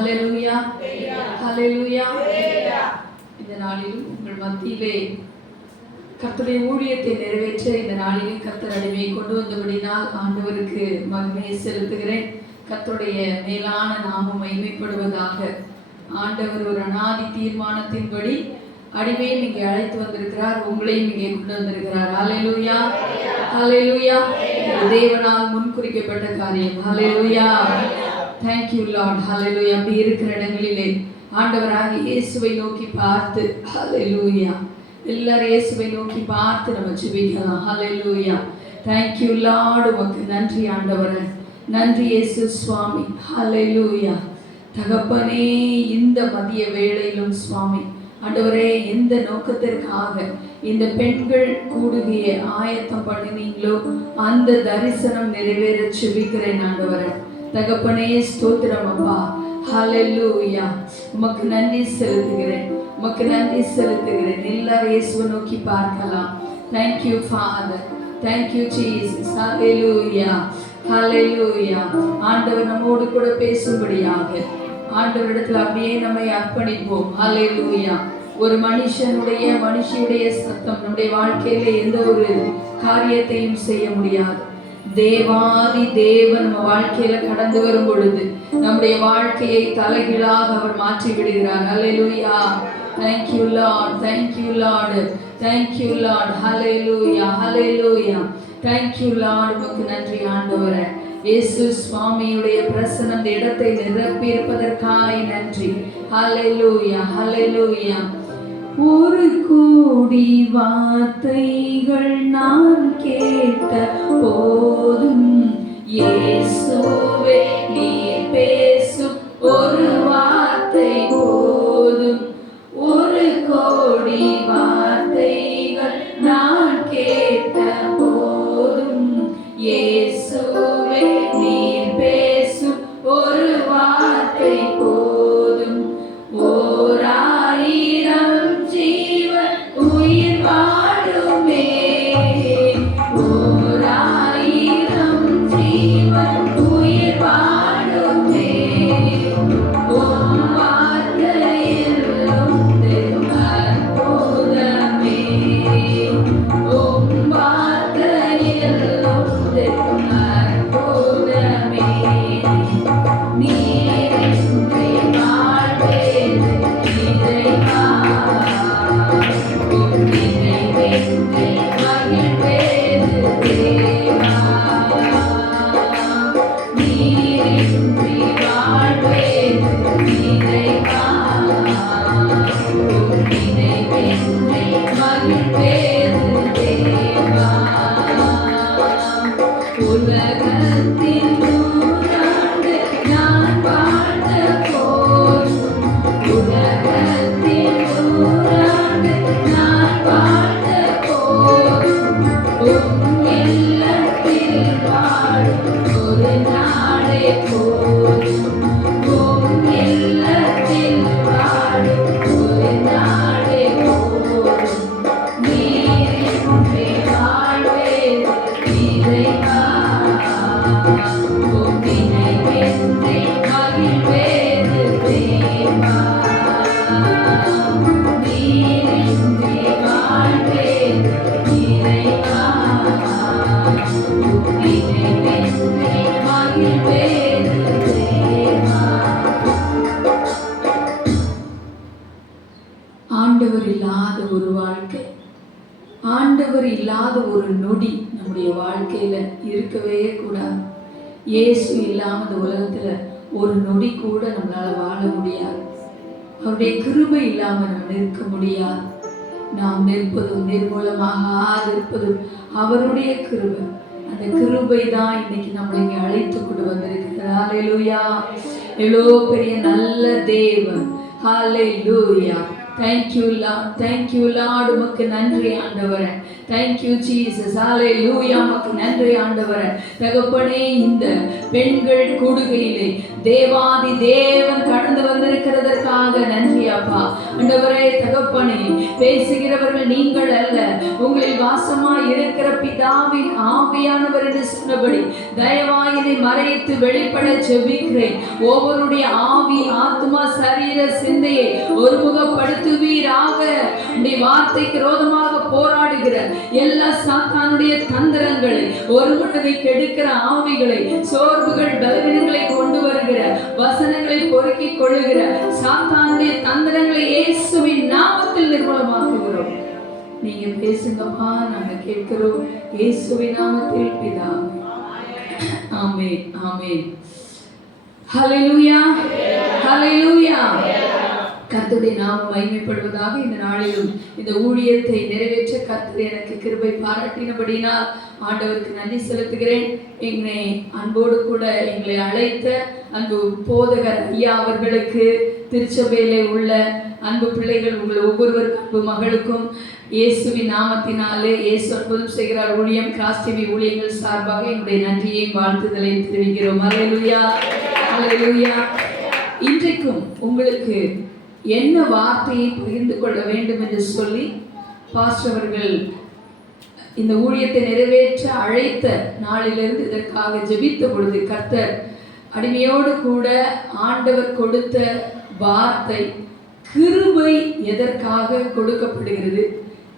ஹல்லேலூயா, ஹல்லேலூயா. இந்த நாளிலும் உங்கள் மத்தியிலே கர்த்தருடைய ஊழியத்தை நிறைவேற்ற இந்த நாளிலே கர்த்தர் அடிமையை கொண்டு வந்தபடினால் ஆண்டவருக்கு மகிமையை செலுத்துகிறேன். கர்த்தருடைய மேலான நாமம் மகிமைப்படுவதாக. ஆண்டவர் ஒரு அநாதி தீர்மானத்தின்படி அடிமையை இங்கே அழைத்து வந்திருக்கிறார், உங்களையும் இங்கே கொண்டு வந்திருக்கிறார். ஹல்லேலூயா, ஹல்லேலூயா. தேவனால் முன்குறிக்கப்பட்ட காரியம். ஹல்லேலூயா, தேங்க் யூ லார்ட். ஹல்லேலூயா. அப்படி இருக்கிற இடங்களிலே ஆண்டவராக இயேசுவை நோக்கி பார்த்து, ஹல்லேலூயா, எல்லாரும் இயேசுவை நோக்கி பார்த்து நம்ம ஜெபிக்கலாம். ஹல்லேலூயா, தேங்க் யூ லார்ட். உமக்கு நன்றி ஆண்டவரே, நன்றி இயேசு சுவாமி. ஹல்லேலூயா. தகப்பனே, இந்த மதிய வேளையிலும் சுவாமி ஆண்டவரே, எந்த நோக்கத்திற்காக இந்த பெண்கள் கூடுகையை ஆயத்தம் பண்ணினீங்களோ அந்த தரிசனம் நிறைவேற செபிக்கிறேன் ஆண்டவரே. தகப்பனே, ஸ்தோத்திரம் அப்பா. ஹல்லேலூயா. உமக்கு நன்றி செலுத்துகிறேன், உமக்கு நன்றி செலுத்துகிறேன். எல்லாரும் இயேசுவை நோக்கி பார்க்கலாம். Thank you Father, thank you Jesus. ஹல்லேலூயா, ஹல்லேலூயா. ஆண்டவர் நம்மோடு கூட பேசும்படியாக ஆண்டவரிடத்தில் அப்படியே நம்மை அர்ப்பணிப்போம். ஹல்லேலூயா. ஒரு மனுஷியுடைய சத்தம் நம்முடைய வாழ்க்கையில எந்த ஒரு காரியத்தையும் செய்ய முடியாது. தேவாதி தேவன் நம்ம வாழ்க்கையில கடந்து வரும் பொழுது நம்முடைய வாழ்க்கையை தலைகீழாக அவர் மாற்றி விடுகிறார். ஹல்லேலூயா. Thank you Lord, thank you Lord, thank you Lord. Hallelujah, hallelujah. Thank you Lord. உமக்கு நன்றி ஆண்டவரே. இயேசு சுவாமியுடைய பிரசன்னம் இந்த இடத்தை நிரப்பி இருப்பதற்காய் நன்றி. ஹல்லேலூயா, ஹல்லேலூயா. ஒரு கோடி வார்த்தைகள் நான் கேட்ட போதும் இயேசுவே நீர் பேசும் ஒரு வார்த்தை போதும். ஒரு கோடி வார்த்தைகள் நான் கேட்ட போதும் இயேசுவே நீர் பேசும் ஒரு வார்த்தை போதும். ஓராயிரம் ஜீவன் உயிர் வாழுமே, ஓராயிரம் ஜீவன் உயிர் வாழுமே. உம் வார்த்தையில் உண்டு அற்புதமே, உம் வார்த்தையில் உண்டு அற்புதமே. நீரின்றி வாழ்வேது இறைவா, உம் நினைவின்றி மகிழ்வேது தேவா. நீரின்றி வாழ்வேது இறைவா, உம் நினைவின்றி மகிழ்வேது தேவா. உலகத்தின் நூறாண்டு நான் வாழ்ந்த போதும், உலகத்தின் நூறாண்டு நான் வாழ்ந்த போதும், உம் இல்லத்தில் வாழும் ஒரு நாளே போதும், உம் இல்லத்தில் வாழும் ஒரு நாளே போதும். நீரின்றி வாழ்வேது இறைவா, உம் நினைவின்றி மகிழ்வேது தேவா. நீரின்றி வாழ்வேது இறைவா, உம் நினைவின்றி மகிழ்வேது தேவா. ஆண்டவர் இல்லாத ஒரு வாழ்க்கை, ஆண்டவர் இல்லாத ஒரு நொடி நம்முடைய வாழ்க்கையில இருக்கவே கூடாது. இயேசு இல்லாம இந்த உலகத்துல ஒரு நொடி கூட நம்மளால வாழ முடியாது. அவருடைய கிருபை இல்லாம நம்ம நிற்க முடியாது. நாம் நிற்பதும் நிர்மூலமாக இருப்பதும் அவருடைய கிருபை. அந்த கிருபை தான் இன்னைக்கு நம்மளை இங்கே அழைத்து கொண்டு வந்திருக்கிறார். ஹல்லேலூயா. எவ்வளோ பெரிய நல்ல தேவன். ஹல்லேலூயா. Thank you Lord, thank you Lord. உமக்கு நன்றி ஆண்டவரே. Thank you Jesus. ஹல்லேலூயா. உமக்கு நன்றி ஆண்டவரே. தகப்பனே, இந்த பெண்கள் கூடுகையிலே தேவாதி தேவன் கடந்து வந்திருக்கிறதற்காக நன்றி அப்பா. ஆண்டவரே, தகப்பனே, பேசுகிறவர்கள் நீங்கள் அல்ல, உங்களில் வாசமாய் இருக்கிற பிதாவின் ஆவியானவர் என்று சொன்னபடி தயவாயினை மறைத்து வெளிப்பட ஜெபிக்கிறேன். ஒவ்வொருடைய ஆவி ஆத்துமா சரீர சிந்தையை ஒருமுகப்படுத்துவீராக. உடைய வார்த்தைக்கு விரோதமாக போராடுகிற எல்லா சாத்தானுடைய தந்திரங்களை, ஒருமனதை கெடுக்கிற ஆவிகளை, சோர்வுகள் பலவீனங்களை கொண்டு வருகிற வசனங்களை பொறுக்கிக் கொள்ளுகிற சாத்தானுடைய தந்திரங்களை இயேசுவின் நாமத்தில் நிர்மூலமாக்குகிறோம். நீங்க பேசுங்கப்பா, நாங்க கேட்கிறோம் இயேசுவின் நாமத்தில் பிதாவே. ஆமென் ஆமென். ஹல்லேலூயா ஹல்லேலூயா. கர்த்தருடைய நாமம் மகிமைப்படுவதாக. இந்த நாளிலும் இந்த ஊழியத்தை நிறைவேற்ற கர்த்தர் எனக்கு கிருபை பாராட்டினபடினால் ஆண்டவருக்கு நன்றி செலுத்துகிறேன். என்னை அன்போடு கூட எங்களை அழைத்த அன்பு போதகர் ஐயா அவர்களுக்கு, திருச்சபையிலே உள்ள அன்பு பிள்ளைகள், உங்கள் ஒவ்வொருவருக்கும், அன்பு மகளுக்கும் இயேசுவின் நாமத்தினாலே இயேசு அற்புதம் செய்கிறார் ஊழியம் கிராஸ் டிவி ஊழியங்கள் சார்பாக என்னுடைய நன்றியையும் வாழ்த்துதலையும் தெரிவிக்கிறோம். அல்லேலூயா அல்லேலூயா. இன்றைக்கும் உங்களுக்கு என்ன வார்த்தையை பகிர்ந்து கொள்ள வேண்டும் என்று சொல்லி பாஸ்டர் அவர்கள் இந்த ஊழியத்தை நிறைவேற்ற அழைத்த நாளிலிருந்து இதற்காக ஜெபித்த பொழுது கர்த்தர் அடிமையோடு கூட ஆண்டவர் கொடுத்த வார்த்தை, கிருபை எதற்காக கொடுக்கப்படுகிறது,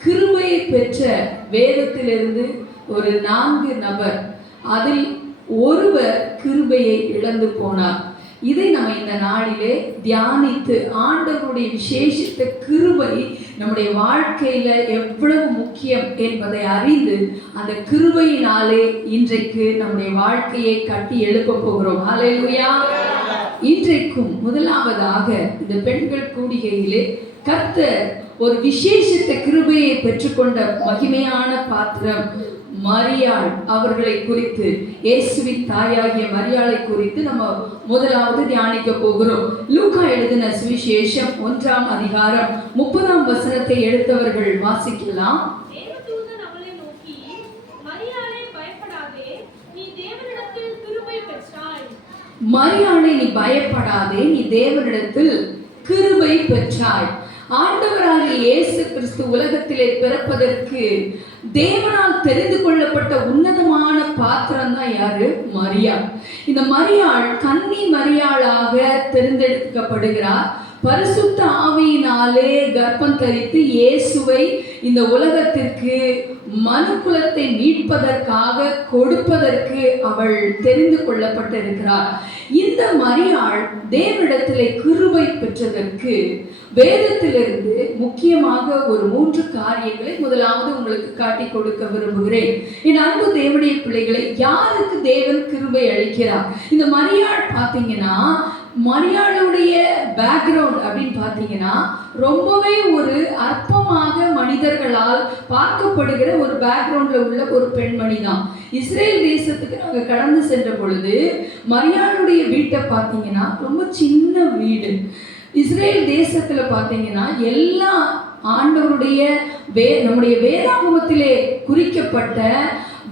கிருபையை பெற்ற வேதத்திலிருந்து ஒரு 4 நபர், அதில் ஒருவர் கிருபையை இழந்து போனார். இதை நம்ம இந்த நாளிலே தியானித்து ஆண்டவருடைய விசேஷித்த கிருபை நம்முடைய வாழ்க்கையில எவ்வளவு முக்கியம் என்பதை அறிந்து அந்த கிருபையினாலே இன்றைக்கு நம்முடைய வாழ்க்கையை கட்டி எழுப்ப போகிறோம். ஹல்லேலூயா. இன்றைக்கும் முதலாவதாக இந்த பெண்கள் கூடிகையிலே கர்த்தர் ஒரு விசேஷித்த கிருபையை பெற்றுக்கொண்ட மகிமையான பாத்திரம் மரியாள் அவர்களை குறித்து, இயேசுவின் தாயாகிய மரியாளை குறித்து நம்ம முதலாவது தியானிக்க போகிறோம். லூக்கா எழுதின சுவிசேஷம் 1ஆம் அதிகாரம் 30ஆம் வசனத்தை எடுத்தவர்கள் வாசிக்கலாம். தேவதூதன் அவளை நோக்கி, மரியாளே பயப்படாதே, நீ தேவனிடத்தில் கிருபை பெற்றாய். மரியாளே நீ பயப்படாதே, நீ தேவனிடத்தில் கிருபை பெற்றாய். ஆண்டவராகிய இயேசு கிறிஸ்து உலகத்திலே பிறப்பதற்கு தேவனால் தெரிந்து கொள்ளப்பட்ட உன்னதமான பாத்திரம் தான் யாரு? மரியாள். இந்த மரியாள் கன்னி மரியாளாக தேர்ந்தெடுக்கப்படுகிறார். பரிசுத்த ஆவியினாலே கர்ப்பம் தரித்து இயேசுவை இந்த உலகத்திற்கு மனுக்குலத்தை மீட்பதற்காக கொடுப்பதற்கு அவள் தெரிந்து கொள்ளப்பட்டிருக்கிறார். இந்த மரியாள் தேவனிடத்திலே கிருபை பெற்றதற்கு வேதத்திலிருந்து முக்கியமாக ஒரு 3 காரியங்களை முதலாவது உங்களுக்கு காட்டி கொடுக்க விரும்புகிறேன். என் அன்பு தேவனுடைய பிள்ளைகளை, யாருக்கு தேவன் கிருபை அளிக்கிறார்? இந்த மரியாள் பார்த்தீங்கன்னா, மரியாளுடைய பேக்ரவுண்ட் அப்படின்னு பார்த்தீங்கன்னா ரொம்பவே ஒரு அற்பமாக மனிதர்களால் பார்க்கப்படுகிற ஒரு பேக்ரவுண்ட்ல உள்ள ஒரு பெண்மணி தான். இஸ்ரேல் தேசத்துக்கு நாங்கள் கடந்து சென்ற பொழுது மரியாளுடைய வீட்டை பார்த்தீங்கன்னா ரொம்ப சின்ன வீடு. இஸ்ரேல் தேசத்துல பார்த்தீங்கன்னா எல்லா ஆண்டவருடைய நம்முடைய வேதாகமத்திலே குறிக்கப்பட்ட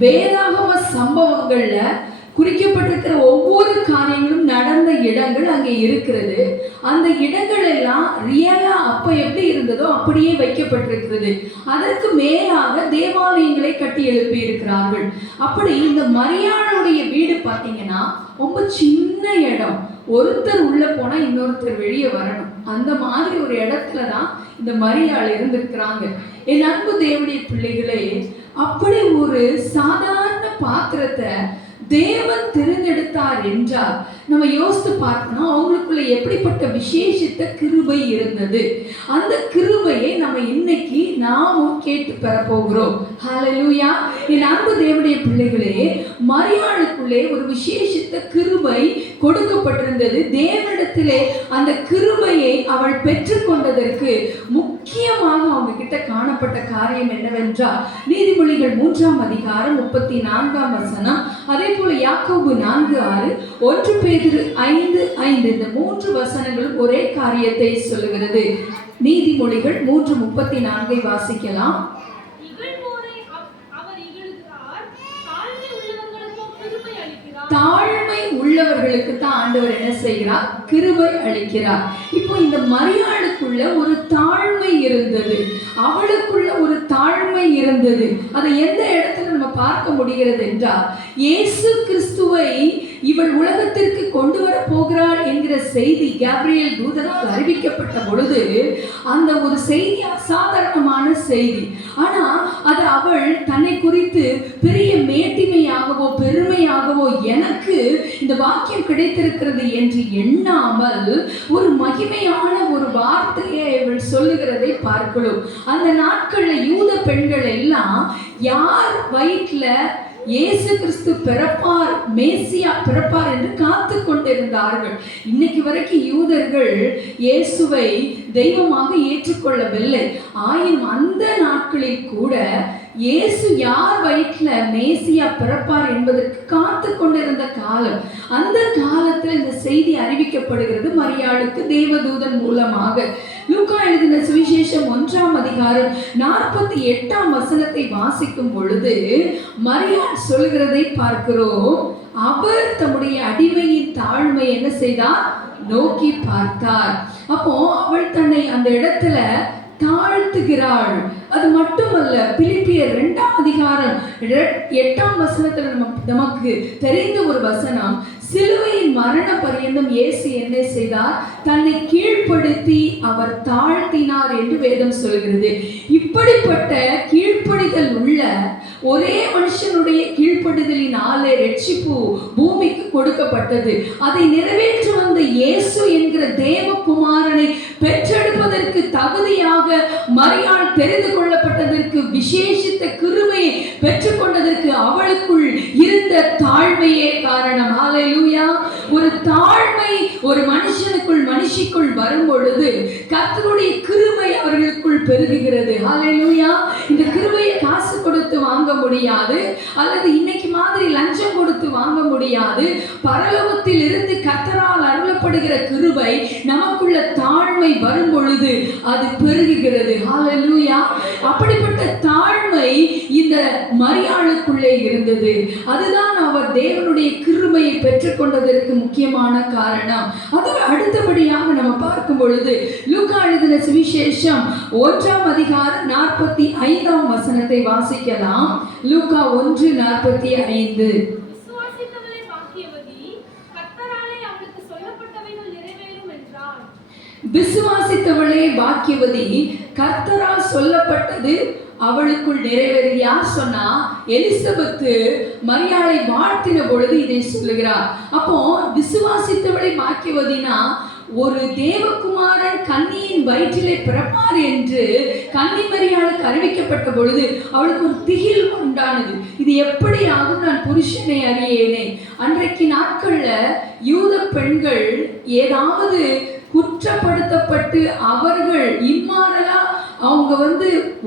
வேதாகம சம்பவங்கள்ல குறிக்கப்பட்டிருக்கிற ஒவ்வொரு காரியங்களும் நடந்த இடங்கள் அங்கே இருக்கிறது. அந்த இடங்கள் எல்லாம் ரியலா அப்ப எப்படி இருந்ததோ அப்படியே வைக்கப்பட்டிருக்கிறது. அதற்கு மேலாக தேவாலயங்களை கட்டி எழுப்பி இருக்கிறார்கள். அப்படி இந்த மரியாளுடைய வீடு பார்த்தீங்கன்னா ரொம்ப சின்ன இடம். ஒருத்தர் உள்ள போனா இன்னொருத்தர் வெளியே வரணும். அந்த மாதிரி ஒரு இடத்துல தான் இந்த மரியாள் இருந்திருக்கிறாங்க. என் அன்பு தேவனுடைய பிள்ளைகளே, அப்படி ஒரு சாதாரண பாத்திரத்தை தேவன் தெரிந்தெடுத்தார் என்றால் நம்ம யோசித்து பார்க்கணும், அவங்களுக்குள்ள எப்படிப்பட்ட விசேஷித்த கிருபை இருந்தது. அந்த கிருபையை நம்ம இன்னைக்கு நாமும் கேட்டு பெற போகிறோம். ஹல்லேலூயா. என் அன்பு தேவனுடைய பிள்ளைகளே, மரியாளுக்குள்ளே ஒரு விசேஷித்த கிருபை கொடுக்கப்பட்டிருந்தது. தேவனிடத்திலே அந்த கிருபையை அவள் பெற்றுக்கொண்டதற்கு முக்கியமாக அவங்க கிட்ட காணப்பட்ட காரியம் என்னவென்றால், நீதிமொழிகள் 3ஆம் அதிகாரம் 34ஆம் வசனம், அதே போல யாக்கோபு 4:6, 1 பேதுரு 5:5, இந்த 3 வசனங்களும் ஒரே காரியத்தை சொல்லுகிறது. நீதிமொழிகள் 3:34 வாசிக்கலாம். தாழ்மை உள்ளவர்களுக்கு தான் ஆண்டவர் என்ன செய்கிறார்? கிருபை அளிக்கிறார். இப்போ இந்த மரியாளுக்குள்ள ஒரு தாழ்மை இருந்தது, அவளுக்குள்ள ஒரு தாழ்மை இருந்தது. அதை எந்த இடத்துல நம்ம பார்க்க முடிகிறது என்றால், இயேசு கிறிஸ்துவை இவள் உலகத்திற்கு கொண்டு வர போகிறாள் என்கிற செய்தி கேப்ரியேல் தூதனால் அறிவிக்கப்பட்ட பொழுது அந்த ஒரு செய்தி அசாதாரணமான செய்தி. ஆனா அது அவள் தன்னை குறித்து பெரிய மேட்டிமையாகவோ பெருமையாகவோ எனக்கு இந்த வாக்கியம் கிடைத்திருக்கிறது என்று எண்ணாமல் ஒரு மகிமையான ஒரு வார்த்தையை இவள் சொல்லுகிறதை பார்க்கிறோம். அந்த நாட்கள்ல யூத பெண்கள் எல்லாம் யார் வயிற்றுல இயேசு கிறிஸ்து பிறப்பார், மேசியா பிறப்பார் என்று காத்து கொண்டிருந்தார்கள். இன்னைக்கு வரைக்கும் யூதர்கள் இயேசுவை தெய்வமாக ஏற்றுக்கொள்ளவில்லை. ஆயினும் அந்த நாட்களில் கூட இயேசு யார் வயிற்றுல மேசியா பிறப்பார் என்பதற்கு காத்து கொண்டிருந்த காலம். அந்த காலத்தில் இந்த செய்தி அறிவிக்கப்படுகிறது மரியாளுக்கு தேவதூதன் மூலமாக. லூக்கா எழுதின சுவிசேஷம் 1ஆம் அதிகாரம் 48ஆம் வசனத்தை வாசிக்கும் பொழுது மரியாள் சொல்லுகிறதை பார்க்கிறோம். அவர் தம்முடைய அடிமையின் தாழ்மை என்ன செய்தார்? நோக்கி பார்த்தார். அப்போ அவள் தன்னை அந்த இடத்துல தாழ்த்துகிறாள். அது மட்டுமல்ல, பிலிப்பியர் 2ஆம் அதிகாரம் 8ஆம் வசனத்துல நமக்கு தெரிந்த ஒரு வசனம், சிலுவையின் மரண பரியந்தம் இயேசு என்ன செய்தார்? தன்னை கீழ்ப்படுத்தி அவர் தாழ்த்தினார் என்று வேதம் சொல்கிறது. இப்படிப்பட்ட கீழ்ப்படிதல் உள்ள ஒரே மனுஷனுடைய கீழ்ப்படிதலினாலே ரட்சிப்பு பூமிக்கு கொடுக்கப்பட்டது. அதை நிறைவேற்ற வந்த இயேசு என்கிற தேவகுமாரனை பெற்றெடுப்பதற்கு தகுதியாக மரியாள் தெரிந்து கொள்ளப்பட்டதற்கு, விசேஷித்த கிருபையை பெற்றுக்கொண்டதற்கு அவளுக்குள் இருந்த தாழ்மையே காரணம். ஹல்லேலூயா. ஒரு தாழ்மை ஒரு மனுஷனுக்குள் மனுஷிக்குள் வரும் பொழுது கர்த்தருடைய கிருபை அவர்களுக்குள் பெருகுகிறது. ஹல்லேலூயா. இந்த கிருபையை காசு கொடுத்து வாங்க முடியாது, அல்லது இன்னைக்கு மாதிரி லஞ்சம் கொடுத்து வாங்க முடியாது. பரலோகத்தில் இருந்து கர்த்தரால் அருளப்படுகிற கிருபை நமக்குள்ள தாழ்மை வரும் பொழுது அது பெருகுகிறது. ஹல்லேலூயா. அப்படிப்பட்ட தாழ்மை இந்த மரியாளுக்குள்ளே இருந்தது. அதுதான் அவர் தேவனுடைய கிருபையை பெற்றுக்கொண்டதற்கு முக்கியமான காரணம். அது அடுத்தபடியாக நம்ம பார்க்கும் பொழுது லூக்கா எழுதின சுவிசேஷம் 1ஆம் அதிகாரம் 45ஆம் வசனத்தை வாசிக்கலாம். லூக்கா 1:45. விசுவாசித்தவளே பாக்கியவதி, கர்த்தராலே அவளுக்கு சொல்லப்பட்டவைகள் நிறைவேறும் என்றார். விசுவாசித்தவளே பாக்கியவதி, கர்த்தரால் சொல்லப்பட்டது அவளுக்குள் நிறைவேறி. யார் சொன்னா? எலிசபெத்து மரியாளை வாழ்த்தின பொழுது இதை சொல்லுகிறார். அப்போ விசுவாசித்தவளை பாக்கியவதினா, ஒரு தேவகுமாரன் கன்னியின் வயிற்றிலே பிறப்பார் என்று கன்னி மரியாளுக்கு அறிவிக்கப்பட்ட பொழுது அவளுக்கு ஒரு திகில் உண்டானது. இது எப்படி ஆகும்? நான் புருஷனை அறியேனே. அன்றைக்கு நாட்கள்ல யூத பெண்கள் ஏதாவது குற்றப்படுத்தப்பட்டு அவர்கள் இம்மாறலா அவங்க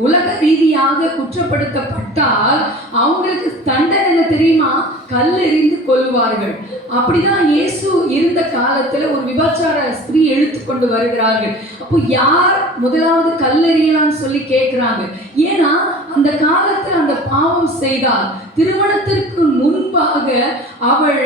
உலக ரீதியாக குற்றப்படுத்தப்பட்டால் அவங்களுக்கு தண்டனை என்ன தெரியுமா? கல் எறிந்து கொள்வார்கள். அப்படிதான் இயேசு இருந்த காலத்துல ஒரு விபச்சார ஸ்திரீ இழுத்து கொண்டு வருகிறார்கள். அப்போ யார் முதலாவது கல்லெறியலான்னு சொல்லி கேட்கிறாங்க. ஏன்னா அந்த காலத்துல அந்த பாவம் செய்தால் திருமணத்திற்கு முன்பாக அவள்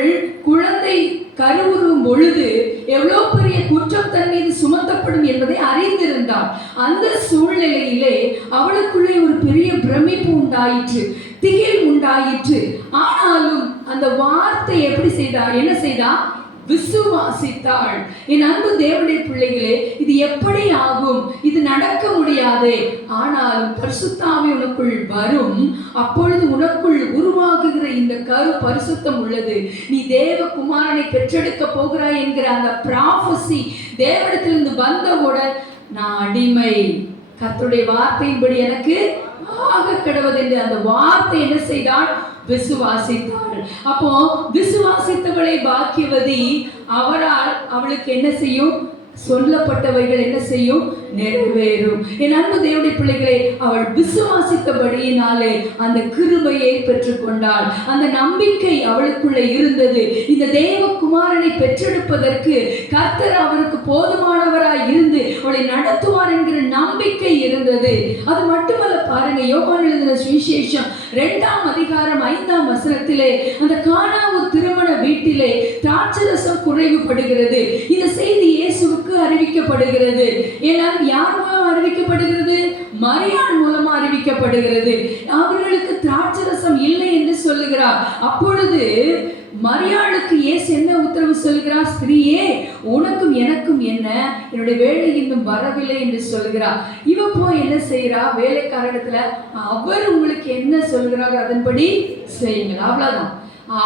குழந்தை கருவுறும் பொழுது எவ்வளவு பெரிய குற்றம் தன் மீது சுமத்தப்படும் என்பதை அறிந்திருந்தாள். அந்த சூழ்நிலையிலே அவளுக்குள்ளே ஒரு பெரிய பிரமிப்பு உண்டாயிற்று, திகில் உண்டாயிற்று. ஆனாலும் அந்த வார்த்தை எப்படி செய்தார்? என்ன செய்தார்? விசுவாசித்தாள். என் அன்பு தேவனுடைய பிள்ளைகளே, இது எப்படி ஆகும்? இது நடக்க முடியாது. ஆனாலும் பரிசுத்த ஆவி உனக்குள் வரும். அப்பொழுது உனக்குள் உருவாகுகிற இந்த கரு பரிசுத்தம் உள்ளது. நீ தேவகுமாரனை பெற்றெடுக்க போகிறாய் என்கிற அந்த ப்ராஃபஸி தேவனிடத்திலிருந்து வந்தவுடன், நான் அடிமை, கர்த்தருடைய வார்த்தையின்படி எனக்கு ஆக கடவுது என்று அந்த வார்த்தை என்ன செய்தாள்? விசுவாசித்தாள். அப்போ விசுவாசித்தவளை பாக்கியவதி, அவரால் அவளுக்கு என்ன செய்யும்? சொல்லப்பட்டவைகள் என்ன செய்யும்? நிறைவேறும். என் அன்பு தேவனுடைய பிள்ளைகளே, அவள் விசுவாசித்தபடியினாலே அந்த கிருபையை பெற்றுக்கொண்டாள். அந்த நம்பிக்கை அவளுக்குள்ள இருந்தது. இந்த தேவகுமாரனை பெற்றெடுப்பதற்கு கர்த்தர் அவருக்கு போதுமானவராய் இருந்து அவளை நடத்துவார் என்கிற நம்பிக்கை இருந்தது. அது மட்டுமல்ல, பாருங்க, யோவான் எழுதின சுவிசேஷம் 2ஆம் அதிகாரம் 5ஆம் வசனத்திலே அந்த கானாவூர் திருமண வீட்டிலே திராட்சரசம் குறைவுபடுகிறது. இந்த செய்தி இயேசுவுக்கு அறிவிக்கப்படுகிறது. ஏன்னா யார் மூலம் அறிவிக்கப்படுகிறது? மரியாள் மூலமா அறிவிக்கப்படுகிறது. அவர்களுக்கு திராட்சரசம் இல்லை என்று சொல்லுகிறார். அப்பொழுது மரியாளுக்கு இயேசு என்ன, என்னுடைய வேலை இன்னும் வரவில்லை என்று சொல்கிறார். இவ போய் என்ன செய்யறா, வேலைக்காரத்துல அவர் உங்களுக்கு என்ன சொல்கிறார் அதன்படி செய்யுங்கள், அவ்வளவுதான்.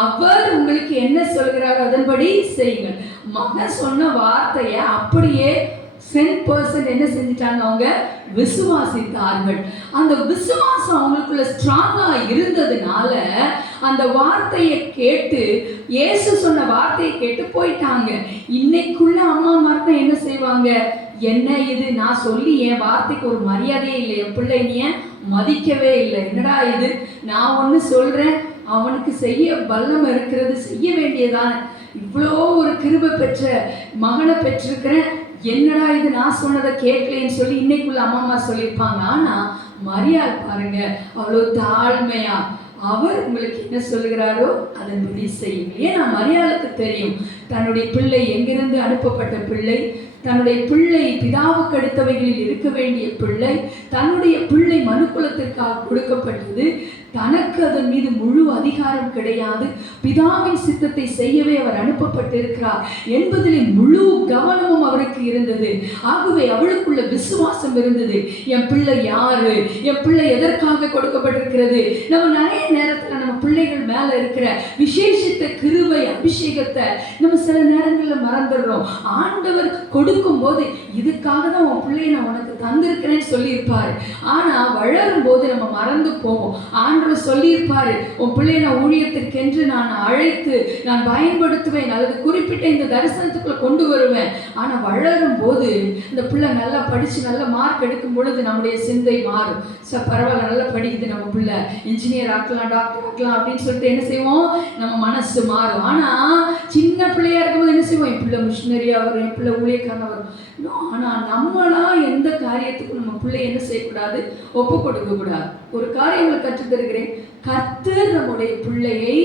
அவர் உங்களுக்கு என்ன சொல்கிறார் அதன்படி செய்யுங்கள். மகன் சொன்ன வார்த்தைய அப்படியே 10% என்ன செஞ்சிட்டாங்க, அவங்க விசுவாசித்தார்கள். அந்த விசுவாசம் அவங்களுக்குள்ள ஸ்ட்ராங்கா இருந்ததுனால அந்த வார்த்தையை கேட்டு, இயேசு சொன்ன வார்த்தையை கேட்டு போயிட்டாங்க. இன்னைக்குள்ள அம்மா மார்க்க என்ன செய்வாங்க, என்ன இது, நான் சொல்லி என் வார்த்தைக்கு ஒரு மரியாதையே இல்லை, என் பிள்ளை நீ மதிக்கவே இல்லை, என்னடா இது, நான் ஒன்று சொல்றேன் அவனுக்கு செய்ய வல்லமை இருக்கிறது, செய்ய வேண்டியதான, இவ்வளோ ஒரு கிருபை பெற்ற மகனை பெற்றிருக்கிறேன், என்னடா இது நான் சொன்னதை கேட்கலன்னு சொல்லி இன்னைக்குள்ள அம்மா சொல்லியிருப்பாங்க. ஆனா மரியாள் பாருங்க, அவ்வளோ தாழ்மையா அவர் உங்களுக்கு என்ன சொல்கிறாரோ அதன்படி செய்யுங்க. ஏன்னா மரியாளுக்கு தெரியும் தன்னுடைய பிள்ளை எங்கிருந்து அனுப்பப்பட்ட பிள்ளை, தன்னுடைய பிள்ளை பிதாவுக்கு அடுத்தவைகளில் இருக்க வேண்டிய பிள்ளை, தன்னுடைய பிள்ளை மனுக்குலத்திற்காக கொடுக்கப்பட்டது, தனக்கு அதன் மீது முழு அதிகாரம் கிடையாது, பிதாவின் சித்தத்தை செய்யவே அவர் அனுப்பப்பட்டிருக்கிறார் என்பதிலே முழு கவனமும் அவருக்கு இருந்தது. ஆகவே அவளுக்குள்ள விசுவாசம் இருந்தது. என் பிள்ளை யாரு, என் பிள்ளை எதற்காக கொடுக்கப்பட்டிருக்கிறது. நம்ம நிறைய நேரத்துல நம்ம பிள்ளைகள் மேல இருக்கிற விசேஷித்த கிருபை அபிஷேகத்தை நம்ம சில நேரங்களில் மறந்துடுறோம். ஆண்டவர் கொடுக்கும் போது இதுக்காக தான் உன் பிள்ளையை நான் உனக்கு தந்திருக்கிறேன்னு சொல்லியிருப்பாரு. ஆனா வளரும் போது நம்ம மறந்து போவோம். ஆண்டவர் சொல்லியிருப்பாரு, உன் பிள்ளையை நான் ஊழியத்திற்கென்று நான் அழைத்து நான் பயன்படுத்துவேன், அல்லது குறிப்பிட்ட இந்த தரிசனத்துக்குள்ள கொண்டு வருவேன். ஆனா வளரும் போது இந்த பிள்ளை நல்லா படிச்சு நல்ல மார்க் எடுக்கும் பொழுது நம்முடைய சிந்தை மாறும். பரவாயில்ல, நல்லா படிக்குது நம்ம பிள்ளை, இன்ஜினியர் ஆக்கலாம், டாக்டர் ஆக்கலாம் அப்படின்னு சொல்லிட்டு என்ன செய்வோம், நம்ம மனசு மாறும். ஆனா சின்ன பிள்ளையா இருக்கும்போது என்ன செய்வோம், என் பிள்ளை மிஷினரியா வரும், என் பிள்ளை ஊழியக்காரனா வரும். ஆனா நம்மளா எந்த காரியத்துக்கும் நம்ம பிள்ளை என்ன செய்யக்கூடாது, ஒப்பு கொடுக்க கூடாது. ஒரு காரியங்களை கற்றுத் தருகிறேன். கர்த்தர் நம்முடைய பிள்ளையை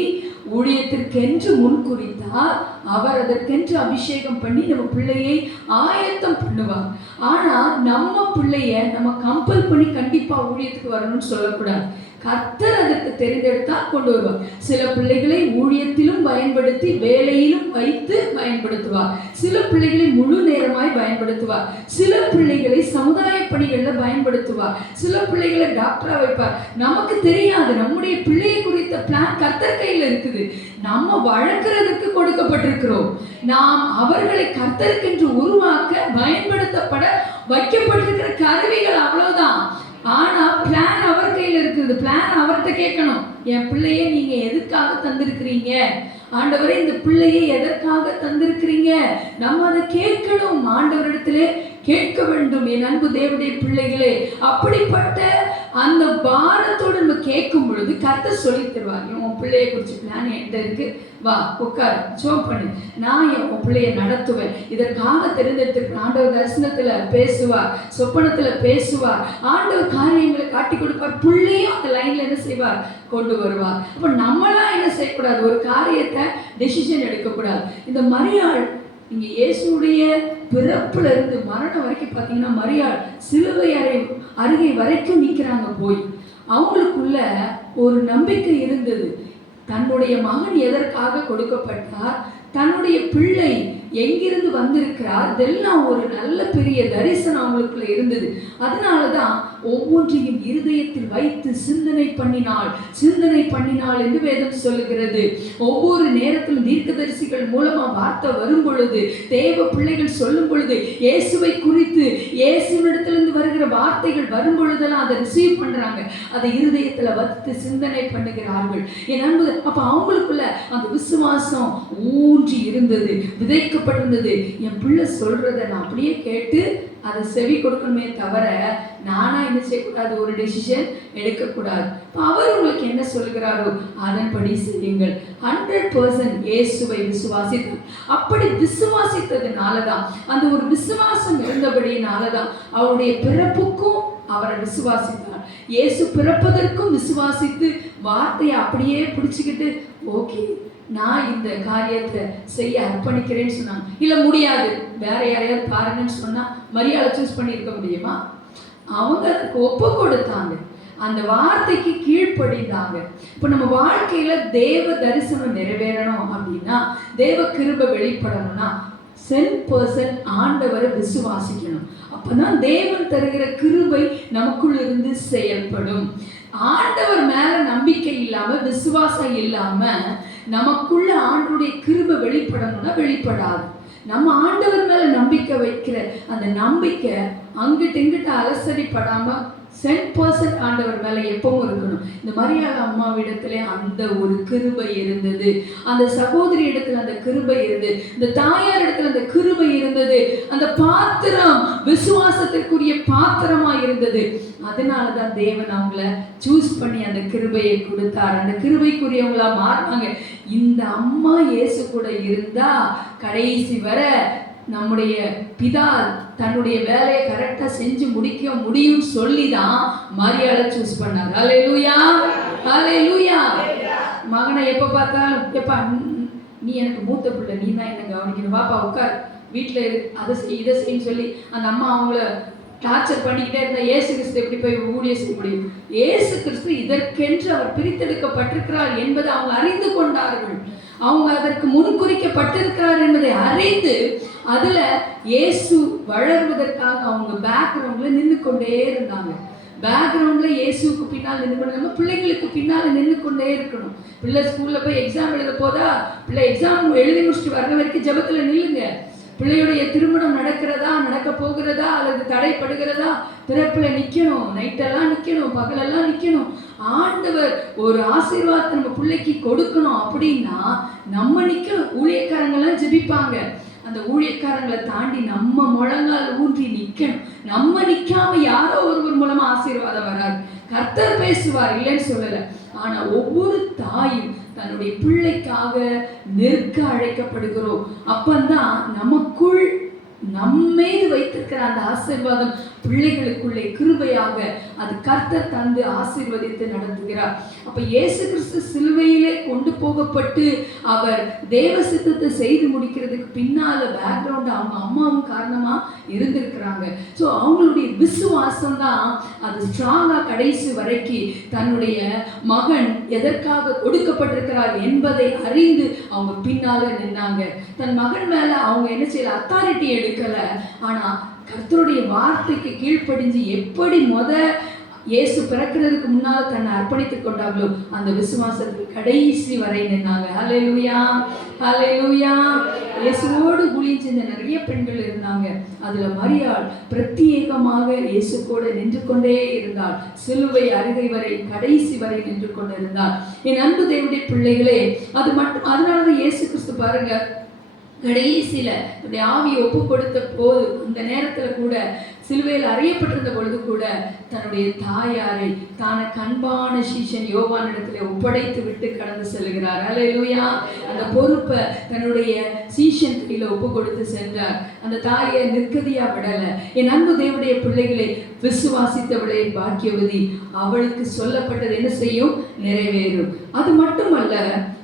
ஊழியத்திற்கென்று முன்குறித்தால் அவர் அதற்கென்று அபிஷேகம் பண்ணி நம்ம பிள்ளையை ஆயத்தம் பண்ணுவார். ஆனா நம்ம பிள்ளைய நம்ம கம்பல் பண்ணி கண்டிப்பா ஊழியத்துக்கு வரணும்னு சொல்லக்கூடாது. கர்த்தர் அதற்கு தெரிந்தெடுத்தால் கொண்டு வருவார். சில பிள்ளைகளை ஊழியத்திலும் பயன்படுத்தி வேலையிலும் வைத்து பயன்படுத்துவார். சில பிள்ளைகளை முழு நேரமாய் பயன்படுத்துவார். சில பிள்ளைகளை சமுதாய பணிகளில் பயன்படுத்துவார். சில பிள்ளைகளை டாக்டரா வைப்பார். நமக்கு தெரியாது. நம்முடைய பிள்ளையை குறித்த பிளான் கர்த்தர் கையில் இருக்குது. நம்ம வளர்க்கிறதுக்கு கொடுக்கப்பட்டிருக்கிறோம். நாம் அவர்களை கர்த்தருக்கென்று உருவாக்க பயன்படுத்தப்பட வைக்கப்பட்டிருக்கிற கருவிகள், அவ்வளவுதான். ஆனா பிளான் அவர் கையில் இருக்குது. பிளான் அவர்கிட்ட கேட்கணும். என் பிள்ளையை நீங்க எதுக்காக தந்திருக்கிறீங்க ஆண்டவரே, இந்த பிள்ளையை எதற்காக தந்திருக்கிறீங்க, நம்ம அதை கேட்கணும். ஆண்டவரிடத்திலே கேட்க வேண்டும். என் அன்பு தேவனுடைய பிள்ளைகளே, அப்படிப்பட்ட அந்த பாரத்தோடு நம்ம கேட்கும் பொழுது கர்த்தர் சொல்லி தருவார். உன் பிள்ளையை குறிச்சு பிளான் என்கிட்ட இருக்கு, வா உட்கார், ஜெபம் பண்ணு, நான் உன் பிள்ளையை நடத்துவேன். இதற்காக தெரிந்தெடுத்து ஆண்டவர் தரிசனத்துல பேசுவார், சொப்பனத்துல பேசுவார், ஆண்டவர் காரியங்களை காட்டி கொடுப்பார். பிள்ளையும் அந்த லைன்ல என்ன செய்வார், கொண்டு வருவார். அப்ப நம்மளா என்ன செய்யக்கூடாது, ஒரு காரியத்தை டெசிஷன் எடுக்கக்கூடாது. இந்த மரியாள் இங்க இயேசுடைய பிறப்புல இருந்து மரணம் வரைக்கும் பார்த்தீங்கன்னா மரியாள் சிலுவை அருகே வரைக்கும் நிற்கிறாங்க. போய் அவங்களுக்குள்ள ஒரு நம்பிக்கை இருந்தது. தன்னுடைய மகன் எதற்காக கொடுக்கப்பட்டார், தன்னுடைய பிள்ளை எங்கிருந்து வந்திருக்கிறார், இதெல்லாம் ஒரு நல்ல பெரிய தரிசனம் அவங்களுக்குள்ள இருந்தது. அதனாலதான் ஒவ்வொன்றையும் இருதயத்தில் வைத்து சிந்தனை பண்ணினாள் என்று வேதம் சொல்லுகிறது. ஒவ்வொரு நேரத்திலும் தீர்க்கதரிசிகள் மூலமா வார்த்தை வரும் பொழுது, தேவ பிள்ளைகள் சொல்லும் பொழுது, இயேசுவை குறித்து இயேசுவிடத்திலிருந்து வருகிற வார்த்தைகள் வரும் பொழுதெல்லாம் அதை ரிசீவ் பண்றாங்க. அதை இருதயத்துல வைத்து சிந்தனை பண்ணுகிறார்கள். என் அன்பு, அப்ப அவங்களுக்குள்ள அந்த விசுவாசம் ஊன்றி இருந்தது, விதைக்கப்பட்டிருந்தது. என் பிள்ளை சொல்றதை நான் அப்படியே கேட்டு அதை செவி கொடுக்கணுமே தவிர நானா என்ன செய்யக்கூடாது, ஒரு டெசிஷன் எடுக்கக்கூடாது. அவர் உங்களுக்கு என்ன சொல்கிறாரோ அதன்படி செய்யுங்கள். 100% இயேசுவை விசுவாசித்தார். அப்படி விசுவாசித்ததுனாலதான், அந்த ஒரு விசுவாசம் இருந்தபடியினாலதான் அவருடைய பிறப்புக்கும் அவரை விசுவாசித்தார். இயேசு பிறப்பதற்கும் விசுவாசித்து வார்த்தையை அப்படியே பிடிச்சுக்கிட்டு, ஓகே நான் இந்த காரியத்தை செய்ய அர்ப்பணிக்கிறேன்னு சொன்னாங்க. இல்ல முடியாது, வேற யாரையாவது பாருங்கன்னு சொன்னா மரியாதை சூஸ் பண்ணியிருக்க முடியுமா? அவங்க அதுக்கு ஒப்பு கொடுத்தாங்க, அந்த வார்த்தைக்கு கீழ்ப்படிந்தாங்க. இப்போ நம்ம வாழ்க்கையில தேவ தரிசனம் நிறைவேறணும் அப்படின்னா, தேவ கிருபை வெளிப்படணும்னா 100% ஆண்டவரை விசுவாசிக்கணும். அப்பதான் தேவன் தருகிற கிருபை நமக்குள்ள இருந்து செயல்படும். ஆண்டவர் மேல நம்பிக்கை இல்லாம, விசுவாசம் இல்லாம நமக்குள்ள ஆண்டவருடைய கிருபை வெளிப்படணும்னா வெளிப்படாது. நம்ம ஆண்டவர் மேல நம்பிக்கை வைக்கிற அந்த நம்பிக்கை அங்கிட்டு இங்கிட்ட அலசடிப்படாம 100% ஆண்டவர் மேல எப்பவும் இருக்கணும். இந்த மரியாள் அம்மாவிடத்துல அந்த ஒரு கிருபை இருந்தது, அந்த சகோதரி இடத்துல அந்த கிருபை இருந்தது, இந்த தாயார் இடத்துல அந்த கிருபை இருந்தது. அந்த பாத்திரம் விசுவாசத்திற்குரிய பாத்திரமா இருந்தது. அதனாலதான் தேவன் அவங்கள சூஸ் பண்ணி அந்த கிருபையை கொடுத்தார். அந்த கிருபைக்குரியவங்களா மாறினாங்க. இந்த அம்மா இயேசு கூட இருந்தா கடைசி வர நம்முடைய பிதா தன்னுடைய வேலையை கரெக்டா செஞ்சு முடிக்க முடியும் சொல்லிதான் மரியாதை சூஸ் பண்ணார். ஹல்லேலூயா, ஹல்லேலூயா. மகனை எப்ப பார்த்தாலும், எப்பா நீ எனக்கு மூத்த பிள்ளை, நீ தான் என்ன கவனிக்கணும், வாப்பா உட்கார், வீட்டுல அதை செய் இதை செய்யும் சொல்லி அந்த அம்மா அவங்கள டார்ச்சர் பண்ணிக்கிட்டே இருந்தா இயேசு கிறிஸ்து எப்படி போய் ஊழியம் செய்ய முடியும்? இயேசு கிறிஸ்து இதற்கென்று அவர் பிரித்தெடுக்கப்பட்டிருக்கிறார் என்பதை அவங்க அறிந்து கொண்டார்கள். அவங்க அதற்கு முன்குறிக்கப்பட்டிருக்கிறார் என்பதை அறிந்து அதுல இயேசு வளர்வதற்காக அவங்க பேக்ரவுண்ட்ல நின்று கொண்டே இருந்தாங்க. பேக்ரவுண்ட்ல இயேசுக்கு பின்னால் நின்று கொண்டு, நம்ம பிள்ளைங்களுக்கு பின்னால நின்று கொண்டே இருக்கணும். பிள்ளை ஸ்கூல்ல போய் எக்ஸாம் எழுத போதா, பிள்ளை எக்ஸாம் எழுதி முடிச்சுட்டு வர்ற வரைக்கும் ஜெபத்துல நில்லுங்க. பிள்ளையுடைய திருமணம் நடக்கிறதா, நடக்க போகிறதா, அல்லது தடைப்படுகிறதா, திறப்புல நிக்கணும், நைட்டெல்லாம் நிக்கணும், பகலெல்லாம் நிக்கணும். ஆண்டவர் ஒரு ஆசீர்வாதத்தை நம்ம பிள்ளைக்கு கொடுக்கணும் அப்படின்னா நம்ம நிக்கணும். ஊழியக்காரங்கெல்லாம் ஜெபிப்பாங்க, அந்த ஊழியக்காரங்களை தாண்டி நம்ம முழங்கால் ஊன்றி நிக்கணும். நம்ம நிக்காம யாரோ ஒருவர் மூலமா ஆசீர்வாதம் வராது. கர்த்தர் பேசுவார், இல்லைன்னு சொல்லல. ஆனா ஒவ்வொரு தாயும் தன்னுடைய பிள்ளைக்காக நிற்க அழைக்கப்படுகிறோம். அப்பந்தான் நமக்குள் நம்மீது வைத்திருக்கிற அந்த ஆசீர்வாதம் பிள்ளைகளுக்குள்ளே கிருபையாக அது கர்த்தர் தந்து ஆசீர்வதித்து நடத்துகிறார். அப்ப இயேசு கிறிஸ்து சிலுவையிலே கொண்டு போகப்பட்டு அவர் தேவ சித்தத்தை செய்து முடிக்கிறதுக்கு பின்னால பேக்ரவுண்ட் அவங்க அம்மாவும் காரணமா இருந்திருக்கிறாங்க. ஸோ அவங்களுடைய விசுவாசம் தான் அது ஸ்ட்ராங்கா கடைசி வரைக்கும் தன்னுடைய மகன் எதற்காக கொடுக்கப்பட்டிருக்கிறார் என்பதை அறிந்து அவங்க பின்னால நின்னாங்க. தன் மகன் மேல அவங்க என்ன செய்யல, அத்தாரிட்டி எடுக்கல. ஆனா கர்த்தருடைய வார்த்தைக்கு கீழ்ப்படிஞ்சு எப்படி இயேசு பிறக்கிறதுக்கு முன்னால தன்னை அர்ப்பணித்துக் கொண்டாங்களோ அந்த விசுவாசத்துக்கு கடைசி வரை நின்னாங்க. ஹல்லேலூயா, ஹல்லேலூயா. இயேசுவோடு ஊழியம் செஞ்ச நிறைய பெண்கள் இருந்தாங்க. அதுல மரியாள் பிரத்யேகமாக இயேசு கூட நின்று கொண்டே இருந்தாள். சிலுவை அருகை வரை கடைசி வரை நின்று கொண்டிருந்தாள். என் அன்பு தேவனுடைய பிள்ளைகளே, அது மட்டும் அதனாலதான் இயேசு கிறிஸ்து பாருங்க கடைசியில தன்னுடைய ஆவியை ஒப்பு கொடுத்த போது அந்த நேரத்துல கூட சிலுவையில் அறையப்பட்டிருந்த பொழுது கூட தன்னுடைய தாயாரை தனக்கு அன்பான சீஷன் யோவானிடத்துல ஒப்படைத்து விட்டு கடந்து செல்கிறார். ஹல்லேலூயா. அந்த பொறுப்பை தன்னுடைய சீஷன் கையில ஒப்பு கொடுத்து சென்றார். அந்த தாயை நிற்கதியா விடல. என் அன்பு தேவனுடைய பிள்ளைகளை, விசுவாசித்தவளே பாக்கியவதி, அவளுக்கு சொல்லப்பட்டது என்ன செய்யும், நிறைவேறும். அது மட்டுமல்ல,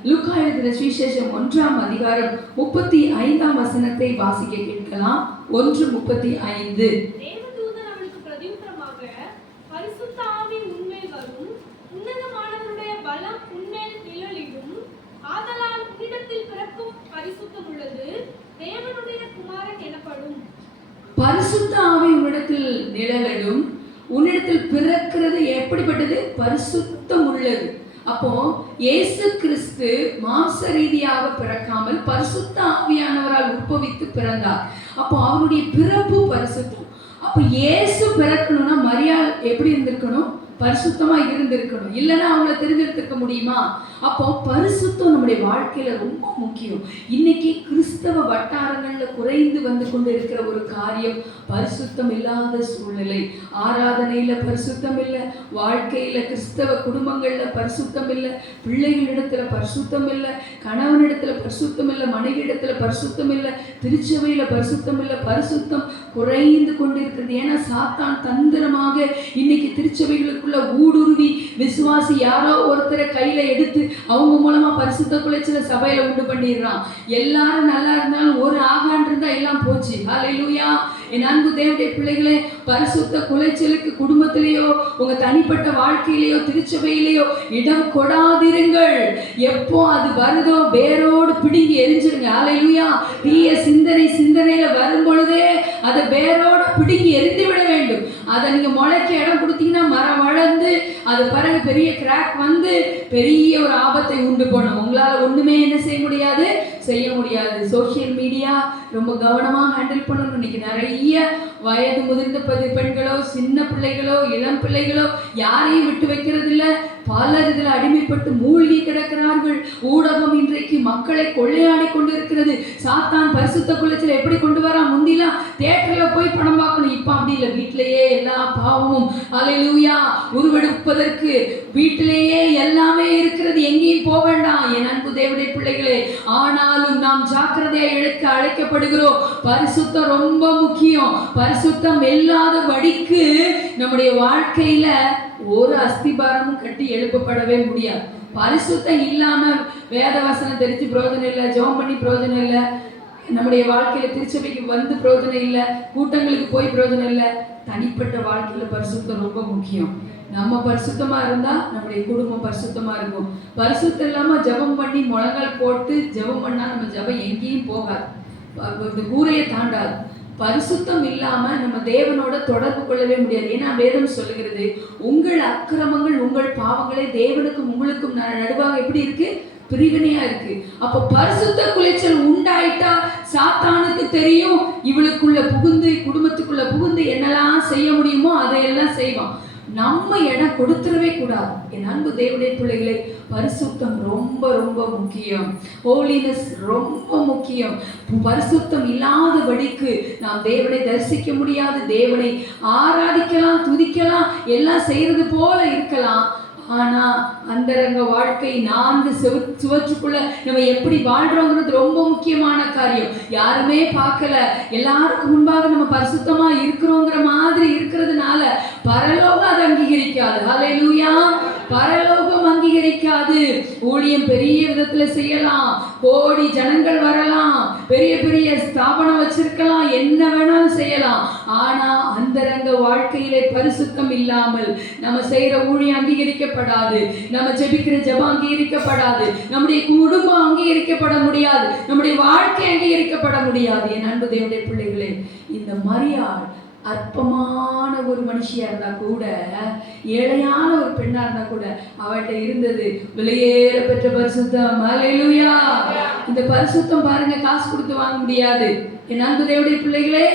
லூக்கா எழுதின சுவிசேஷம் 1ஆம் அதிகாரம் 35ஆம் வசனத்தை வாசிக்க கேட்கலாம். 1:35. தேவதூதன் அவளுக்கு பிரதியுத்தரமாக, பரிசுத்த ஆவி உன்மேல் வரும், உன்னதமானவருடைய பலம் உன்மேல் நிழலிடும், ஆதலால் உன்னிடத்தில் பிறக்கும் பரிசுத்தம் உள்ளது, தேவனுடைய குமாரன் எனப்படும். பரிசுத்த ஆவி உன்னிடத்தில் நிழலிடும், உன்னிடத்தில் பிறக்கிறது எப்படிப்பட்டது, பரிசுத்தம் உள்ளது. அப்போ இயேசு கிறிஸ்து மாம்ச ரீதியாக பிறக்காமல் பரிசுத்த ஆவியானவரால் உற்பவித்து பிறந்தார். அப்போ அவருடைய பிறப்பு பரிசுத்தம். அப்போ இயேசு பிறக்கணும்னா மரியாள் எப்படி இருந்திருக்கணும், பரிசுத்தமா இருந்திருக்கணும். இல்லைன்னா அவங்கள தெரிஞ்செடுத்துக்க முடியுமா? அப்போ பரிசுத்தம் நம்முடைய வாழ்க்கையில ரொம்ப முக்கியம். இன்னைக்கு கிறிஸ்தவ வட்டாரங்கள்ல குறைந்து வந்து கொண்டு இருக்கிற ஒரு காரியம் பரிசுத்தம் இல்லாத சூழ்நிலை. ஆராதனையில பரிசுத்தம் இல்லை, வாழ்க்கையில கிறிஸ்தவ குடும்பங்கள்ல பரிசுத்தம் இல்லை, பிள்ளைகளிடத்துல பரிசுத்தம் இல்லை, கணவனிடத்துல பரிசுத்தம் இல்லை, மனைவியிடத்துல பரிசுத்தம் இல்லை, திருச்சபையில பரிசுத்தம் இல்லை. பரிசுத்தம் குறைந்து கொண்டிருக்கிறது. ஏன்னா சாத்தான் தந்திரமாக இன்னைக்கு திருச்சபைகளுக்கு இவங்களுக்குள்ள ஊடுருவி விசுவாசி யாரோ ஒருத்தரை கையில எடுத்து அவங்க மூலமா பரிசுத்த குலைச்சல சபையில உண்டு பண்ணிடுறான். எல்லாரும் நல்லா இருந்தாலும் ஒரு ஆகான் இருந்தா எல்லாம் போச்சு. ஹல்லேலூயா. என் அன்பு தேவனுடைய பிள்ளைகளே, பரிசுத்த குலைச்சலுக்கு குடும்பத்திலேயோ உங்க தனிப்பட்ட வாழ்க்கையிலேயோ திருச்சபையிலேயோ இடம் கொடாதிருங்கள். எப்போ அது வருதோ வேரோடு பிடுங்கி எரிஞ்சிருங்க. ஹல்லேலூயா. தீய சிந்தனையில வரும் பொழுதே அதை வேரோடு பிடுங்கி எரிந்து விட வேண்டும். அதை நீங்க முளைக்க இடம் கொடுத்தீங்கன்னா மரம் வளர்ந்து அது பிறகு பெரிய கிராக் வந்து பெரிய ஒரு ஆபத்தை உண்டு பண்ணும். உங்களால ஒண்ணுமே என்ன செய்ய முடியாது. சோசியல் மீடியா ரொம்ப கவனமா ஹேண்டில் பண்ணணும். இன்னைக்கு நிறைய வயது முதிர்ந்த பெண்களோ சின்ன பிள்ளைகளோ இளம் பிள்ளைகளோ யாரையும் விட்டு வைக்கிறது இல்லை. பலர் இதில் அடிமைப்பட்டு மூழ்கி கிடக்கிறார்கள். ஊடகம் இன்றைக்கு மக்களை கொள்ளையாடி கொண்டு இருக்கிறது. சாத்தான் பரிசுத்த குலைச்சல் எப்படி கொண்டு வரா? முந்திலாம் தியேட்டர்ல போய் படம் பார்க்கணும், இப்ப அப்படி இல்லை. வீட்டிலேயே எல்லா பாவமும் ஹல்லேலூயா உருவெடுப்பதற்கு வீட்டிலேயே எல்லாமே இருக்கிறது. எங்கேயும் போக வேண்டாம் என் அன்பு தேவனுடைய பிள்ளைகளே. ஆனாலும் நாம் ஜாக்கிரதையா எடுக்க அழைக்கப்படுகிறோம். பரிசுத்தம் ரொம்ப முக்கியம். பரிசுத்தம் இல்லாத வடிக்கு நம்முடைய வாழ்க்கையில ஒரு அஸ்திபாரமும் கட்டி எழுப்பப்படவே முடியாது. பரிசுத்தம் இல்லாம வேத வசனம் தெரிஞ்சு பிரயோஜனம் இல்லை, ஜெபம் பண்ணி பிரயோஜனம் இல்லை, நம்முடைய வாழ்க்கையில திருச்சபைக்கு வந்து பிரயோஜனம் இல்லை, கூட்டங்களுக்கு போய் பிரயோஜனம் இல்லை. தனிப்பட்ட வாழ்க்கையில பரிசுத்தம் ரொம்ப முக்கியம். நம்ம பரிசுத்தமா இருந்தா நம்முடைய குடும்பம் பரிசுத்தமா இருக்கும். பரிசுத்தம் இல்லாம ஜெபம் பண்ணி முழங்கால் போட்டு ஜெபம் பண்ணா நம்ம ஜெபம் எங்கேயும் போகாது, கூரையை தாண்டாது. பரிசுத்தம் இல்லாம நம்ம தேவனோட தொடர்பு கொள்ளவே முடியாது. ஏன்னா வேதம் சொல்லுகிறது, உங்கள் அக்கிரமங்கள் உங்கள் பாவங்களே தேவனுக்கும் உங்களுக்கும் நடுவாக எப்படி இருக்கு? பிரிவினையா இருக்கு. அப்ப பரிசுத்த குலைச்சல் உண்டாயிட்டா சாத்தானுக்கு தெரியும், இவளுக்குள்ள புகுந்து குடும்பத்துக்குள்ள புகுந்து என்னெல்லாம் செய்ய முடியுமோ அதையெல்லாம் செய்வான். நம்ம இடம் கொடுத்துடவே கூடாது. என் அன்பு தேவனுடைய பிள்ளைகளை, பரிசுத்தம் ரொம்ப ரொம்ப முக்கியம். ஹோலினஸ் ரொம்ப முக்கியம். பரிசுத்தம் இல்லாதபடிக்கு நாம் தேவனை தரிசிக்க முடியாது. தேவனை ஆராதிக்கலாம், துதிக்கலாம், எல்லாம் செய்யறது போல இருக்கலாம். ஆனா அந்தரங்க வாழ்க்கை 4 சுவற்றுக்குள்ள நம்ம எப்படி வாழ்றோங்கிறது ரொம்ப முக்கியமான காரியம். யாருமே பார்க்கல, எல்லாருக்கும் முன்பாக நம்ம பரிசுத்தமா இருக்கிறோங்கிற மாதிரி இருக்கிறதுனால பரலோகம் அதை அங்கீகரிக்காது. ஹல்லேலூயா. பரலோகம் அங்கீகரிக்காது. ஊழியம் பெரிய விதத்துல செய்யலாம், கோடி ஜனங்கள் வரலாம், பெரிய பெரிய ஸ்தாபனம் வச்சிருக்கலாம், என்ன வேணாலும் செய்யலாம். ஆனா அந்தரங்க வாழ்க்கையிலே பரிசுத்தம் இல்லாமல் நம்ம செய்யற ஊழியம் அங்கீகரிக்கப்படாது, நம்ம ஜெபிக்கிற ஜெபம் அங்கீகரிக்கப்படாது, நம்முடைய குடும்பம் அங்கீகரிக்கப்பட முடியாது, நம்முடைய வாழ்க்கை அங்கீகரிக்கப்பட முடியாது. என் அன்பு தேவனுடைய பிள்ளைகளே, இந்த மரியாள் அற்பமான ஒரு மனுஷியா இருந்தா கூட, ஏழையான ஒரு பெண்ணா இருந்தா கூட அவள்கிட்ட இருந்தது விலையேற பெற்ற பரிசுத்தம். ஹல்லேலூயா. இந்த பரிசுத்தம் பாருங்க, காசு கொடுத்து வாங்க முடியாது. என் அன்பு தேவனுடைய பிள்ளைகளே,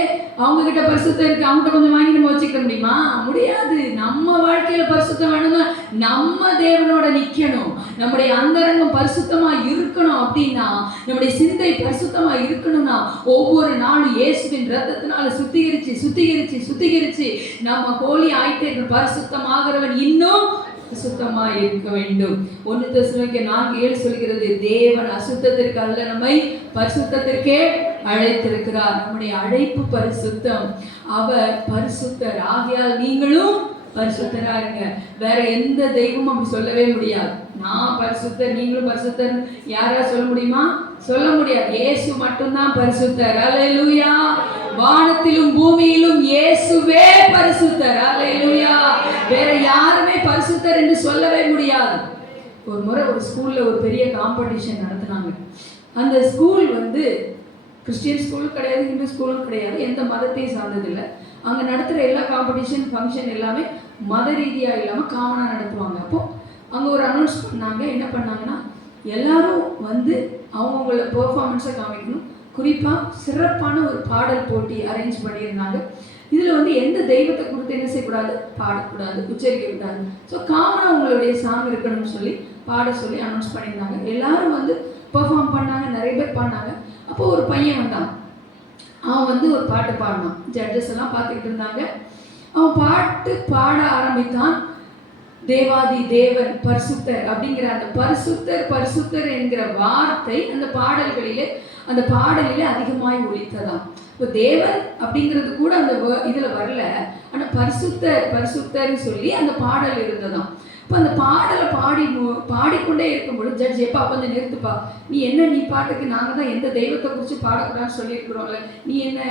அவங்க கிட்ட பரிசுத்தம் இருக்கு, அவங்க கொஞ்சம் வாங்கி நம்ம வச்சுக்க முடியுமா? முடியாது. நம்ம வாழ்க்கையில பரிசுத்தம் வேணும்னா நம்ம தேவனோட நிக்கணும். நம்முடைய அந்தரங்கம் பரிசுத்தமா இருக்கணும். அப்படின்னா நம்முடைய சிந்தை பரிசுத்தமா இருக்கணும்னா ஒவ்வொரு நாளும் இயேசுவின் ரத்தத்தினால சுத்திகரிச்சு சுத்திகரிச்சு சுத்திகரிச்சு நம்ம ஹோலி ஆயிட்டே பரிசுத்தமாகிறவன் இன்னும் சுத்தமா இருக்க வேண்டும். 1 தெசலோனிக்கேயர் 4:7 சொல்கிறது, தேவன் அசுத்தத்திற்கு அல்ல நம்மை பரிசுத்தத்திற்கே அழைத்திருக்கிறார். நம்முடைய அழைப்பு பரிசுத்தம். அவர் பரிசுத்தர். ஆகையால் நீங்களும் பரிசுத்தரா இருங்க. வேற எந்த தெய்வமும் அப்படி சொல்லவே முடியாது. நான் பரிசுத்தர், நீங்களும் பரிசுத்தர் யாரா சொல்ல முடியுமா? சொல்ல முடியாது. இயேசு மட்டும்தான் பரிசுத்தர். ஹல்லேலூயா. வானத்திலும் பூமியிலும் இயேசுவே பரிசுத்தர். ஹல்லேலூயா. வேற யாருமே பரிசுத்தர் என்று சொல்லவே முடியாது. ஒரு முறை ஒரு ஸ்கூல்ல ஒரு பெரிய காம்படிஷன் நடத்தினாங்க. அந்த ஸ்கூல் வந்து கிறிஸ்டியன் ஸ்கூலும் கிடையாது, ஹிந்து ஸ்கூலும் கிடையாது, எந்த மதத்தையும் சார்ந்ததில்லை. அங்கே நடத்துகிற எல்லா காம்படிஷன் ஃபங்க்ஷன் எல்லாமே மத ரீதியாக இல்லாமல் காமனாக நடத்துவாங்க. அப்போது அங்கே ஒரு அனௌன்ஸ் பண்ணாங்க. என்ன பண்ணாங்கன்னா, எல்லாரும் வந்து அவங்கவுங்கள பெர்ஃபார்மன்ஸை காமிக்கணும். குறிப்பாக சிறப்பான ஒரு பாடல் போட்டி அரேஞ்ச் பண்ணியிருந்தாங்க. இதில் வந்து எந்த தெய்வத்தை கொடுத்து என்ன செய்யக்கூடாது? பாடக்கூடாது, உச்சரிக்கக்கூடாது. ஸோ காமனாக உங்களுடைய சாங் இருக்கணும்னு சொல்லி பாட சொல்லி அனௌன்ஸ் பண்ணியிருந்தாங்க. எல்லாரும் வந்து பெர்ஃபார்ம் பண்ணாங்க, நிறைய பேர் பாடினாங்க. அப்போது ஒரு பையன் வந்தான். அவன் வந்து ஒரு பாட்டு பாடினான். ஜட்ஜஸ் எல்லாம் பார்த்துக்கிட்டு இருந்தாங்க. அவன் பாட்டு பாட ஆரம்பித்தான். தேவாதி தேவன் பரிசுத்தர் அப்படிங்கிற அந்த பரிசுத்தர் பரிசுத்தர் என்கிற வார்த்தை அந்த பாடல்களிலே அந்த பாடலிலே அதிகமாய் ஒலித்ததாம். இப்போ தேவன் அப்படிங்கிறது கூட அந்த இதுல வரல, ஆனா பரிசுத்தர் பரிசுத்தர்னு சொல்லி அந்த பாடல் இருந்ததாம். இப்போ அந்த பாடலை பாடிக்கொண்டே இருக்கும்போது ஜட்ஜ் எப்பா கொஞ்சம் நிறுத்துப்பா, நீ பாட்டுக்கு நாங்கள் தான் எந்த தெய்வத்தை குறித்து பாடக்கூடாதுன்னு சொல்லியிருக்கிறோம்ல, நீ என்ன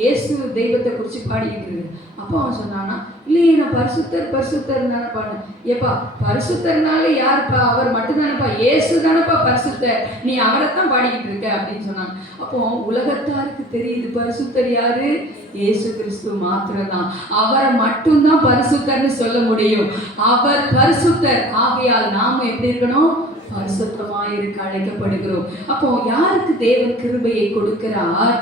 இயேசு தெய்வத்தை குறித்து பாடிக்கிட்டு இருக்கு. அப்போ அவன் சொன்னானா, இல்லையே நான் பரிசுத்தர் தானே பாடினேன். ஏப்பா பரிசுத்தர்னாலே யாருப்பா, அவர் மட்டும்தானப்பா, இயேசு தானப்பா பரிசுத்தர், நீ அவரை தான் பாடிக்கிட்டு இருக்க அப்படின்னு சொன்னாங்க. அப்போ உலகத்தாருக்கு தெரியுது பரிசுத்தர் யாரு, இயேசு கிறிஸ்து மாத்திரம்தான், அவரை மட்டும்தான் பரிசுத்தர்னு சொல்ல முடியும். அவர் பரிசுத்தர், ஆகையால் நாம எப்படி இருக்கணும், பரிசுத்தமாய் இருக்க அழைக்கப்படுகிறோம். அப்போ யாருக்கு தேவன் கிருபையை கொடுக்கிறார்,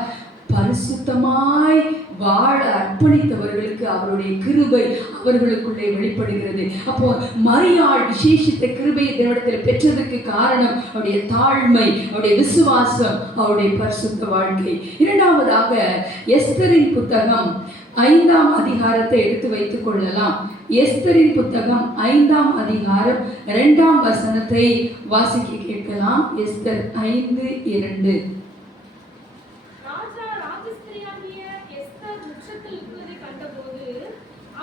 பரிசுத்தமாய் வாழ அர்ப்பணித்தவர்களுக்கு அவருடைய கிருபை அவர்களுக்குள்ளே வெளிப்படுகிறது. அப்போ மரியாள் விசேஷித்த கிருபையை தேவனிடத்தில் பெற்றதற்கு காரணம் அவருடைய தாழ்மை, அவருடைய விசுவாசம், அவருடைய பரிசுத்த வாழ்க்கை. இரண்டாவதாக எஸ்தரின் புத்தகம் 5ஆம் அதிகாரத்தை எடுத்து வைத்துக் கொள்ளலாம். எஸ்தரின் புத்தகம் 5ஆம் அதிகாரம் 2ஆம் வசனத்தை வாசிக்க கேட்கலாம். எஸ்தர் 5:2.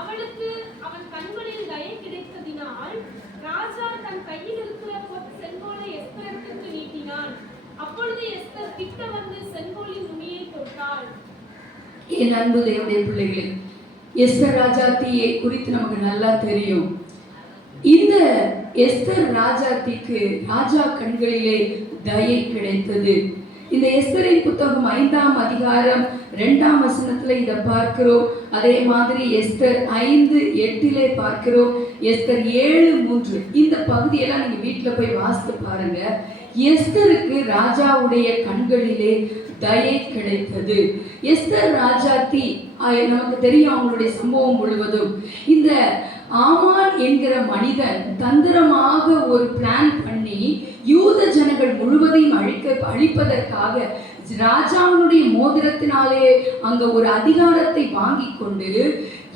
அவளுக்கு அவன் கண்களில் தயை கிடைத்ததினால் ராஜா தன் கையில் இருக்கிற செங்கோலை எஸ்தருக்கு நீட்டினான். அப்பொழுது எஸ்தர் கிட்ட வந்து செங்கோலின் நுனியை தொட்டாள். என் அன்பு தேவனுடைய பிள்ளைகளே, எஸ்தர் ராஜாத்தியை குறித்து நமக்கு நல்லா தெரியும். இந்த எஸ்தர் ராஜாத்திக்கு ராஜா கண்களிலே தயை கிடைத்தது. இந்த எஸ்தரின் புத்தகம் 5ஆம் அதிகாரம் 2ஆம் வசனத்துல இதை பார்க்கிறோம். அதே மாதிரி எஸ்தர் 5:8 பார்க்கிறோம். எஸ்தர் 7:3 இந்த பகுதியெல்லாம் நீங்க வீட்டுல போய் வாசித்து பாருங்க. எஸ்தருக்கு ராஜாவுடைய கண்களிலே தயை கிடைத்தது. எஸ்தர் ராஜாத்தி நமக்கு தெரியும் அவங்களுடைய சம்பவம் முழுவதும். இந்த ஆமான் என்கிற மனிதன் தந்திரமாக ஒரு பிளான் பண்ணி யூத ஜனங்கள் முழுவதையும் அழிப்பதற்காக ராஜாவினுடைய மோதிரத்தினாலே அங்க ஒரு அதிகாரத்தை வாங்கி கொண்டு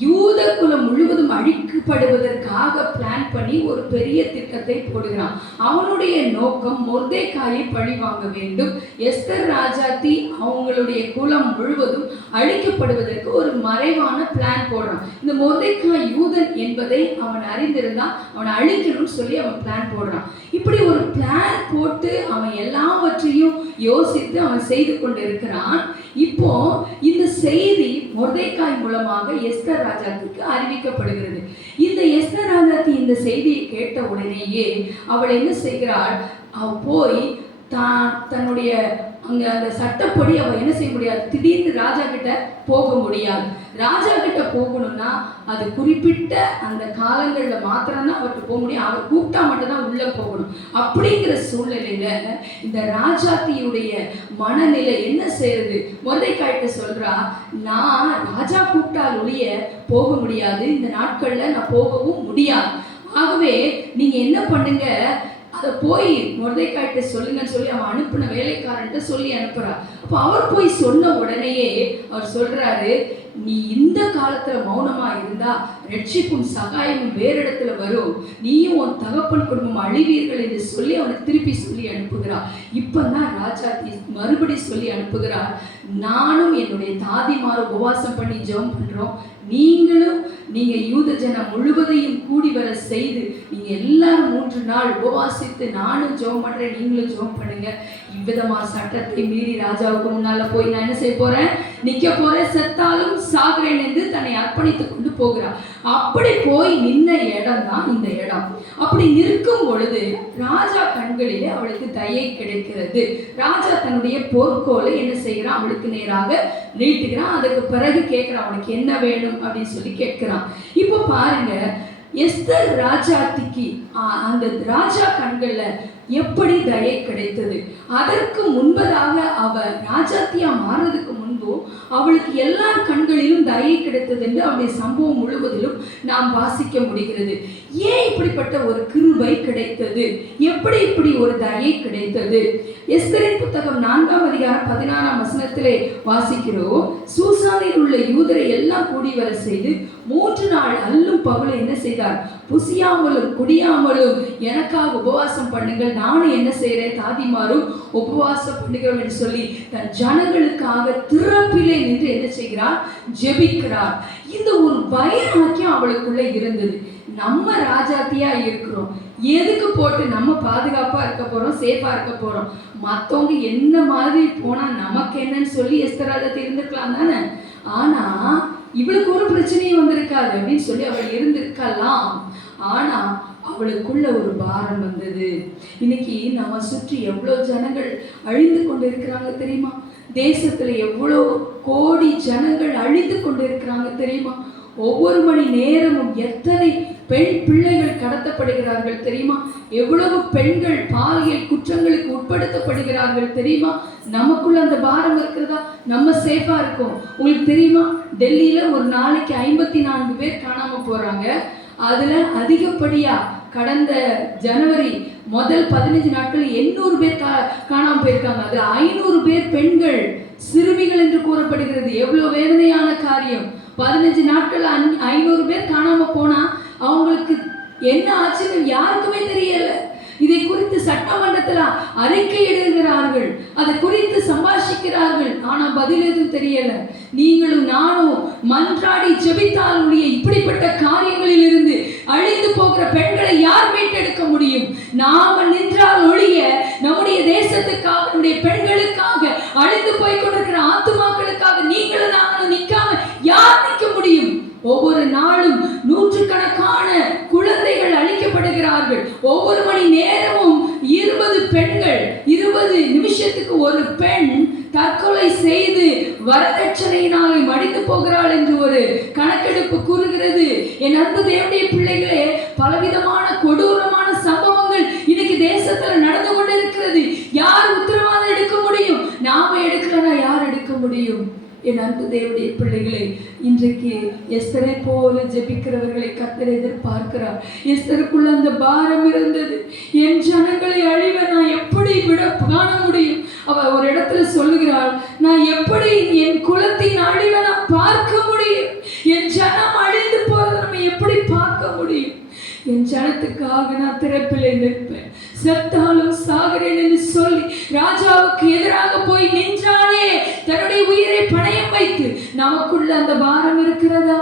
யூத குலம் முழுவதும் அழிக்கப்படுவதற்காக பிளான் பண்ணி ஒரு பெரிய திட்டத்தை போடுகிறான். அவனுடைய நோக்கம் மொர்தெக்காயை பழி வாங்க வேண்டும். எஸ்தர் ராஜாத்தி அவங்களுடைய குலம் முழுவதும் அழிக்கப்படுவதற்கு ஒரு மறைவான பிளான் போடுறான். இந்த மொர்தெக்காய் யூதன் என்பதை அவன் அறிந்திருந்தான், அவனை அழிக்கணும்னு சொல்லி அவன் பிளான் போடுறான். இப்படி ஒரு பிளான் போட்டு அவன் எல்லாவற்றையும் யோசித்து அவன் செய்து கொண்டு இருக்கிறான். இப்போ இந்த செய்தி மொர்தெக்காய் மூலமாக எஸ்தர் ராஜாத்திக்கு அறிவிக்கப்படுகிறது. இந்த எஸ்தர் ராஜாத்தி இந்த செய்தியை கேட்ட உடனேயே அவள் என்ன செய்கிறாள், அவ போய் தன்னுடைய அங்க அந்த சட்டப்படி அவ என்ன செய்ய முடியாது, திடீர்னு ராஜா கிட்ட போக முடியாது. ராஜா கிட்ட போகணும்னா அது குறிப்பிட்ட அந்த காலங்கள்ல மாத்திரம்தான் அவர்கிட்ட போக முடியும். அவர் கூப்பிட்டா மட்டும்தான் உள்ள போகணும். அப்படிங்கிற சூழ்நிலையில இந்த ராஜாத்தியுடைய மனநிலை என்ன செய்யறது, மொர்தெக்காய்ட்ட சொல்றா, நான் ராஜா கூப்பிட்டால் ஒழிய போக முடியாது, இந்த நாட்கள்ல நான் போகவும் முடியாது. ஆகவே நீங்க என்ன பண்ணுங்க, அதை போய் மொர்தெக்காய்ட்ட சொல்லுங்கன்னு சொல்லி அவன் அனுப்பின வேலைக்காரன்ட்ட சொல்லி அனுப்புறார். அப்போ அவர் போய் சொன்ன உடனேயே அவர் சொல்றாரு, நீ இந்த காலத்துல மௌனமா இருந்தா ரட்சிப்பும் சகாயமும் வேறு இடத்துல வரும், நீயும் உன் தகப்பன் குடும்பம் அழிவீர்கள் என்று சொல்லி அவனை திருப்பி சொல்லி அனுப்புகிறார். இப்பதான் ராஜாத்தி மறுபடி சொல்லி அனுப்புகிறார், நானும் என்னுடைய தாதிமாரும் உபவாசம் பண்ணி ஜெபம் பண்றோம், நீங்க யூத ஜனம் முழுவதையும் கூடி வர செய்து நீங்க எல்லாரும் 3 நாள் உபவாசித்து நானும் ஜெபம் பண்றேன், நீங்களும் ஜெபம் பண்ணுங்க. இவ்விதமா சட்டத்தை மீறி ராஜாவுக்கு முன்னால போய் நான் என்ன செய்ய போறேன், நிக்க போறேன், செத்தாலும் சாகுறேன் என்று தன்னை அர்ப்பணித்து கொண்டு போகிறார். அப்படி போய் நின்ன இடம் தான் இந்த இடம். அப்படி நிற்கும் பொழுது ராஜா கண்களிலே அவளுக்கு தயை கிடைக்கிறது. ராஜா தன்னுடைய போர்க்கோலை என்ன செய்கிறான், அவளுக்கு நேராக நீட்டுகிறான். அதுக்கு பிறகு கேட்கிறான், அவனுக்கு என்ன வேணும் அப்படின்னு சொல்லி கேட்கிறான். இப்போ பாருங்க, எஸ்தர் ராஜாத்திக்கு அந்த ராஜா கண்கள்ல எப்படி தயை கிடைத்தது. அதற்கு முன்பதாக அவ ராஜாத்தியா மாறுறதுக்கு முன்பும் அவளுக்கு எல்லா கண்களிலும் தயை கிடைத்தது. கிடைத்தது என்று அவருடைய சம்பவம் முழுவதிலும் நாம் வாசிக்க முடிகிறது. ஏன் இப்படிப்பட்ட ஒரு கிருபை கிடைத்தது? எப்படி இப்படி ஒரு தயை கிடைத்தது? எஸ்தரின் புத்தகம் 4ஆம் அதிகாரம் 16ஆம் வசனத்திலே வாசிக்கிறோம். சூசானில் உள்ள யூதரை எல்லாம் கூடி வர செய்து 3 நாள் அல்லும் பகலும் என்ன செய்தார்? புசியாமலும் குடியாமலும் எனக்காக உபவாசம் பண்ணுங்கள், நானும் என்ன செய்கிறேன், தாதிமாரும் உபவாசம் பண்ணுகிறோம் என்று சொல்லி தன் ஜனங்களுக்காக திறப்பிலே நின்று என்ன செய்கிறார்? ஜெபிக்கிறார். இந்த ஒரு வைராக்கியம் அவளுக்குள்ள இருந்தது. நம்ம ராஜாத்தியா இருக்கிறோம், எதுக்கு போட்டு நம்ம பாதுகாப்பா இருக்க போறோம், சேஃபா இருக்க போறோம், மற்றவங்க என்ன மாதிரி போனா நமக்கு என்னன்னு சொல்லி எஸ்தர் ராஜாத்தி இருந்திருக்கலாம் தானே. ஆனா இவளுக்கு ஒரு பிரச்சனையும் வந்திருக்காது அப்படின்னு சொல்லி அவள் இருந்திருக்கலாம். ஆனா அவளுக்குள்ள ஒரு பாரம் வந்தது. இன்னைக்கு நம்ம சுற்றி எவ்வளோ ஜனங்கள் அழிந்து கொண்டு இருக்கிறாங்க தெரியுமா? தேசத்துல எவ்வளோ கோடி ஜனங்கள் அழிந்து கொண்டு இருக்கிறாங்க தெரியுமா? ஒவ்வொரு மணி நேரமும் எத்தனை பெண் பிள்ளைகள் கடத்தப்படுகிறார்கள் தெரியுமா? எவ்வளவு பெண்கள் பாலியல் குற்றங்களுக்கு உட்படுத்தப்படுகிறார்கள் தெரியுமா? நமக்குள்ள அந்த பாரம் இருக்கிறதா? நம்ம சேஃபா இருக்கோம். உங்களுக்கு தெரியுமா, டெல்லியில ஒரு நாளைக்கு 54 பேர் காணாம போறாங்க. அதுல அதிகப்படியா கடந்த ஜனவரி முதல் 15 நாட்கள் 800 பேர் காணாம போயிருக்காங்க. அதுல 500 பேர் பெண்கள், சிறுமிகள் என்று கூறப்படுகிறது. எவ்வளவு வேதனையான காரியம்! 15 நாட்கள் 500 பேர் காணாம போனா அவங்களுக்கு என்ன ஆச்சுன்னு யாருக்குமே தெரியல. இதை குறித்து சட்டமன்றத்தில் அறிக்கை எழுதுகிறார்கள், அதை குறித்து சம்பாஷிக்கிறார்கள். ஆனா பதில் எதுவும் தெரியல. நீங்களும் நானும் மன்றாடி ஜெபித்தால் ஒழிய இப்படிப்பட்ட காரியங்களில் இருந்து அழிந்து போகிற பெண்களை யார் மீட்டெடுக்க முடியும்? நாம நின்றால் ஒழிய நம்முடைய தேசத்துக்காக, நம்முடைய பெண்களுக்காக, அழிந்து போய் கொண்டிருக்கிற ஆத்துமாக்களுக்காக நீங்களும் நாங்களும் நிற்காம யார் நிற்க முடியும்? ஒவ்வொரு நாளும் நூற்றுக்கணக்கான குழந்தைகள் அழிக்கப்படுகிறார்கள். ஒவ்வொரு மணி நேரமும் 20 பெண்கள், 20 நிமிஷத்துக்கு ஒரு பெண் தற்கொலை செய்து வரதட்சணையினாலே மடிந்து போகிறாள் என்று ஒரு கணக்கெடுப்பு கூறுகிறது. என் அன்பு தேவனுடைய பிள்ளைகளே, பலவிதமான கொடூரமான சம்பவங்கள் இன்னைக்கு தேசத்துல நடந்து கொண்டிருக்கிறது. யார் உத்தரவாதம் எடுக்க முடியும்? நாம எடுக்கலன்னா யார் எடுக்க முடியும்? என் அன்பு தேவனுடைய பிள்ளைகளை, இன்றைக்கு எஸ்தரை போல ஜெபிக்கிறவர்களை கர்த்தர் எதிர்பார்க்கிறார். எஸ்தருக்குள்ள அந்த பாரம் இருந்தது. என் ஜனங்களை அழிவை நான் எப்படி விட காண முடியும்? அவ ஒரு இடத்துல சொல்லுகிறாள், நான் எப்படி என் குலத்தின் அழிவை நான் பார்க்க முடியும்? என் ஜனம் அழிந்து போறதை நம்ம எப்படி பார்க்க முடியும்? என் ஜனத்துக்காக நான் திறப்பிலே நிற்பேன், செத்தாலும் சாகிறேன் என்று சொல்லி ராஜாவுக்கு எதிராக போய் நின்றானே, தன்னுடைய உயிரை பணயம் வைத்து. நமக்குள்ள அந்த பாரம் இருக்கிறதா?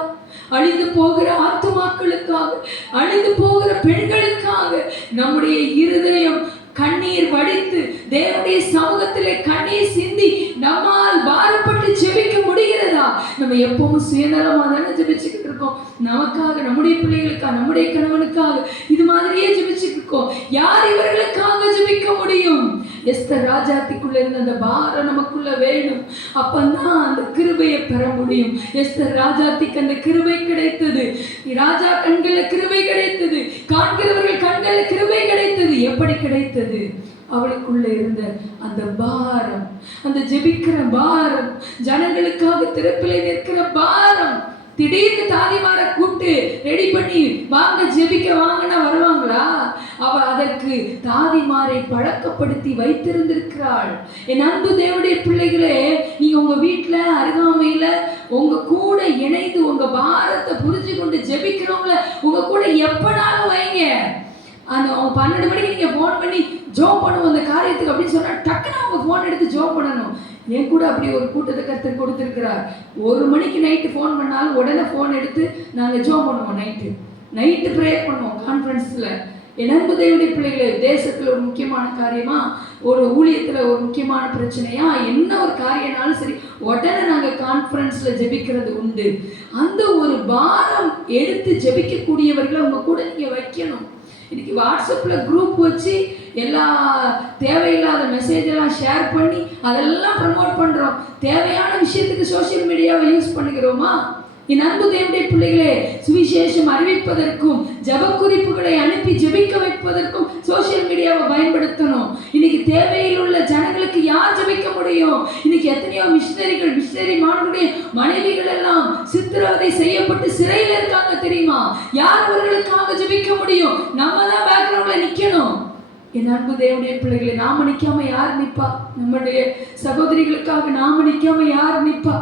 அழிந்து போகிற ஆத்துமாக்களுக்காக, அழிந்து போகிற பெண்களுக்காக நம்முடைய இருதயம் கண்ணீர் வடித்து தேவனுடைய சமூகத்திலே கண்ணீர் சிந்தி நம்மால் பாரப்பட்டு ஜெபிக்க முடிகிறதா? நம்ம எப்பவும் சுயநலமாக தானே ஜெபிச்சுக்கிட்டு இருக்கோம். நமக்காக, நம்முடைய பிள்ளைகளுக்காக, நம்முடைய கணவனுக்காக இது மாதிரியே ஜெபிச்சுட்டு இருக்கோம். யார் இவர்களுக்காக ஜெபிக்க முடியும்? எஸ்தர் ராஜாத்திக்குள்ள இருந்த அந்த பாரம் நமக்குள்ள வேணும். அப்பந்தான் அந்த கிருபையை பெற முடியும். எஸ்தர் ராஜாத்திக்கு அந்த கிருபை கிடைத்தது. ராஜா கண்கள கிருபை கிடைத்தது, காண்கிறவர்கள் கண்கள கிருபை கிடைத்தது. எப்படி கிடைத்தது? அவளுக்குள்ள இருந்த அந்த பாரம், அந்த ஜெபிக்கிற பாரம், ஜனங்களுக்காக திறப்பிலே நிற்கிற பாரம். திடீர்னு தாதிமார கூப்பிட்டு ரெடி பண்ணி வாங்க ஜெபிக்க வாங்கன்னா வருவாங்களா? அவ அதற்கு தாதிமாரை பழக்கப்படுத்தி வைத்திருந்திருக்கிறாள். என் அன்பு தேவனுடைய பிள்ளைகளே, நீங்க உங்க வீட்டுல அருகாமையில உங்க கூட இணைந்து உங்க பாரத்தை புரிஞ்சு கொண்டு ஜெபிக்கிறவங்கள உங்க கூட எப்பனாலும் வைங்க. அந்த 12 மணிக்கு நீங்க போன் பண்ணி ஜோம் பண்ணுவோம் அந்த காரியத்துக்கு அப்படின்னு சொன்னா டக்குன்னு அவங்க போன் எடுத்து ஜோம் பண்ணணும். என் கூட அப்படி ஒரு கூட்டத்தை கர்த்தர் கொடுத்திருக்கிறார். 1 மணிக்கு நைட்டு ஃபோன் பண்ணாலும் உடனே ஃபோன் எடுத்து நாங்கள் ஜோம் பண்ணுவோம். நைட்டு ப்ரேயர் பண்ணுவோம் கான்ஃபரன்ஸில். என் அன்பு தேவனுடைய பிள்ளைகளே, தேசத்தில் ஒரு முக்கியமான காரியமா, ஒரு ஊழியத்தில் ஒரு முக்கியமான பிரச்சனையா, என்ன ஒரு காரியம்னாலும் சரி உடனே நாங்கள் கான்ஃபரன்ஸில் ஜெபிக்கிறது உண்டு. அந்த ஒரு பாரம் எடுத்து ஜெபிக்கக்கூடியவர்களை உங்கள் கூட நீங்கள் வைக்கணும். இன்னைக்கு வாட்ஸ்அப்பில் குரூப் வச்சு எல்லா தேவையில்லாத மெசேஜ் எல்லாம் ஷேர் பண்ணி அதெல்லாம் ப்ரமோட் பண்ணுறோம். தேவையான விஷயத்துக்கு சோசியல் மீடியாவை யூஸ் பண்ணுகிறோமா? என் அன்பு தேவனுடைய பிள்ளைகளே, சுவிசேஷம் அறிவிப்பதற்கும் ஜெப குறிப்புகளை அனுப்பி ஜெபிக்க வைப்பதற்கும் சோசியல் மீடியாவை பயன்படுத்தணும். இன்னைக்கு தேவையில் உள்ள ஜனங்களுக்கு யார் ஜெபிக்க முடியும்? இன்னைக்கு எத்தனையோ மிஷினரிகள், மிஷினரி மாணவர்களுடைய மனைவிகள் எல்லாம் சித்திரவதை சித்திரவதை செய்யப்பட்டு சிறையில் இருக்காங்க தெரியுமா? யார் அவர்களுக்காக ஜெபிக்க முடியும்? நம்ம தான் பேக்ரவுண்ட்ல நிக்கணும். என் அன்பு தேவனுடைய பிள்ளைகளை, நாம நிக்காம யார் நிப்பா? நம்முடைய சகோதரிகளுக்காக நாம நிக்காம யார் நிப்பா?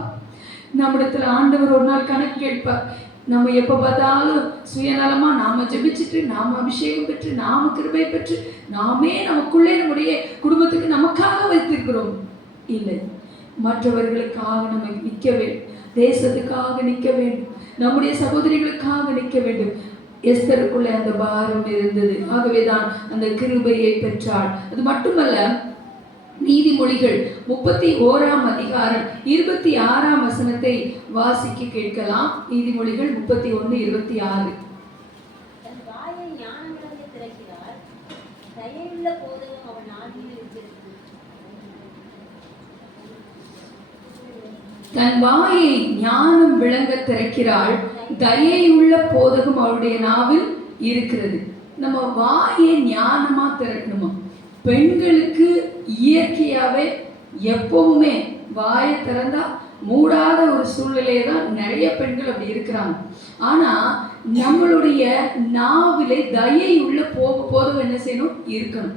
நம்மிடத்துல ஆண்டவர் ஒரு நாள் கணக்கு கேட்பார். நம்ம எப்ப பார்த்தாலும் சுயநலமா நாம ஜெபிச்சுட்டு, நாம அபிஷேகம் பெற்று, நாம கிருபை பெற்று, நாமே நமக்குள்ளே நம்முடைய குடும்பத்துக்கு நமக்காக வைத்திருக்கிறோம். இல்லை, மற்றவர்களுக்காக நம்ம நிற்க வேண்டும், தேசத்துக்காக நிற்க வேண்டும், நம்முடைய சகோதரிகளுக்காக நிற்க வேண்டும். எஸ்தருக்குள்ள அந்த பாரம் இருந்தது. ஆகவேதான் அந்த கிருபையை பெற்றாள். அது மட்டுமல்ல, நீதிமொழிகள் 31ஆம் அதிகாரம் 26ஆம் வசனத்தை வாசிக்க கேட்கலாம். நீதிமொழிகள் 31:26. தன் வாயை ஞானம் விளங்க திறக்கிறார், தயையுள்ள போதகம் அவன் ஆவியில் இருக்கிறது. தன் வாயை ஞானம் விளங்க திறக்கிறாள், தயையுள்ள போதகம் அவளுடைய நாவில் இருக்கிறது. நம்ம வாயை ஞானமா திறக்கணுமா? பெண்களுக்கு இயற்கையாவே எப்பவுமே வாயை திறந்தா மூடாத ஒரு சூழ்நிலையை தான் நிறைய பெண்கள் அப்படி இருக்கிறாங்க. ஆனா நம்மளுடைய நாவிலே தயை உள்ள போதகம் என்ன செய்யணும்? இருக்கணும்.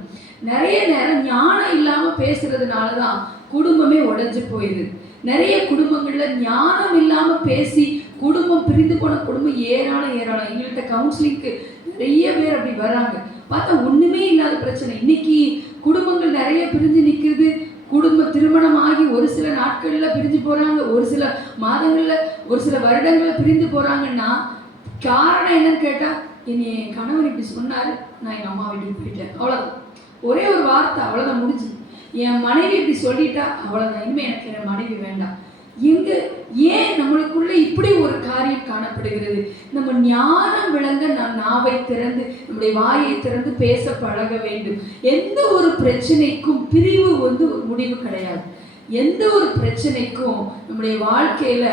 நிறைய நேரம் ஞானம் இல்லாம பேசுறதுனாலதான் குடும்பமே உடைஞ்சு போயிடுது. நிறைய குடும்பங்கள்ல ஞானம் இல்லாம பேசி குடும்பம் பிரிந்து போன குடும்பம் ஏராளம். எங்கள்கிட்ட கவுன்சிலிங்க்கு நிறைய பேர் அப்படி வராங்க. பார்த்தா ஒண்ணுமே இல்லாத பிரச்சனை. இன்னைக்கு குடும்பங்கள் நிறைய பிரிஞ்சு நிற்கிறது. குடும்ப திருமணம் ஆகி ஒரு சில நாட்கள்ல பிரிஞ்சு போறாங்க, ஒரு சில மாதங்கள்ல, ஒரு சில வருடங்கள்ல பிரிந்து போறாங்கன்னா காரணம் என்னன்னு கேட்டா, என் கணவர் இப்படி சொன்னாரு, நான் எங்க அம்மா வீட்டுக்கு போயிட்டேன், அவ்வளவுதான். ஒரே ஒரு வார்த்தை, அவ்வளவுதான், முடிஞ்சு. என் மனைவி இப்படி சொல்லிட்டா, அவ்வளவுதான், இனிமே எனக்கு என் மனைவி வேண்டாம். ஏன் நம்மளுக்குள்ள இப்படி ஒரு காரியம் காணப்படுகிறது? நம்ம ஞானம் விளங்க நாவை திறந்து, நம்முடைய வாயை திறந்து பேச பழக வேண்டும். எந்த ஒரு பிரச்சனைக்கும் பிரிவு ஒரு முடிவு கிடையாது. எந்த ஒரு பிரச்சனைக்கும் நம்முடைய வாழ்க்கையில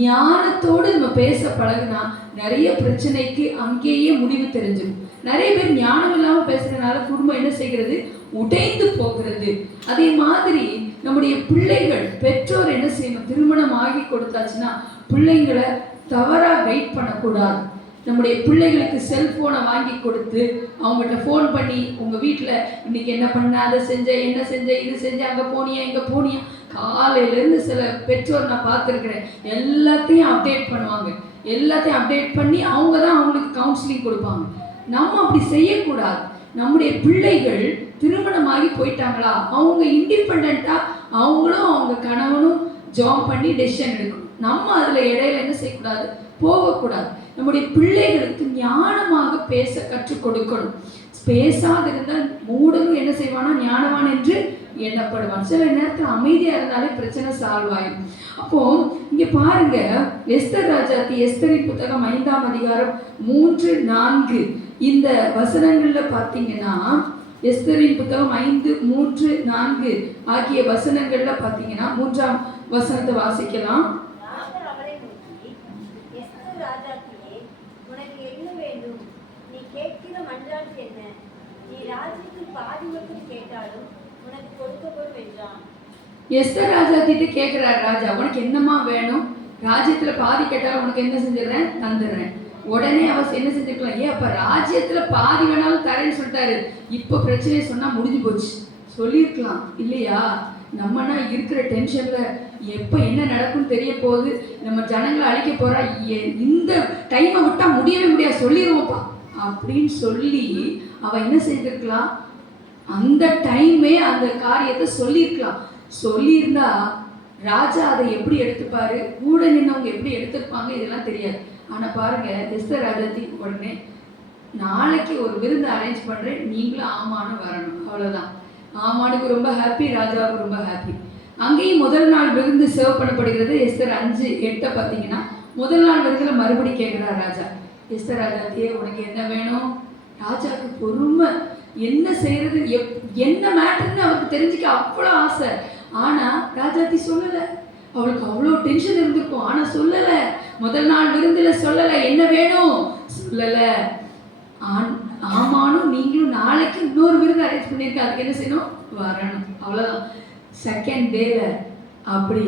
ஞானத்தோடு நம்ம பேச பழகுனா நிறைய பிரச்சனைக்கு அங்கேயே முடிவு தெரிஞ்சிடும். நிறைய பேர் ஞானம் இல்லாம பேசுறதுனால குடும்பம் என்ன செய்கிறது? உடைந்து போகிறது. அதே மாதிரி நம்முடைய பிள்ளைகள், பெற்றோர் என்ன செய்யணும்? திருமணம் ஆகி கொடுத்தாச்சுன்னா பிள்ளைங்களை தவறா கைட் பண்ணக்கூடாது. நம்முடைய பிள்ளைகளுக்கு செல்போனை வாங்கி கொடுத்து அவங்ககிட்ட ஃபோன் பண்ணி, உங்க வீட்டில் இன்னைக்கு என்ன பண்ண, அதை செஞ்ச, என்ன செஞ்ச, இது செஞ்ச, அங்கே போனியா, இங்கே போனியா, காலையிலேருந்து சில பெற்றோர் நான் பார்த்துருக்குறேன், எல்லாத்தையும் அப்டேட் பண்ணுவாங்க. எல்லாத்தையும் அப்டேட் பண்ணி அவங்க தான் அவங்களுக்கு கவுன்சிலிங் கொடுப்பாங்க. நம்ம அப்படி செய்யக்கூடாது. நம்முடைய பிள்ளைகள் திருமணமாகி போயிட்டாங்களா, அவங்க இண்டிபெண்டா அவங்களும் அவங்க கணவனும் ஜாப் பண்ணி டெசிஷன் எடுக்கணும். நம்ம அதில் இடையில என்ன செய்யக்கூடாது? போகக்கூடாது. நம்முடைய பிள்ளைகளுக்கு ஞானமாக பேச கற்றுக் கொடுக்கணும். பேசாது இருந்தால் மூடனும் என்ன செய்வானா? ஞானவான் என்று எண்ணப்படுவான். சில நேரத்தில் அமைதியா இருந்தாலே பிரச்சனை சால்வ் ஆயிடும். அப்போ இங்க பாருங்க, எஸ்தர் ராஜாத்தி, எஸ்தரின் புத்தகம் 5ஆம் அதிகாரம் 3, 4 இந்த வசனங்கள்ல பாத்தீங்கன்னா, எஸ்தரின் புத்தகம் 5, 3, 4 ஆகிய வசனங்கள்ல பாத்தீங்கன்னா 3ஆம் வசனத்தை வாசிக்கலாம். எஸ்தர் ராஜாத்திட்ட கேட்கிறார், ராஜா உனக்கு என்னமா வேணும்? ராஜ்யத்துல பாதி கேட்டாலும் உனக்கு என்ன செஞ்சிடறேன்? தந்துடுறேன். உடனே அவர் என்ன செஞ்சுக்கலாம்? அப்ப ராஜ்யத்துல பாதி வேணாலும் தரேன்னு சொல்லிட்டாரு, இப்ப பிரச்சனையை சொன்னா முடிஞ்சு போச்சு சொல்லியிருக்கலாம் இல்லையா? நம்மனா இருக்கிற டென்ஷன்ல எப்ப என்ன நடக்கும்னு தெரிய போகுது, நம்ம ஜனங்களை அழிக்க போறா, இந்த டைமை விட்டா முடியவே முடியாது, சொல்லிடுவோப்பா அப்படின்னு சொல்லி அவ என்ன செய்திருக்கலாம்? அந்த டைமே அந்த காரியத்தை சொல்லியிருக்கலாம். சொல்லியிருந்தா ராஜா அதை எப்படி எடுத்துப்பாரு, கூட நின்னவங்க எப்படி எடுத்துப்பாங்க, இதெல்லாம் தெரியாது. ஆனா பாருங்க, எஸ்தர் ராஜாத்தி உடனே நாளைக்கு ஒரு விருந்து அரேஞ்ச் பண்றேன், நீங்களும் ஆமான்னு வரணும், அவ்வளவுதான். ஆமானுக்கு ரொம்ப ஹாப்பி, ராஜாவுக்கு ரொம்ப ஹாப்பி. அங்கேயும் முதல் நாள் விருந்து சர்வ் பண்ணப்படுகிறது. எஸ்தர் 5:8 பார்த்தீங்கன்னா முதல் நாள் விருந்துல மறுபடி கேட்கிறார் ராஜா, எஸ்தர் ராஜாத்தியே உனக்கு என்ன வேணும்? ராஜாவுக்கு பொறுமை, என்ன செய்யறது, என்ன மேட்டர்ன்னு அவருக்கு தெரிஞ்சுக்க அவ்வளோ ஆசை. ஆனா ராஜாத்தி சொல்லல. அவளுக்கு அவ்வளோ டென்ஷன் இருந்திருக்கும், ஆனா சொல்லல. முதல் நாள் விருந்துல சொல்லல, என்ன வேணும் சொல்லல. ஆமானும் நீங்களும் நாளைக்கு இன்னொரு விருந்து அரேஞ்ச் பண்ணியிருக்க, அதுக்கு என்ன செய்யணும்? வரணும், அவ்வளவுதான். செகண்ட் டேல அப்படி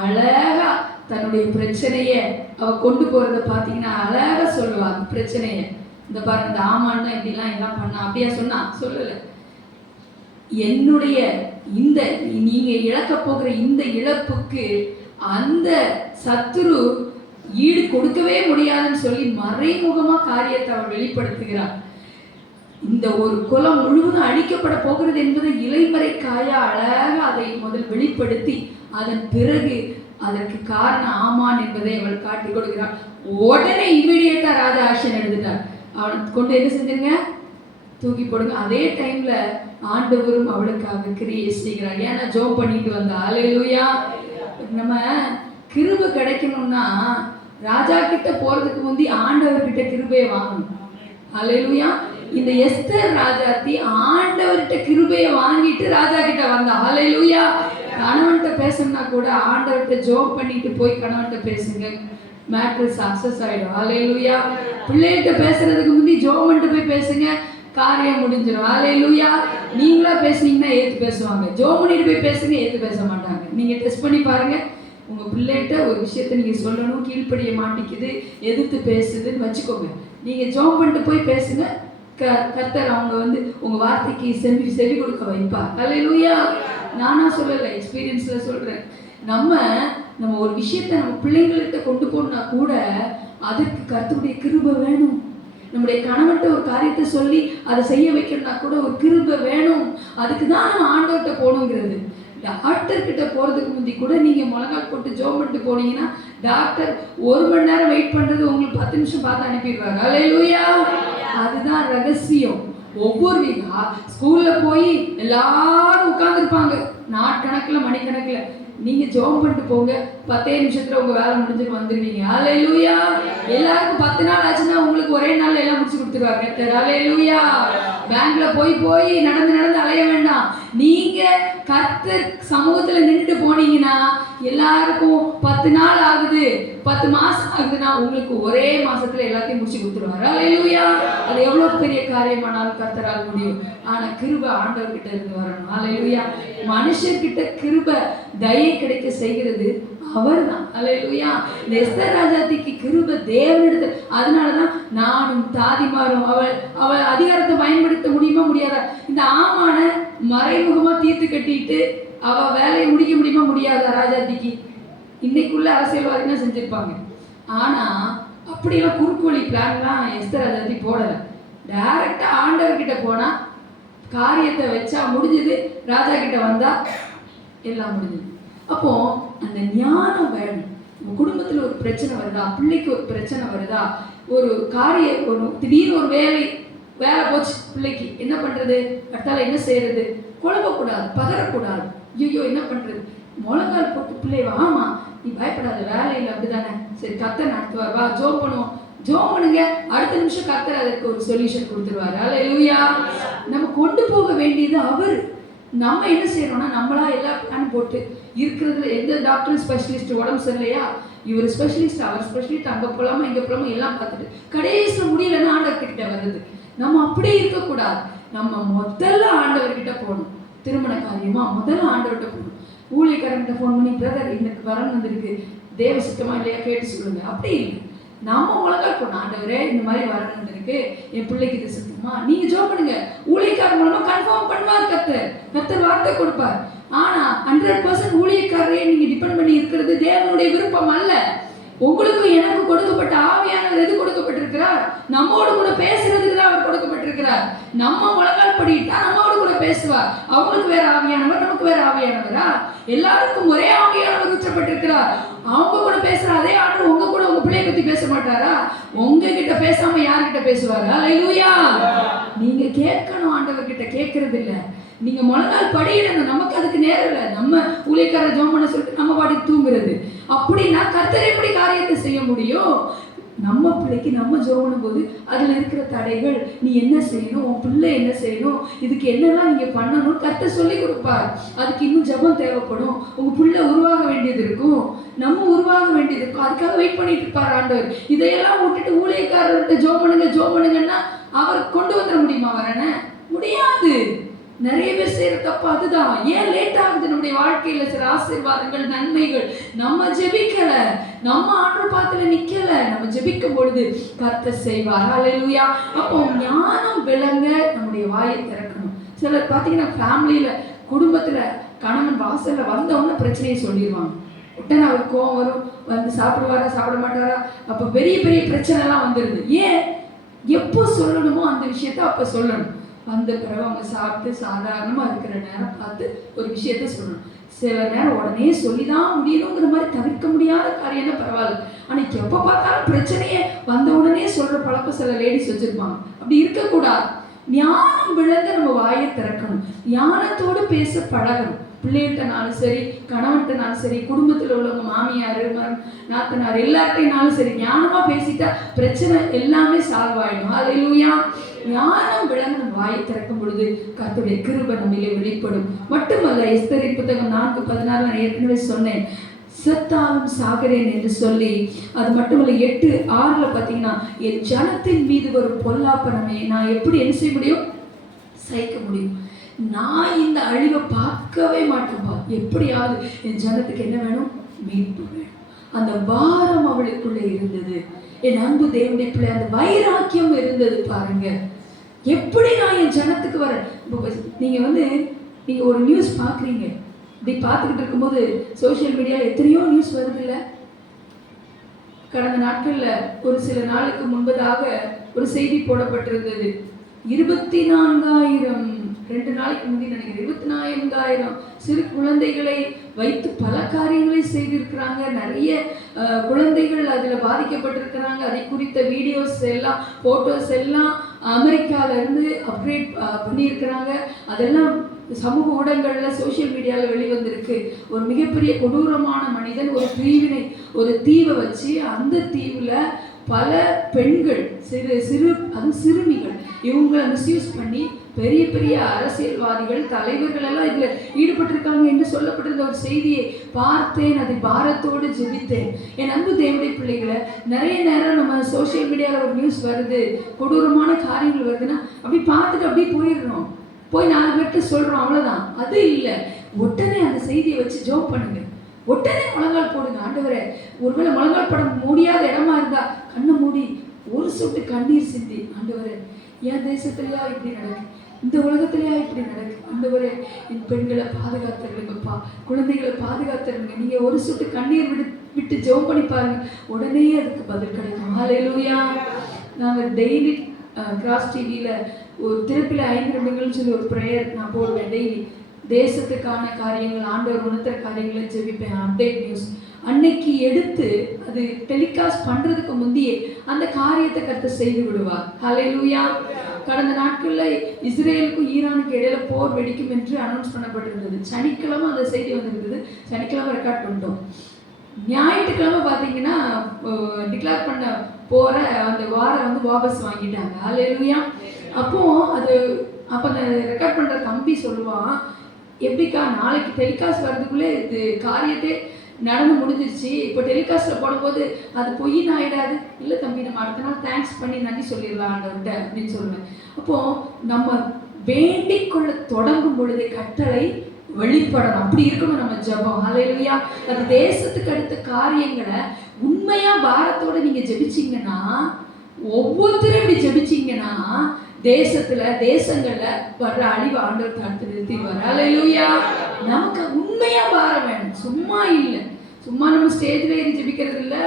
அழகா தன்னுடைய பிரச்சனைய அவ கொண்டு போறத பார்த்தீங்கன்னா அழகா சொல்லுவா அந்த பிரச்சனையை. இந்த பாருங்க, இந்த ஆமான் தான் இப்படிலாம் எல்லாம் பண்ணா, அப்படியா சொன்னா? சொல்லலை. என்னுடைய இந்த நீங்க இழக்க போகிற இந்த இழப்புக்கு அந்த சத்துரு ஈடு கொடுக்கவே முடியாதுன்னு சொல்லி மறைமுகமா காரியத்தை அவள் வெளிப்படுத்துகிறார். இந்த ஒரு குலம் முழுவதும் அழிக்கப்பட போகிறது என்பதை இலைமறை காயா அழகாக அதை முதல் வெளிப்படுத்தி அதன் பிறகு அதற்கு காரணம் ஆமான் என்பதை அவள் காட்டி கொடுக்கிறாள். உடனே இமீடியட்டா ராஜா ஆக்ஷன் எடுத்துட்டார். அவனை கொண்டு என்ன செஞ்சுங்க? தூக்கி போடுங்க. அதே டைம்ல ஆண்டவரும் அவளுக்காக கிரியை செய்கிறார். ஏன்னா ஜோம் பண்ணிட்டு வந்தா. அல்லேலூயா. நம்ம கிருபை கிடைக்கணும்னா ராஜா கிட்ட போறதுக்கு முந்தி ஆண்டவர்கிட்ட கிருபையை வாங்கணும். அல்லேலூயா. இந்த எஸ்தர் ராஜாத்தி ஆண்டவர்கிட்ட கிருபையை வாங்கிட்டு ராஜா கிட்ட வந்தா. அல்லேலூயா. கணவன்கிட்ட பேசணும்னா கூட ஆண்டவர்கிட்ட ஜோம் பண்ணிட்டு போய் கணவன்கிட்ட பேசுங்க, மேட்ரு சக்சஸ் ஆயிடும். அல்லேலூயா. பிள்ளைகிட்ட பேசுறதுக்கு முந்தி ஜோம் பண்ணிட்டு போய் பேசுங்க, காரியம் முடிஞ்சிடும். அல்லேலூயா. நீங்களா பேசுனீங்கன்னா ஏத்து பேசுவாங்க, ஜோம் பண்ணிட்டு போய் பேசுங்க, ஏத்து பேச மாட்டாங்க. நீங்க டெஸ்ட் பண்ணி பாருங்க. உங்க பிள்ளைகிட்ட ஒரு விஷயத்த நீங்க சொல்லணும், கீழ்ப்படிய மாட்டேங்குது, எதிர்த்து பேசுதுன்னு வச்சுக்கோங்க. நீங்க ஜோம் பண்ணிட்டு போய் பேசுங்க, கர்த்தர் அவங்க உங்க வார்த்தைக்கு செவி கொடுக்க வைப்பார். அல்லேலூயா. நானா சொல்லலை, எக்ஸ்பீரியன்ஸ்ல சொல்றேன். நம்ம ஒரு விஷயத்த நம்ம பிள்ளைங்கள்கிட்ட கொண்டு போனா கூட அதற்கு கர்த்தருடைய கிருபை வேணும். நம்முடைய கணவன்கிட்ட ஒரு காரியத்தை சொல்லி அதை செய்ய வைக்கணும்னா கூட ஒரு கிருபை வேணும். அதுக்கு தான் நம்ம ஆண்டவர்கிட்ட போகணுங்கிறது. டாக்டர் கிட்ட போறதுக்கு முந்தி கூட நீங்க முழங்கால் போட்டு ஜோம் பண்ணிட்டு போனீங்கன்னா டாக்டர் 1 மணி நேரம் வெயிட் பண்றது உங்களுக்கு 10 நிமிஷம் பார்த்து அனுப்பிடுவாங்க. அல்லேலூயா. அதுதான் ரகசியம். ஒவ்வொரு ஸ்கூல்ல போய் எல்லாரும் உட்கார்ந்துருப்பாங்க நாட்கணக்கில் மணிக்கணக்கில். நீங்க ஜோம் பண்ணிட்டு போங்க, 10 நிமிஷத்துல உங்க வேலை முடிஞ்சுட்டு வந்துருவீங்க. அல்லேலூயா. எல்லாருக்கும் 10 நாள் ஆச்சுன்னா உங்களுக்கு ஒரே நாள்ல எல்லாம் முடிச்சு கொடுத்துருவாங்க. அல்லேலூயா. பேங்க்ல போய் நடந்து அலைய வேண்டாம். நீங்க கர்த்தர் சமூகத்துல நின்றுட்டு போனீங்கன்னா எல்லாருக்கும் 10 நாள் ஆகுது, 10 மாசம் ஆகுதுன்னா உங்களுக்கு ஒரே மாசத்துல எல்லாத்தையும் முடிச்சு கொடுத்துருவாரு. அல்லேலூயா. அது எவ்வளவு பெரிய காரியமானாலும் கர்த்தரால் முடியும். ஆனா கிருபை ஆண்டவர்கிட்ட இருந்து வரணும். அல்லேலூயா. மனுஷர்கிட்ட கிருபை தயை கிடைக்க செய்கிறது அவர்தான். அல்லேலூயா. இந்த எஸ்தர் ராஜாத்திக்கு கிருபை தேவனிடத்து. அதனாலதான் நானும் தாதிமாரும் அவள் அதிகாரத்தை பயன்படுத்த முடியுமா முடியாதா? இந்த ஆமான மறைமுகமா தீர்த்து கட்டிட்டு அவ வேலையை முடிக்க முடியுமா முடியாதா? ராஜாத்திக்கு இன்னைக்குள்ள அரசியல்வாதினா செஞ்சிருப்பாங்க. ஆனா அப்படியெல்லாம் குறுக்கு வழி பிளான்லாம் எஸ்தர் ராஜாத்தி போடல. டைரக்டா ஆண்டவர்கிட்ட போனா காரியத்தை வச்சா முடிஞ்சது, ராஜா கிட்ட வந்தா எல்லாம் முடிஞ்சது. அப்போ அந்த ஞானம் வேணும். நம்ம குடும்பத்துல ஒரு பிரச்சனை வருதா, பிள்ளைக்கு ஒரு பிரச்சனை வருதா, ஒரு காரியம் ஒரு திடீர்னு ஒரு வேலை போச்சு பிள்ளைக்கு, என்ன பண்றது, அடுத்தால என்ன செய்யறது, குழம்பக்கூடாது, பதறக்கூடாது. ஐயோ என்ன பண்றது, முழங்கால் போட்டு பிள்ளைவா, ஆமா நீ பயப்படாத, வேலையில் அப்படிதானே, சரி கர்த்தர் நடத்துவார், வா ஜோம் பண்ணுவோம், ஜோம் பண்ணுங்க, அடுத்த நிமிஷம் கர்த்தர் அதற்கு ஒரு சொல்யூஷன் கொடுத்துருவாரு. அல்லேலூயா. நம்ம கொண்டு போக வேண்டியது அவர். நம்ம என்ன செய்யறோம்னா நம்மளா எல்லா பிளான் போட்டு இருக்கிறதுல எந்த டாக்டர் ஸ்பெஷலிஸ்ட் உடம்பு சரியில்லையா, இவர் ஸ்பெஷலிஸ்ட் அவர் ஸ்பெஷலிஸ்ட், அங்கே போகலாமா இங்கே போகலாமா எல்லாம் பார்த்துட்டு கடைசியில் முடியலன்னா ஆண்டவர்கிட்ட வருது. நம்ம அப்படியே இருக்கக்கூடாது. நம்ம முதல்ல ஆண்டவர்கிட்ட போகணும். திருமண காரியமா முதல்ல ஆண்டவர்கிட்ட போகணும். ஊழியக்காரங்கிட்ட ஃபோன் பண்ணி பிரதர் எனக்கு வரணும் வந்திருக்கு, தேவ சுத்தமா இல்லையா கேட்டு சொல்லுங்க. அப்படி இல்லை, நாம முழங்கால் போடணும். ஆண்டவரே இந்த மாதிரி வரணும் இருக்கு, என் பிள்ளைக்கு இது சுத்தமா, நீங்க ஜோம் பண்ணுங்க. ஊழியக்காரர் மூலமா கன்ஃபார்ம் பண்ணுவார் கர்த்தர் வார்த்தை கொடுப்பார். ஆனா 100% ஊழியக்காரரையே நீங்க டிபெண்ட் பண்ணி இருக்கிறது தேவனுடைய விருப்பம் அல்ல. உங்களுக்கும் எனக்கு கொடுக்கப்பட்ட ஆவியானவர் எது கொடுக்கப்பட்டிருக்கிறார், நம்மோடு கூட பேசுறதுக்கு தான் அவர் கொடுக்கப்பட்டிருக்கிறார். நம்ம முழங்கால் படிட்டா நம்மோடு கூட பேசுவார். அவங்களுக்கு வேற ஆவியானவர், நமக்கு வேற ஆவியானவரா? எல்லாருக்கும் ஒரே ஆவியானவர் ஊற்றப்பட்டிருக்கிறார். அவங்க கூட பேசுற அதே ஆண்டு உங்க கூட உங்க பிள்ளைய பத்தி பேச மாட்டாரா? உங்ககிட்ட பேசாம யார்கிட்ட பேசுவாரு? அல்லேலூயா. நீங்க கேட்கணும், ஆண்டவர்கிட்ட கேட்கறது இல்ல. நீங்க முழங்கால் படியிடுங்க, நமக்கு அதுக்கு நேரம் இல்லை. நம்ம ஊழியக்கார ஜோம் பண்ண சொல்லிட்டு நம்ம பாடி தூங்குறது. அப்படின்னா கர்த்தர் எப்படி காரியத்தை செய்ய முடியும்? நம்ம பிள்ளைக்கு நம்ம ஜோம் பண்ணும்போது அதுல இருக்கிற தடைகள், நீ என்ன செய்யணும், உன் பிள்ளை என்ன செய்யணும், இதுக்கு என்னெல்லாம் நீங்க பண்ணணும் கர்த்தர் சொல்லி கொடுப்பார். அதுக்கு இன்னும் ஜெபம் தேவைப்படும். உங்க பிள்ளை உருவாக வேண்டியது இருக்கும், நம்ம உருவாக வேண்டியது இருக்கும். அதுக்காக வெயிட் பண்ணிட்டு இருப்பார் ஆண்டவர். இதையெல்லாம் விட்டுட்டு ஊழியக்காரர்கிட்ட ஜோம் பண்ணுங்கன்னா அவர் கொண்டு வந்துட முடியுமா? வரன முடியாது. நிறைய பேர் செய்யற தப்பு அதுதான். ஏன் லேட் ஆகுது நம்முடைய வாழ்க்கையில சில ஆசீர்வாதங்கள், நன்மைகள்? நம்ம ஜெபிக்கல, நம்ம ஆண்டவர் பாத்துல நிக்கல. நம்ம ஜெபிக்கும் பொழுது கர்த்தர் செய்வார். ஹல்லேலூயா. அப்போ ஞானம் விளங்க நம்முடைய வாயை திறக்கணும். சிலர் பாத்தீங்கன்னா ஃபேமிலியில, குடும்பத்துல கணவன் வாசல்ல வந்த உடனே பிரச்சனையை சொல்லிடுவாங்க. உடனே அவருக்கு கோவம் வரும், வந்து சாப்பிடுவாரா சாப்பிட மாட்டாரா, அப்ப பெரிய பெரிய பிரச்சனை எல்லாம் வந்துருது. ஏன்? எப்போ சொல்லணுமோ அந்த விஷயத்த அப்ப சொல்லணும். வந்த பிறகு அவங்க சாப்பிட்டு சாதாரணமா இருக்கிற நேரம் பார்த்து ஒரு விஷயத்த சொல்லணும். சில நேரம் உடனே சொல்லிதான் முடியணுங்கிற மாதிரி தவிர்க்க முடியாத காரியம்னா பரவாயில்ல. அன்னைக்கு எப்ப பார்த்தாலும் பிரச்சனையே வந்த உடனே சொல்ற பழக்கம் சில லேடிஸ் வச்சிருப்பாங்க. அப்படி இருக்கக்கூடாது. ஞானம் விளங்க நம்ம வாயை திறக்கணும். ஞானத்தோடு பேச பழகணும். பிள்ளைகிட்டனாலும் சரி, கணவன்கிட்டனாலும் சரி, குடும்பத்தில் உள்ளவங்க மாமியார், நாத்தனார் எல்லார்ட்டைனாலும் சரி, ஞானமா பேசிட்டா பிரச்சனை எல்லாமே சால்வ் ஆயிடும். ஹல்லேலூயா. ஞானம் விளங்க நம்ம வாயை திறக்கும் பொழுது கர்த்தருடைய கிருபை நம்மிலே வெளிப்படும். மட்டுமல்ல, எஸ்தரின் புத்தகம் 4:16 நான் ஏற்கனவே சொன்னேன், செத்தாலும் சாகிறேன் என்று சொல்லி. அது மட்டுமல்ல, 8:6 பார்த்தீங்கன்னா, என் ஜனத்தின் மீது வரும் பொல்லாப்பனமே நான் எப்படி என்ன செய்ய முடியும்? சகிக்க முடியும். நான் இந்த அழிவை பார்க்கவே மாட்டேன்பா. எப்படியாவது என் ஜனத்துக்கு என்ன வேணும்? மீட்பு வேணும். அந்த பாரம் அவளுக்குள்ள இருந்தது. என் அன்பு தேவனுடைய பிள்ளை, அந்த வைராக்கியம் இருந்தது பாருங்க. எப்படி நான் என் ஜனத்துக்கு வரேன்? நீங்க ஒரு நியூஸ் பார்க்குறீங்க. இப்படி பார்த்துக்கிட்டு இருக்கும்போது சோசியல் மீடியாவில் எத்தனையோ நியூஸ் வருது இல்லை? கடந்த நாட்களில் ஒரு சில நாளுக்கு முன்பதாக ஒரு செய்தி போடப்பட்டிருந்தது. 24,000 2 நாளைக்கு முந்தி நினைக்கிறேன், 24,000 சிறு குழந்தைகளை வைத்து பல காரியங்களை செய்திருக்கிறாங்க. நிறைய குழந்தைகள் அதில் பாதிக்கப்பட்டிருக்கிறாங்க. அதை குறித்த வீடியோஸ் எல்லாம், போட்டோஸ் எல்லாம் அமெரிக்காவிலேருந்து அப்டேட் பண்ணியிருக்கிறாங்க. அதெல்லாம் சமூக ஊடகங்களில், சோசியல் மீடியாவில் வெளிவந்திருக்கு. ஒரு மிகப்பெரிய கொடூரமான மனிதன் ஒரு பிரிவினை, ஒரு தீவை வச்சு அந்த தீவில் பல பெண்கள், அதுவும் சிறுமிகள், இவங்களை மிஸ்யூஸ் பண்ணி பெரிய பெரிய அரசியல்வாதிகள், தலைவர்கள் எல்லாம் இதில் ஈடுபட்டிருக்காங்க என்று சொல்லப்பட்டிருந்த ஒரு செய்தியை பார்த்தேன். அதை பாரத்தோடு ஜெபித்தேன். என் அன்பு தேவனுடைய பிள்ளைகளை, நிறைய நேரம் நம்ம சோசியல் மீடியாவில் ஒரு நியூஸ் வருது, கொடூரமான காரியங்கள் வருதுன்னா அப்படி பார்த்துட்டு அப்படியே போயிடுறோம். போய் 4 பேர்கிட்ட சொல்கிறோம், அவ்வளோதான். அது இல்லை. உடனே அந்த செய்தியை வச்சு ஜோப் பண்ணுங்க. உடனே முழங்கால் போடுங்க. ஆண்டவரே, ஒருவேளை முழங்கால் பட முடியாத இடமா இருந்தா கண்ணை மூடி ஒரு சொட்டு கண்ணீர் சிந்தி, ஆண்டவரே, என் தேசத்துலையா இப்படி நடக்கு, இந்த உலகத்திலேயா இப்படி நடக்கு, ஆண்டவரே என் பெண்களை பாதுகாத்துருங்கப்பா, குழந்தைகளை பாதுகாத்துருங்க. நீங்க ஒரு சொட்டு கண்ணீர் விட்டு ஜெபம் பண்ணி பாருங்க, உடனே அதுக்கு பதில் கிடைக்கும். ஹல்லேலூயா. நாங்கள் டெய்லி கிராஸ் டிவியில ஒரு திருப்பில 5 நிமிடங்கள்னு சொல்லி ஒரு ப்ரேயர் நான் போடுவேன் டெய்லி. தேசத்துக்கான காரியங்கள், ஆண்டவர் உணர்த்துற காரியங்களை ஜெபிப்பேன். அப்டேட் நியூஸ் அன்னைக்கு எடுத்து அது டெலிகாஸ்ட் பண்றதுக்கு முந்தையே அந்த காரியத்தை கர்த்தர் செய்து விடுவார். ஹல்லேலூயா. கடந்த நாட்களில் இஸ்ரேலுக்கும் ஈரானுக்கு இடையில போர் வெடிக்கும் என்று அனௌன்ஸ் பண்ணப்பட்டிருந்தது. சனிக்கிழமை அந்த செய்தி வந்திருந்தது. சனிக்கிழமை ரெக்கார்ட் பண்ணிட்டோம். ஞாயிற்றுக்கிழமை பார்த்தீங்கன்னா டிக்ளேர் பண்ண போற அந்த வாரம் வாபஸ் வாங்கிட்டாங்க. ஹல்லேலூயா. அப்போ அந்த ரெக்கார்ட் பண்ற தம்பி சொல்லுவான், எப்படிக்கா நாளைக்கு டெலிகாஸ்ட் வர்றதுக்குள்ளே இது காரியத்தை நடந்து முடிஞ்சிருச்சு, இப்போ டெலிகாஸ்ட்டில் போடும்போது அது பொய்ன்னு ஆகிடாது? இல்லை தம்பி, நம்ம அடுத்த நாள் தேங்க்ஸ் பண்ணி நன்றி சொல்லிடலாம் ஆண்டவர்கிட்ட அப்படின்னு சொல்லுவேன். அப்போது நம்ம வேண்டிக் கொள்ள தொடங்கும் பொழுது கட்டளை வெளிப்படணும். அப்படி இருக்கணும் நம்ம ஜெபம். ஹல்லேலூயா. அது தேசத்துக்கு அடுத்த காரியங்களை உண்மையாக பாரத்தோடு நீங்கள் ஜெபிச்சிங்கன்னா, ஒவ்வொருத்தரும் இப்படி ஜெபிச்சிங்கன்னா தேசங்கள்ல வர்ற அழிவு ஆண்டவர் தடுத்து நிறுத்திடுவார். ஹல்லேலூயா. நமக்கு உண்மையா பாரம் வேணும், சும்மா இல்லை. சும்மா நம்ம ஸ்டேஜ்ல ஏறி ஜெபிக்கிறது இல்லை,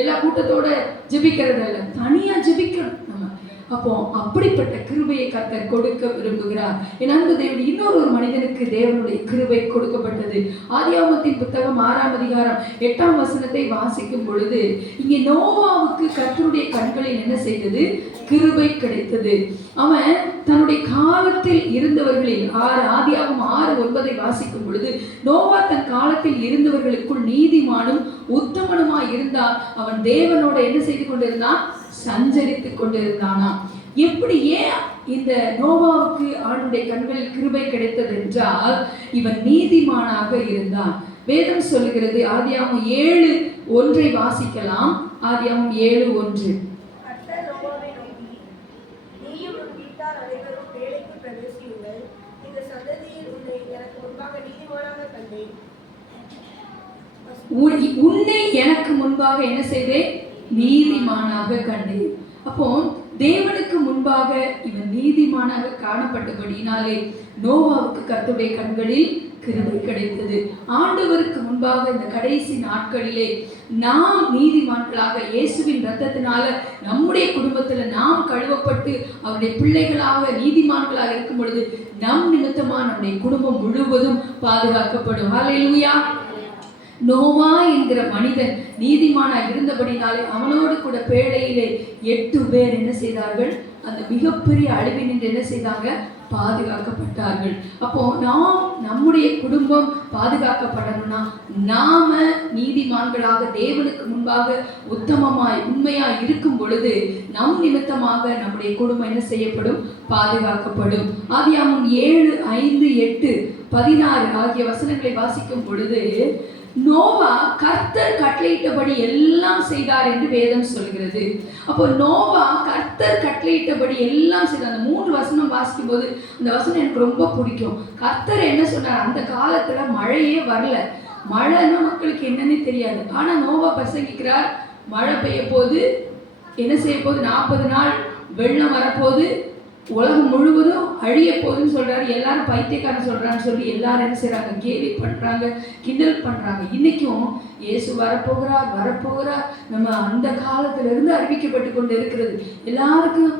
எல்லா கூட்டத்தோட ஜெபிக்கிறது இல்லை, தனியா ஜெபிக்கணும் நம்ம. அப்போ அப்படிப்பட்ட கிருபையை கர்த்தர் கொடுக்க விரும்புகிறார். என் அன்பு தேவன், இன்னொரு மனிதனுக்கு தேவனுடைய கிருபை கொடுக்கப்பட்டது. ஆதியாகமத்தின் புத்தகம் 6ஆம் அதிகாரம் 8ஆம் வசனத்தை வாசிக்கும் பொழுது, இங்கே நோவாவுக்கு கர்த்தருடைய கண்களில் என்ன செய்தது? கிருபை கிடைத்தது. அவன் தன்னுடைய காலத்தில் இருந்தவர்களில் ஆதியாகமம் 6:9 வாசிக்கும் பொழுது, நோவா தன் காலத்தில் இருந்தவர்களுக்குள் நீதிமானும் உத்தமனுமாய் இருந்தான். அவன் தேவனோட என்ன செய்து கொண்டிருந்தான்? சஞ்சரித்துக் கொண்டிருந்தானா. எப்படி ஏன் இந்த நோவாவுக்கு ஆண்டுடைய கண்களில் கிருபை கிடைத்தது என்றால், இவன் நீதிமானாக இருந்தான். வேதம் சொல்லுகிறது. ஆதியாகமம் 7:1 வாசிக்கலாம். ஆதியாகமம் 7:1. உன்னை எனக்கு முன்பாக என்ன செய்தேன்? நீதிமானாக கண்டேன். அப்போ தேவனுக்கு முன்பாக இவன் நீதிமானாக காணப்பட்டபடினாலே நோவாவுக்கு கர்த்தருடைய கண்களில் கிருபை கிடைத்தது. ஆண்டவருக்கு முன்பாக இந்த கடைசி நாட்களிலே நாம் நீதிமான்களாக இயேசுவின் இரத்தத்தினால நம்முடைய குடும்பத்துல நாம் கழுவப்பட்டு அவருடைய பிள்ளைகளாக நீதிமான்களாக இருக்கும் பொழுது நம் நிமித்தமா நம்முடைய குடும்பம் முழுவதும் பாதுகாக்கப்படும். ஹல்லேலூயா. நோவா என்கிற மனிதன் நீதிமானாக இருந்தபடினாலே அவனோடு கூட பேழையிலே 8 பேர் என்ன செய்தார்கள்? அந்த மிகப்பெரிய அழிவினின்று என்ன செய்தாங்க? பாதுகாக்கப்பட்டார்கள். அப்போ நாம் நம்முடைய குடும்பம் பாதுகாக்கப்படணும்னா நாம நீதிமான்களாக தேவனுக்கு முன்பாக உத்தமமாய் உண்மையாய் இருக்கும் பொழுது நம் நிமித்தமாக நம்முடைய குடும்பம் என்ன செய்யப்படும்? பாதுகாக்கப்படும். ஆதியாகமம் 7, 5, 8, 16 ஆகிய வசனங்களை வாசிக்கும் பொழுது நோவா கர்த்தர் கட்டளையிட்டபடி எல்லாம் செய்தார் என்று வேதம் சொல்கிறது. அப்போ நோவா கர்த்தர் கட்டளையிட்டபடி எல்லாம் செய்தார். அந்த 3 வசனம் வாசிக்கும் போது அந்த வசனம் எனக்கு ரொம்ப பிடிக்கும். கர்த்தர் என்ன சொன்னார்? அந்த காலத்துல மழையே வரல. மழைன்னா மக்களுக்கு என்னன்னு தெரியாது. ஆனா நோவா பிரசங்கிக்கிறார், மழை பெய்ய போது, என்ன செய்ய போது? 40 நாள் வெள்ளம் வரப்போது, உலகம் முழுவதும் அழிய போகுதுன்னு சொல்றாரு. எல்லாரும் பைத்தியக்காரன் சொல்றான்னு சொல்லி எல்லாரும் என்ன செய்யறாங்க? கேலி பண்றாங்க, கிண்டல் பண்றாங்க. இன்னைக்கும் இயேசு வரப்போகிறார் நம்ம அந்த காலத்துல இருந்து அறிவிக்கப்பட்டு கொண்டு இருக்கிறது. எல்லாருக்கும்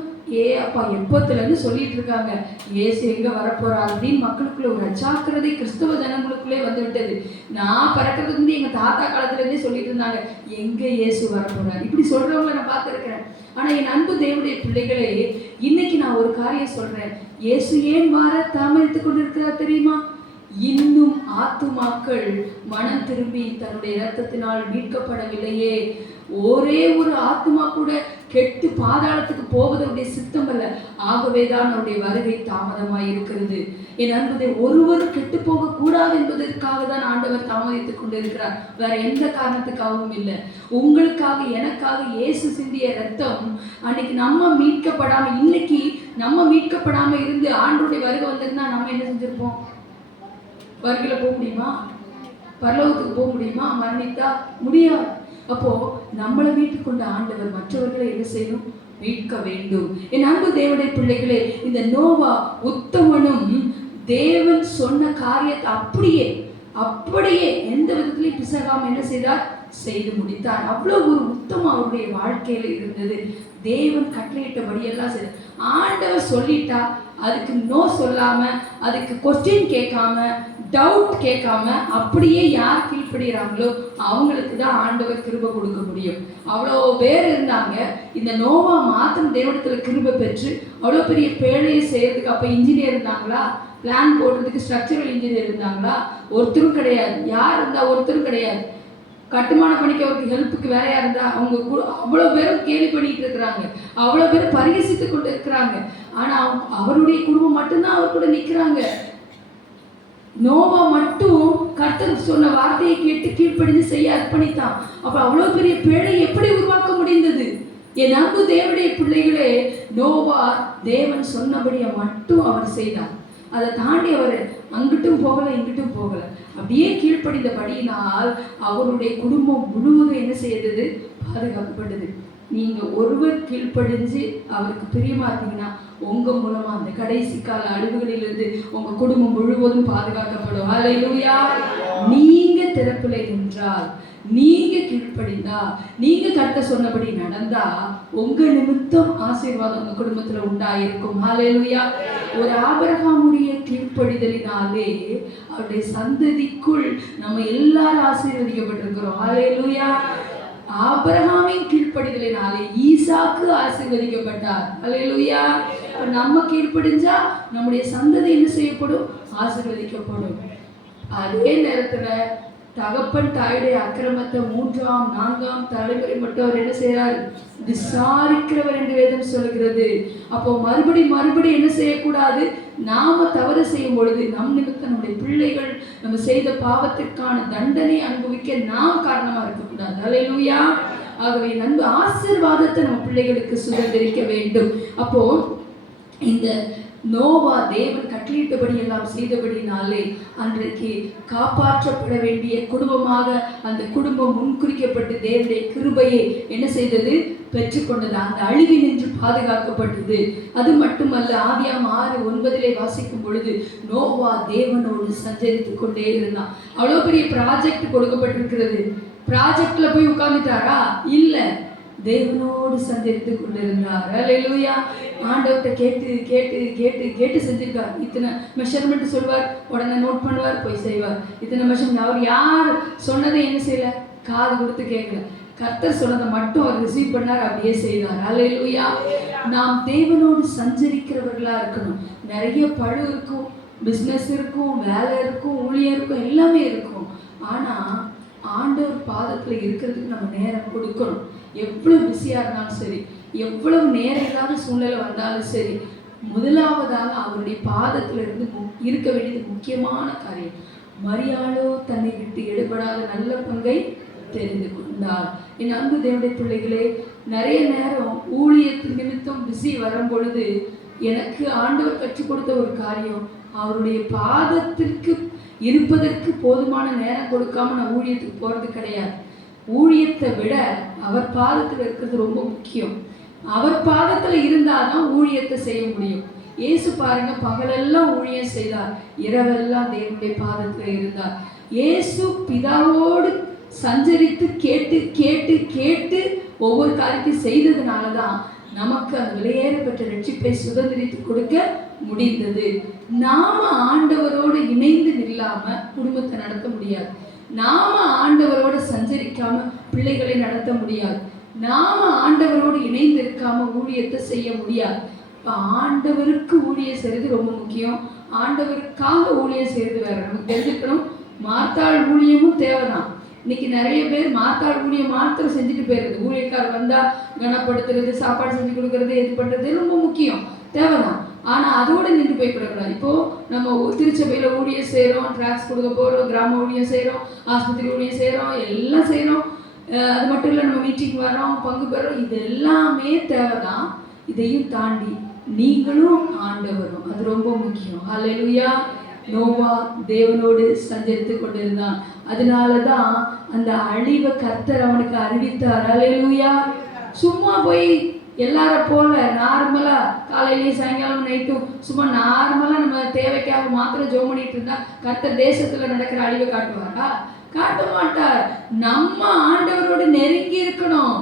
அப்பா எப்பத்துல இருந்து சொல்லிட்டு இருக்காங்க இயேசு எங்க வரப்போறார் அப்படின்னு மக்களுக்குள்ள ஒரு அச்சாக்கிரதை கிறிஸ்தவ ஜனங்களுக்குள்ளே வந்து விட்டது. நான் பிறக்கிறதுக்கு முந்தைய எங்க தாத்தா காலத்துல இருந்தே சொல்லிட்டு இருந்தாங்க எங்க இயேசு வரப்போறார் இப்படி சொல்றவங்களை நான் பார்த்திருக்கிறேன். ஆனா என் அன்பு தேவனுடைய பிள்ளைகளே, இன்னைக்கு நான் ஒரு காரியம் சொல்றேன். இயேசு ஏன் வர தாமதித்துக் கொண்டிருக்கிறார் தெரியுமா? இன்னும் ஆத்துமாக்கள் மனம் திரும்பி தன்னுடைய இரத்தத்தினால் மீட்கப்படவில்லையே. ஒரே ஒரு ஆத்மா கூட கெட்டு பாதாளத்துக்கு போவதனுடைய சித்தம் அல்ல. ஆகவேதான் அவருடைய வருகை தாமதமாய் இருக்கிறது. என் அன்புதை ஒருவர் கெட்டு போக கூடாது என்பதற்காக தான் ஆண்டவர் தாமதித்துக் கொண்டிருக்கிறார். வேற எந்த காரணத்துக்காகவும் இல்லை. உங்களுக்காக எனக்காக இயேசு சிந்திய ரத்தம் அன்னைக்கு நம்ம மீட்கப்படாம, இன்னைக்கு நம்ம மீட்கப்படாம இருந்து ஆண்டவருடைய வருகை வந்திருந்தா நம்ம என்ன செஞ்சிருப்போம்? வருகையில போக முடியுமா? பரலோகத்துக்கு போக முடியுமா? மரணித்தா முடியாது. அப்போ நம்மளை மீட்டுக் கொண்ட ஆண்டவர் மற்றவர்களை என்ன செய்யணும்? மீட்க வேண்டும். என் அன்பு தேவனுடைய பிள்ளைகளே, இந்த நோவா உத்தமனும் தேவன் சொன்ன காரியத்தை அப்படியே எந்த விதத்திலையும் பிசகாம என்ன செய்தார்? செய்து முடித்தார். அவ்வளவு ஒரு உத்தமம் அவருடைய வாழ்க்கையில இருந்தது. தேவன் கட்டளையிட்டபடி எல்லாம் செய்தார். ஆண்டவர் சொல்லிட்டா அதுக்கு நோ சொல்லாம, அதுக்கு கொஸ்டின் கேட்காம, டவுட் கேட்காம அப்படியே யார் கீழ்ப்படுகிறாங்களோ அவங்களுக்கு தான் ஆண்டவர் கிருபை கொடுக்க முடியும். அவ்வளோ பேர் இருந்தாங்க. இந்த நோவா மாத்திரம் தேவனத்துல கிருபை பெற்று அவ்வளோ பெரிய பேழையை செய்யறதுக்கு அப்ப இன்ஜினியர் இருந்தாங்களா? பிளான் போடுறதுக்கு ஸ்ட்ரக்சரல் இன்ஜினியர் இருந்தாங்களா? ஒருத்தரும் கிடையாது. யார் இருந்தா? ஒருத்தரும் கிடையாது. கட்டுமான பணிக்கு அவருக்கு ஹெல்ப்புக்கு வேலையா இருந்தா அவங்க அவ்வளோ பேரும் கேலி பண்ணிட்டு இருக்கிறாங்க, அவ்வளோ பேரும் பரிகசித்து கொண்டு இருக்கிறாங்க. ஆனா அவருடைய குடும்பம் மட்டும்தான் அவர் கூட நிற்கிறாங்க. நோவா மட்டும் கர்த்தர் சொன்ன வார்த்தையை கேட்டு கீழ்ப்படிந்து செய்ய அர்ப்பணித்தான். அப்ப அவ்வளவு பெரிய பேழை எப்படி உருவாக்க முடிந்தது? என் அன்பு தேவனுடைய பிள்ளைகளே, நோவா தேவன் சொன்னபடியை மட்டும் அவர் செய்தார். அதை தாண்டி அவர் அங்கிட்டும் போகல இங்கிட்டும் போகல. அப்படியே கீழ்ப்படிந்தபடியினால் அவருடைய குடும்பம் முழுவதும் என்ன செய்தது? பாதுகாக்கப்பட்டது. நீங்க ஒருவர் கீழ்ப்படிஞ்சு அவருக்கு பிரியமா இருந்தீங்கன்னா உங்க மூலமா அந்த கடைசி கால அழிவுகளிலிருந்து உங்க குடும்பம் முழுவதும் பாதுகாக்கப்படும். ஹல்லேலூயா. நீங்க திறப்பிலை நின்றால், நீங்க கீழ்ப்படிந்தா, நீங்க கர்த்தர் சொன்னபடி நடந்தா உங்க நிமித்தம் ஆசீர்வாதம் உங்க குடும்பத்துல உண்டாயிருக்கும். ஹல்லேலூயா. ஒரு ஆபிரகாமுடைய கீழ்ப்படிதலினாலே அவருடைய சந்ததிக்குள் நம்ம எல்லாரும் ஆசீர்வதிக்கப்பட்டிருக்கிறோம். ஹல்லேலூயா. ஆபிரகாமின் கீழ்ப்படிதலினாலே ஈசாக்கு ஆசீர்வதிக்கப்பட்டார். ஹல்லேலூயா. நம்ம கீழ்ப்படிஞ்சா நம்முடைய சந்ததி என்ன செய்யப்படும்? ஆசீர்வதிக்கப்படும். அதே நேரத்துல தகப்பன் தாயுடைய அக்கிரமத்தை 3ஆம் 4ஆம் தலைமுறை மட்டும் அவர் என்ன செய்யறார்? விசாரிக்கிறவர் என்று வேதம் சொல்கிறது. அப்போ மறுபடி என்ன செய்யக்கூடாது? நாம தவறு செய்யும் பொழுது நம் நிமித்தம் நம்முடைய பிள்ளைகள் நம்ம செய்த பாவத்திற்கான தண்டனை அனுபவிக்க நாம் காரணமா இருக்கக்கூடாது. ஹல்லேலூயா. ஆகவே நண்பு ஆசீர்வாதத்தை நம்ம பிள்ளைகளுக்கு சுதந்திரிக்க வேண்டும். அப்போ இந்த நோவா தேவன் கட்டளையிட்டபடி எல்லாம் செய்தபடினாலே அன்றைக்கு காப்பாற்றப்பட வேண்டிய குடும்பமாக அந்த குடும்பம் முன்குறிக்கப்பட்டு தேவனுடைய கிருபையை என்ன செய்தது, பெற்றுக்கொண்டது. அந்த அழிவினின்று பாதுகாக்கப்பட்டது. அது மட்டுமல்ல, ஆதியாகமம் 6:9 வாசிக்கும் பொழுது நோவா தேவனோடு சஞ்சரித்துக் கொண்டே இருந்தான். அவ்வளவு பெரிய ப்ராஜெக்ட் கொடுக்கப்பட்டிருக்கிறது. ப்ராஜெக்ட்ல போய் உட்கார்ந்துட்டாரா? இல்ல, தேவனோடு சஞ்சரித்து கொண்டிருந்தார். அல்லேலூயா. ஆண்டவர்கிட்ட கேட்டு கேட்டு கேட்டு கேட்டு செஞ்சிருக்கார். இத்தனை மெஷர்மெண்ட் சொல்வார், உடனே நோட் பண்ணுவார், போய் செய்வார். இத்தனை மெஷர்மெண்ட். அவர் யார் சொன்னதை என்ன செய்யல, காது கொடுத்து கேட்கல. கர்த்தர் சொன்னதை மட்டும் அவர் ரிசீவ் பண்ணார், அப்படியே செய்தார். அல்லேலூயா. நாம் தேவனோடு சஞ்சரிக்கிறவர்களா இருக்கணும். நிறைய பழு இருக்கும், பிஸ்னஸ் இருக்கும், வேலை இருக்கும், ஊழியம் இருக்கும், எல்லாமே இருக்கும். ஆனா ஆண்டவர் பாதத்துல இருக்கிறதுக்கு நம்ம நேரம் கொடுக்கணும். எவ்வளவு பிஸியா இருந்தாலும் சரி, எவ்வளவு நேரம் இல்லாத சூழ்நிலை வந்தாலும் சரி, முதலாவதாக அவருடைய பாதத்துல இருந்து இருக்க வேண்டியது முக்கியமான காரியம். மரியாளோ தன்னை விட்டு எடுபடாத நல்ல பங்கை தெரிந்து கொண்டார். என் அன்பு தேவனுடைய பிள்ளைகளே, நிறைய நேரம் ஊழியத்தின் நிமித்தம் பிஸி வரும் பொழுது எனக்கு ஆண்டவர் கற்றுக் கொடுத்த ஒரு காரியம், அவருடைய பாதத்திற்கு இருப்பதற்கு போதுமான நேரம் கொடுக்காம நான் ஊழியத்துக்கு போறது கிடையாது. ஊழியத்தை விட அவர் பாதத்தில் இருக்கிறது ரொம்ப முக்கியம். அவர் பாதத்துல இருந்தாதான் ஊழியத்தை செய்ய முடியும். இயேசு பாருங்க, பகலெல்லாம் ஊழியம் செய்தார், இரவெல்லாம் தேவனுடைய பாதத்துல இருந்தார். இயேசு பிதாவோடு சஞ்சரித்து கேட்டு கேட்டு கேட்டு ஒவ்வொரு காரியத்தையும் செய்ததுனாலதான் நமக்கு அந்த விலையேற பெற்ற ரட்சிப்பை சுதந்திரித்து கொடுக்க முடிந்தது. நாம ஆண்டவரோடு இணைந்து நில்லாம குடும்பத்தை நடத்த முடியாது. நாம ஆண்டவரோடு சஞ்சரிக்காம பிள்ளைகளை நடத்த முடியாது. நாம ஆண்டவரோடு இணைந்து இருக்காம ஊழியத்தை செய்ய முடியாது. ஆண்டவருக்கு ஊழியம் செய்யறது ரொம்ப முக்கியம். ஆண்டவருக்காக ஊழியம் செய்யறது வேற. நமக்கு தெரிஞ்சுக்கணும், மார்த்தாள் ஊழியமும் தேவைதான். இன்னைக்கு நிறைய பேர் மார்த்தாள் ஊழியம் மாத்திரம் செஞ்சுட்டு போயிருது. ஊழியக்கார் வந்தா கனப்படுத்துறது, சாப்பாடு செஞ்சு கொடுக்கறது, இது பண்றது ரொம்ப முக்கியம், தேவைதான். ஆனா அதோட நின்று போய்விடக்கூடாது. இப்போ நம்ம திருச்சபையில ஊழியம் செய்யறோம், டிராக்ஸ் கொடுக்க போறோம், கிராம ஊழியம் செய்யறோம், ஆஸ்பத்திரி ஊழியம் செய்யறோம், எல்லாம் செய்யறோம். அது மட்டும் இல்லை, நம்ம மீட்டிங் வரோம், பங்கு பெறோம், இது எல்லாமே தேவைதான். இதையும் தாண்டி நீங்களும் ஆண்டவரும், அது ரொம்ப முக்கியம். ஹல்லேலூயா. நோவா தேவனோடு சஞ்சரித்து கொண்டிருந்தான். அதனாலதான் அந்த அழிவை கர்த்தர் அவனுக்கு அறிவித்தார். ஹல்லேலூயா. சும்மா போய் எல்லாரும் போல நார்மலா காலையிலேயும் சாயங்காலம் நைட்டும் சும்மா நார்மலா நம்ம தேவைக்காக மாத்திரம் ஜெபம் பண்ணிட்டு இருந்தா கர்த்தர் தேசத்துல நடக்கிற அழிவை காட்டுவாரா? காட்ட மாட்டார். நம்ம ஆண்டவரோடு நெருங்கி இருக்கணும்,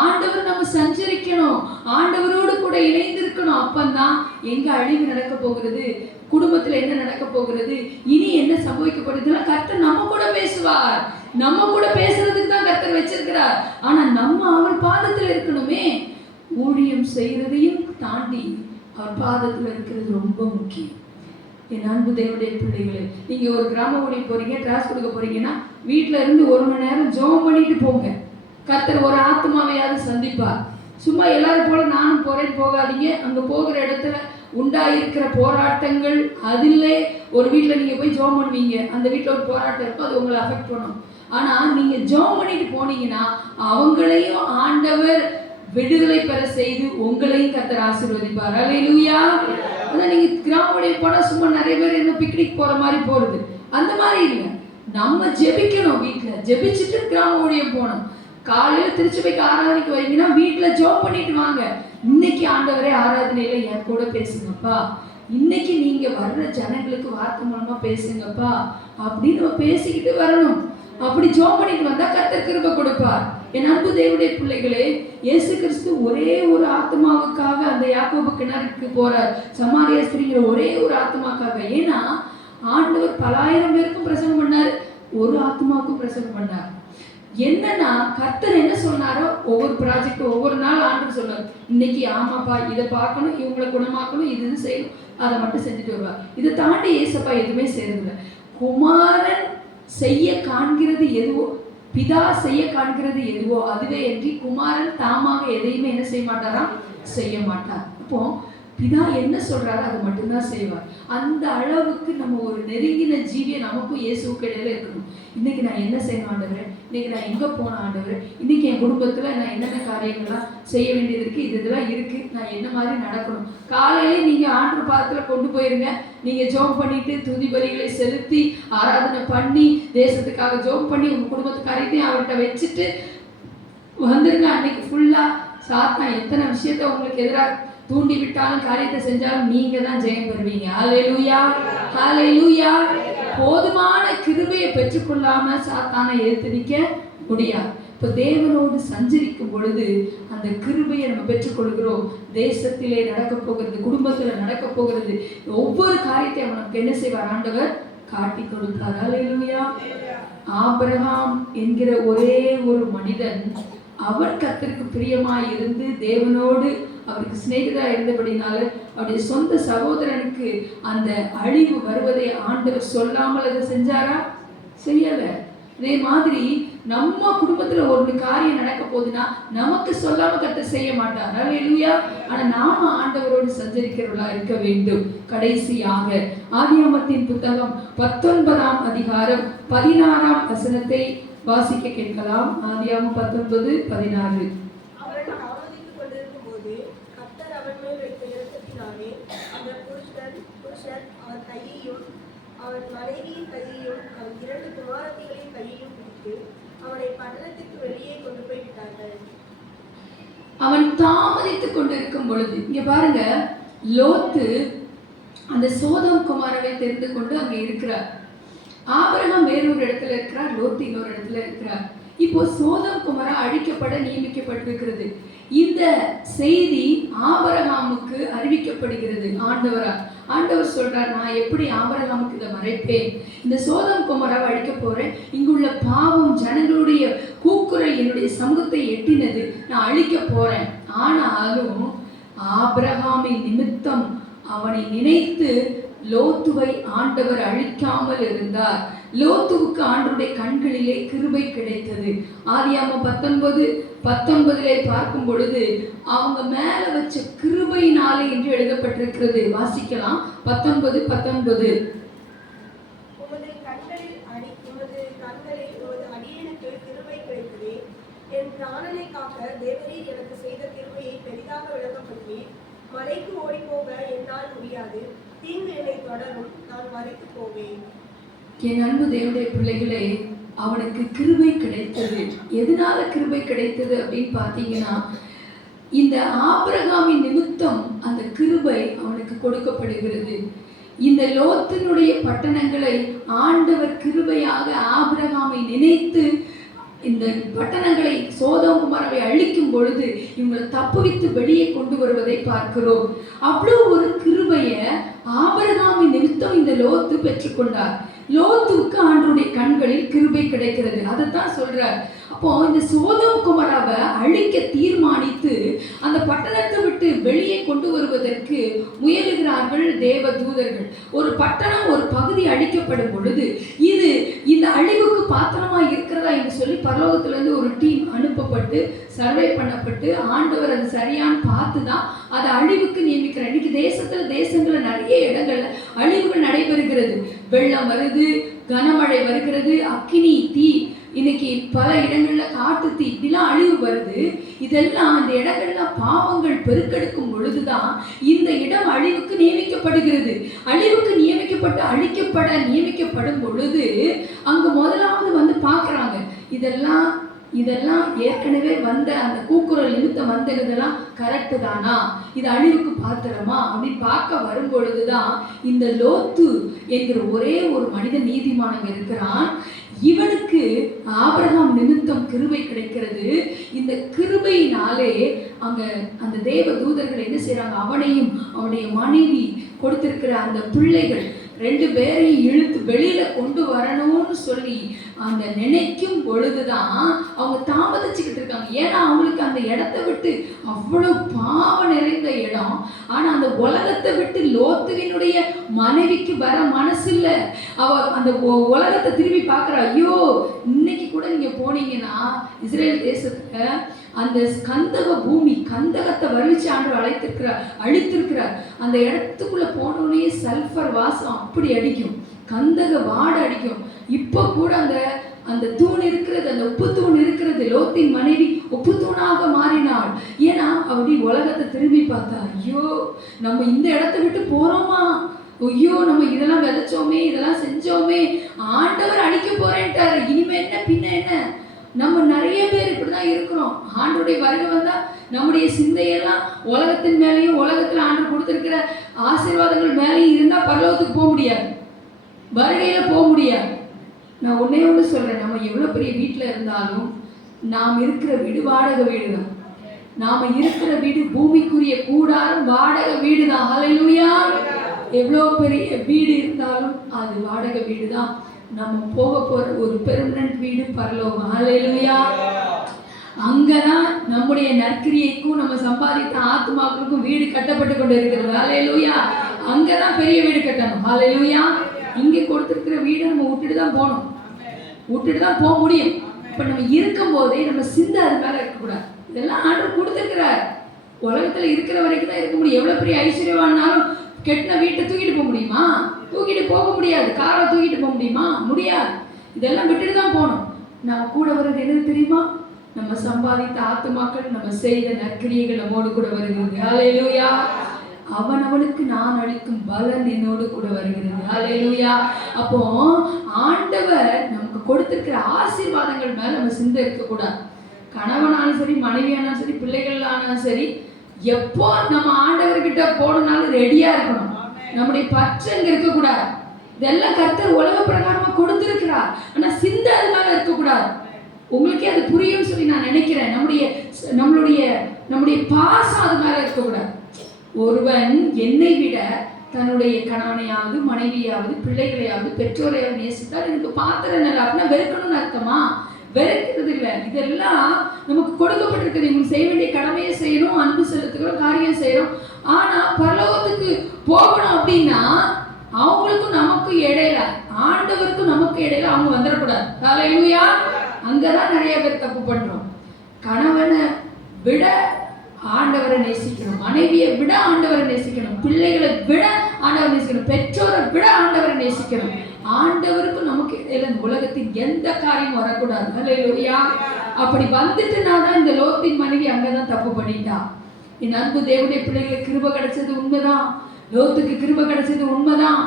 ஆண்டவர் நம்ம சஞ்சரிக்கணும், ஆண்டவரோடு கூட இணைந்து இருக்கணும். அப்பந்தான் எங்க அழிவு நடக்க போகிறது, குடும்பத்துல என்ன நடக்க போகிறது, இனி என்ன சம்பவிக்கப்படுதுன்னா கர்த்தர் நம்ம கூட பேசுவார். நம்ம கூட பேசுறதுக்கு தான் கர்த்தர் வச்சிருக்கிறார். ஆனா நம்ம அவர் பாதத்துல இருக்கணுமே. ஊழியம் செய்யறதையும் தாண்டி அவர் பாதத்துல இருக்கிறது ரொம்ப முக்கியம். என் அன்பு தேவனுடைய பிள்ளைகளே, நீங்க ஒரு கிராம ஊழியம் போறீங்க, டிராஸ் கொடுக்க போறீங்கன்னா வீட்டுல இருந்து 1 மணி நேரம் ஜெபம் பண்ணிட்டு போங்க. கர்த்தர் ஒரு ஆத்மாவையாவது சந்திப்பார். சும்மா எல்லாரும் போல நானும் போறேன் போகாதீங்க. அங்க போகிற இடத்துல உண்டாயிருக்கிற போராட்டங்கள், அதிலே ஒரு வீட்டுல நீங்க போய் ஜெபம் பண்ணுவீங்க, அந்த வீட்டுல ஒரு போராட்டம் இருக்கும், அது உங்களை அஃபெக்ட் பண்ணும். ஆனா நீங்க ஜெபம் பண்ணிட்டு போனீங்கன்னா அவங்களையும் ஆண்டவர் விடுதலை பெற செய்து உங்களையும் கர்த்தர் ஆசீர்வதிப்பார். அல்லேலூயா. அதான் நீங்க கிராமடைய போனா சும்மா நிறைய பேர் என்ன பிக்னிக் போற மாதிரி போறது, அந்த மாதிரி இல்லை. நம்ம ஜெபிக்கணும், வீட்டுல ஜெபிச்சுட்டு கிராம ஊழியம் போகணும். காலையில திருச்சபைக்கு ஆராதனைக்கு வரீங்கன்னா வீட்டுல ஜெபம் பண்ணிட்டு வாங்க. இன்னைக்கு ஆண்டவரே ஆராதனையில என் கூட பேசுங்கப்பா, இன்னைக்கு நீங்க வர்ற ஜனங்களுக்கு வார்த்தை மூலமா பேசுங்கப்பா அப்படின்னு நம்ம பேசிக்கிட்டு வரணும். அப்படி ஜெபம் பண்ணிட்டு வந்தா கர்த்தர் கிருபை கொடுப்பார். என் அன்பு தேவனுடைய பிள்ளைகளே, இயேசு கிறிஸ்து ஒரே ஒரு ஆத்மாவுக்காக அந்த யாக்கோபு கிணறுக்கு போறார், சமாரிய ஸ்திரீங்கிற ஒரே ஒரு ஆத்மாக்காக. ஏன்னா ஆண்டவர் பலாயிரம் பேருக்கும் பிரசங்கம் பண்ணார், ஒரு ஆத்மாவுக்கும் பிரசங்கம் பண்ணார். என்னன்னா கர்த்தர் என்ன சொன்னாரோ ஒவ்வொரு ப்ராஜெக்ட் ஒவ்வொரு நாள் ஆண்டவர் சொன்னார். இன்னைக்கு ஆமாப்பா இதை பார்க்கணும், இவங்களை குணமாக்கணும், இது செய்யணும், அதை மட்டும் செஞ்சுட்டு வருவார். இதை தாண்டி ஏசப்பா எதுவுமே செய்யறதில்லை. குமாரன் செய்ய காண்கிறது எதுவோ, பிதா செய்ய காண்கிறது எதுவோ அதுவே என்று குமாரன் தாமாக எதையுமே என்ன செய்ய மாட்டாராம், செய்ய மாட்டார். அப்போ பிதா என்ன சொல்றாரோ அதை மட்டும்தான் செய்வார். அந்த அளவுக்கு நம்ம ஒரு நெருங்கின ஜீவியை நமக்கும் இயேசுக்கு இடையில இருக்கணும். இன்னைக்கு நான் என்ன செய்யணும் ஆண்டவரே, இன்னைக்கு நான் எங்கே போன ஆண்டவர், இன்னைக்கு என் குடும்பத்தில் நான் என்னென்ன காரியங்கள்லாம் செய்ய வேண்டியது இருக்குது, இதெல்லாம் இருக்குது, நான் என்ன மாதிரி நடக்கணும். காலையிலே நீங்கள் ஆண்டவர் பாதத்தில் கொண்டு போயிருங்க. நீங்கள் ஜெபம் பண்ணிட்டு துதி பலிகளை செலுத்தி ஆராதனை பண்ணி தேசத்துக்காக ஜெபம் பண்ணி உங்கள் குடும்பத்து காரியத்தையும் அவர்கிட்ட வச்சுட்டு வந்துருங்க. அன்னைக்கு ஃபுல்லாக சாத்தான் எத்தனை விஷயத்த உங்களுக்கு எதிராக தூண்டி விட்டாலும் காரியத்தை செஞ்சாலும் நீங்க தான் ஜெயம் பெறுவீங்க. ஹல்லேலூயா, ஹல்லேலூயா. போதுமான கிருபையை பெற்றுக்கொள்ளாம சாத்தானை எதிர்த்து நிற்க முடியாது. இப்போ தேவனோடு சஞ்சரிக்கும் பொழுது அந்த கிருபையை நம்ம பெற்றுக்கொள்கிறோம். தேசத்திலே நடக்க போகிறது, குடும்பத்தில் நடக்க போகிறது, ஒவ்வொரு காரியத்தையும் அவனுக்கு என்ன செய்வார்? ஆண்டவர் காட்டி கொடுப்பார். ஹல்லேலூயா. ஆபிரகாம் என்கிற ஒரே ஒரு மனிதன் அவன் கர்த்தருக்கு பிரியமாய் இருந்து தேவனோடு அவருக்கு சிநேகிதா இருந்தபடினால அவருடைய சொந்த சகோதரனுக்கு அந்த அழிவு வருவதை ஆண்டவர் சொல்லாமல் அதை செஞ்சாரா? செய்யல. அதே மாதிரி நம்ம குடும்பத்துல ஒரு காரியம் நடக்க போகுதுன்னா நமக்கு சொல்லாம கர்த்தர் செய்ய மாட்டார். ஹல்லேலூயா. ஆனா நாம ஆண்டவரோடு சஞ்சரிக்கிறவர்களா இருக்க வேண்டும். கடைசியாக ஆதியாகமத்தின் புத்தகம் 19ஆம் அதிகாரம் 16ஆம் வசனத்தை வாசிக்க கேட்கலாம். ஆதியாகமம் 19:16. அவன் தாமதித்துக் கொண்டிருக்கும் போது கர்த்தர் அவன் மேல் வைத்த இரக்கத்தினாலே அந்த புருஷன் அவன் கையையும் அவன் மனைவியின் கையையும் அவன் 2 குமாரத்திகளின் கையையும் பிடித்து அவனை பட்டணத்திற்கு வெளியே கொண்டு போய் விட்டார்கள். அவன் தாமதித்துக் கொண்டிருக்கும் பொழுது, இங்க பாருங்க, லோத்து அந்த சோதம் குமாரனை தெரிந்து கொண்டு அங்க இருக்கிறார். ஆபிரகாம் வேறொரு இடத்துல இருக்கிறார், லோத்து இன்னொரு இடத்துல இருக்கிறார். இப்போ சோதம் குமாரா அழிக்கப்பட நியமிக்கப்பட்டிருக்கிறது. இந்த செய்தி ஆபிரகாமுக்கு அறிவிக்கப்படுகிறது ஆண்டவர் சொல்றார், நான் எப்படி ஆபிரகாமுக்கு இதை மறைப்பேன்? இந்த சோதம் குமாராவை அழிக்க போறேன். இங்குள்ள பாவம் ஜனங்களுடைய கூக்குரல் என்னுடைய சமூகத்தை எட்டினது, நான் அழிக்க போறேன். ஆனாலும் ஆபிரகாமின் நிமித்தம் அவனை நினைத்து லோத்துவை ஆண்டவர் அழிக்காமல் இருந்தார். லோத்துவுக்கு ஆண்டவருடைய கண்களிலே கிருபை கிடைத்தது. ஆதியாகமம் 19:19 பார்க்கும் பொழுது அவங்க மேல வச்ச கிருபையினாலே என்று எழுதப்பட்டிருக்கிறது. வாசிக்கலாம். 19:19. உமது கண்களில் உமது அடியேனுக்கு கிருபை கிடைத்தது. என் பிராணனை காக்க தேவரீர் எனக்கு செய்த கிருபையை பெரிதாக விளங்கப்படுத்தி மலைக்கு ஓடி போக என்னால் முடியாது. தீங்கு என்னை தொடரும், நான் மரித்து போவேன். என் அன்பு தேவனுடைய பிள்ளைகளே, அவனுக்கு கிருபை கிடைத்தது. எதனால கிருபை கிடைத்தது அப்படின்னு பார்த்தீங்கன்னா, இந்த ஆபிரகாமின் நிமித்தம் அந்த கிருபை அவனுக்கு கொடுக்கப்படுகிறது. இந்த லோத்தினுடைய பட்டணங்களை ஆண்டவர் கிருபையாக ஆபிரகாமை நினைத்து இந்த பட்டணங்களை சோதோம் குமாராவை அழிக்கும் பொழுது இவங்களை தப்புவித்து வெளியே கொண்டு வருவதை பார்க்கிறோம். அவ்வளவு ஒரு கிருபையை ஆபிரகாமின் நிமித்தம் இந்த லோத்து பெற்றுக்கொண்டார். லோத்துவுக்கு ஆண்டவருடைய கண்களில் கிருபை கிடைக்கிறது. அதைத்தான் சொல்றார். அப்போ இந்த சோதோம் குமாராவை அழிக்க தீர்மானித்து அந்த பட்டணத்தை விட்டு வெளியே கொண்டு வருவதற்கு முயலுகிறார்கள் தேவ தூதர்கள். ஒரு பட்டணம், ஒரு பகுதி அழிக்கப்படும் பொழுது இது இந்த அழிவுக்கு பாத்திரமா இருக்கிறதா என்று சொல்லி பரலோகத்திலிருந்து ஒரு டீம் அனுப்பப்பட்டு சர்வே பண்ணப்பட்டு ஆண்டவர் அது சரியான்னு பார்த்து தான் அதை அழிவுக்கு நியமிக்கிறார். இன்னைக்கு தேசங்கள்ல நிறைய இடங்கள்ல அழிவுகள் நடைபெறுகிறது. வெள்ளம் வருது, கனமழை வருகிறது, அக்கினி, தீ, இன்னைக்கு பல இடங்கள்ல காட்டு தீ, இப்படிலாம் அழிவு வருது. இதெல்லாம் அந்த இடங்கள்ல பாவங்கள் பெருக்கெடுக்கும் பொழுதுதான் இந்த இடம் அழிவுக்கு நியமிக்கப்படுகிறது. அழிவுக்கு அழிக்கப்பட நியமிக்கப்படும் பொழுது அங்க முதலாவது வந்து பார்க்கறாங்க, இதெல்லாம் ஏற்கனவே வந்த அந்த கூக்குரல் நிமித்தம் வந்ததெல்லாம் கரெக்டு தானா, இது அழிவுக்கு பாத்திரமா அப்படின்னு பார்க்க வரும் பொழுதுதான் இந்த லோத்து என்கிற ஒரே ஒரு மனித நீதிமானங்க இருக்கிறான். இவனுக்கு ஆபிரகாம் நிமித்தம் கிருபை கிடைக்கிறது. இந்த கிருபையினாலே அங்க அந்த தேவ தூதர்கள் என்ன செய்யறாங்க, அவனையும் அவனுடைய மனைவி கொடுத்திருக்கிற அந்த பிள்ளைகள் 2 பேரையும் இழுத்து வெளியில கொண்டு வரணும்னு சொல்லி அந்த நினைக்கும் பொழுதுதான் அவங்க தாமதிச்சுக்கிட்டு இருக்காங்க. ஏன்னா அவங்களுக்கு அந்த இடத்தை விட்டு அவ்வளவு பாவம் நிறைந்த இடம். ஆனா அந்த உலகத்தை விட்டு லோத்துவினுடைய மனைவிக்கு வர மனசு இல்லை. அவ அந்த உலகத்தை திரும்பி பார்க்குறா. ஐயோ, இன்னைக்கு கூட நீங்க போனீங்கன்னா இஸ்ரேல் தேசத்துல அந்த கந்தக பூமி, கந்தகத்தை வர்ணிச்சு ஆண்டவர் அழித்திருக்கிறார். அந்த இடத்துக்குள்ள போனோடனே சல்ஃபர் வாசம் அப்படி அடிக்கும், கந்தக வாடை அடிக்கும். இப்போ கூட அந்த அந்த தூண் இருக்கிறது, அந்த உப்பு தூண் இருக்கிறது. லோத்தின் மனைவி உப்பு தூணாக மாறினாள். ஏன்னா அப்படி உலகத்தை திரும்பி பார்த்தா, ஐயோ நம்ம இந்த இடத்தை விட்டு போறோமா, ஐயோ நம்ம இதெல்லாம் விதைச்சோமே, இதெல்லாம் செஞ்சோமே, ஆண்டவர் அழிக்க போறேன்ட்டாரு, இனிமே என்ன பின்ன என்ன. நம்ம நிறைய பேர் இப்படிதான் இருக்கிறோம். ஆண்டவருடைய வருகை வந்தா நம்முடைய சிந்தையெல்லாம் உலகத்தின் மேலேயும் உலகத்துல ஆண்டவர் கொடுத்திருக்கிற ஆசீர்வாதங்கள் மேலேயும் இருந்தா பரலோகத்துக்கு போக முடியாது, வருகையில போக முடியாது. நான் ஒன்னே ஒன்று சொல்றேன், நம்ம எவ்வளவு பெரிய வீட்டுல இருந்தாலும் நாம் இருக்கிற வீடு வாடகை வீடு தான். நாம இருக்கிற வீடு பூமிக்குரிய கூடாரம் வாடகை வீடு தான். ஹல்லேலூயா. எவ்வளோ பெரிய வீடு இருந்தாலும் அது வாடகை வீடு தான். நம்ம போக போற ஒரு பெர்மனன்ட் வீடு பரலோகம். ஹல்லேலூயா. அங்கதான் நம்முடைய நற்கிரியைக்கும் நம்ம சம்பாதித்த ஆத்மாக்களுக்கும் வீடு கட்டப்பட்டு கொண்டு இருக்கிறது. ஹல்லேலூயா. அங்கதான் பெரிய வீடு கட்டணும். ஹல்லேலூயா. இங்கே கொடுத்திருக்கிற வீடை நம்ம விட்டுட்டு தான் போகணும், விட்டுட்டு தான் போக முடியும். இப்ப நம்ம இருக்கும் போதே நம்ம சிந்தை அது மேல இருக்கக்கூடாது. இதெல்லாம் ஆண்டவர் கொடுத்திருக்கிறார். உலகத்துல இருக்கிற வரைக்கும் தான் இருக்க முடியும். எவ்வளவு பெரிய ஐஸ்வர்யவானாலும் கெட்டின வீட்டை தூக்கிட்டு போக முடியுமா? தூக்கிட்டு போக முடியாது. காரை தூக்கிட்டு போக முடியுமா? முடியாது. இதெல்லாம் விட்டுட்டு தான் போகணும். நம்ம கூட வர்றது என்னது தெரியுமா? நம்ம சம்பாதித்த ஆத்துமாக்கள், நம்ம செய்த நற்கிரியைகள் நம்மோடு கூட வருகிறது. ஹல்லேலூயா. அவனவனுக்கு நான் அளிக்கும் பலன் என்னோடு கூட வருகிறது. ஹல்லேலூயா. அப்போ ஆண்டவர் நமக்கு கொடுத்திருக்கிற ஆசீர்வாதங்கள் மேல நம்ம சிந்தை இருக்கக்கூடாது. கணவனாலும் சரி, மனைவியானாலும் சரி, பிள்ளைகள் ஆனாலும் சரி, எப்போ நம்ம ஆண்டவர்கிட்ட போனாலும் ரெடியா இருக்கணும். நம்முடைய பற்றங்க இருக்கக்கூடாது. இதெல்லாம் கர்த்தர் உலக பிரகாரமா கொடுத்திருக்கிறார். ஆனா சிந்தை அது மேல இருக்கக்கூடாது. உங்களுக்கே அது புரியும் சொல்லி நான் நினைக்கிறேன். நம்முடைய பாசம் அது மேல இருக்கக்கூடாது. ஒருவன் என்னை விட தன்னுடைய கணவனையாவது மனைவியாவது பிள்ளைகளையாவது பெற்றோரையாவது நேசித்தால் எனக்கு பாத்திரம் இல்லை அப்படின்னா வெறுக்கணும்னு அர்த்தமா? வெறுக்கிறது இல்லை. இதெல்லாம் நமக்கு கொடுக்கப்பட்டிருக்குது. இவங்க செய்ய வேண்டிய கடமையை செய்யணும், அன்பு செலுத்துக்கிறோம், காரியம் செய்யறோம். ஆனா பரலோகத்துக்கு போகணும் அப்படின்னா அவங்களுக்கும் நமக்கும் இடையில, ஆண்டவருக்கும் நமக்கு இடையில அவங்க வந்துடக்கூடாது. ஹல்லேலூயா. அங்கதான் நிறைய பேர் தப்பு பண்றோம். கணவனை விட ஆண்டவரை நேசிக்கணும், மனைவியை விட ஆண்டவரை நேசிக்கணும், பிள்ளைகளை விட ஆண்டவரை நேசிக்கணும், பெற்றோரை விட ஆண்டவரை நேசிக்கணும். ஆண்டவருக்கும் நமக்கு இடையில உலகத்தின் எந்த காரியம் வரக்கூடாது. ஹல்லேலூயா. அப்படி வந்துட்டுனாதான் இந்த லோத்தின் மனைவி அங்கதான் தப்பு பண்ணிட்டா. என் அன்பு தேவனுடைய பிள்ளைகளுக்கு கிருபை கிடைச்சது உண்மைதான், லோத்துக்கு கிருபை கிடைச்சது உண்மைதான்.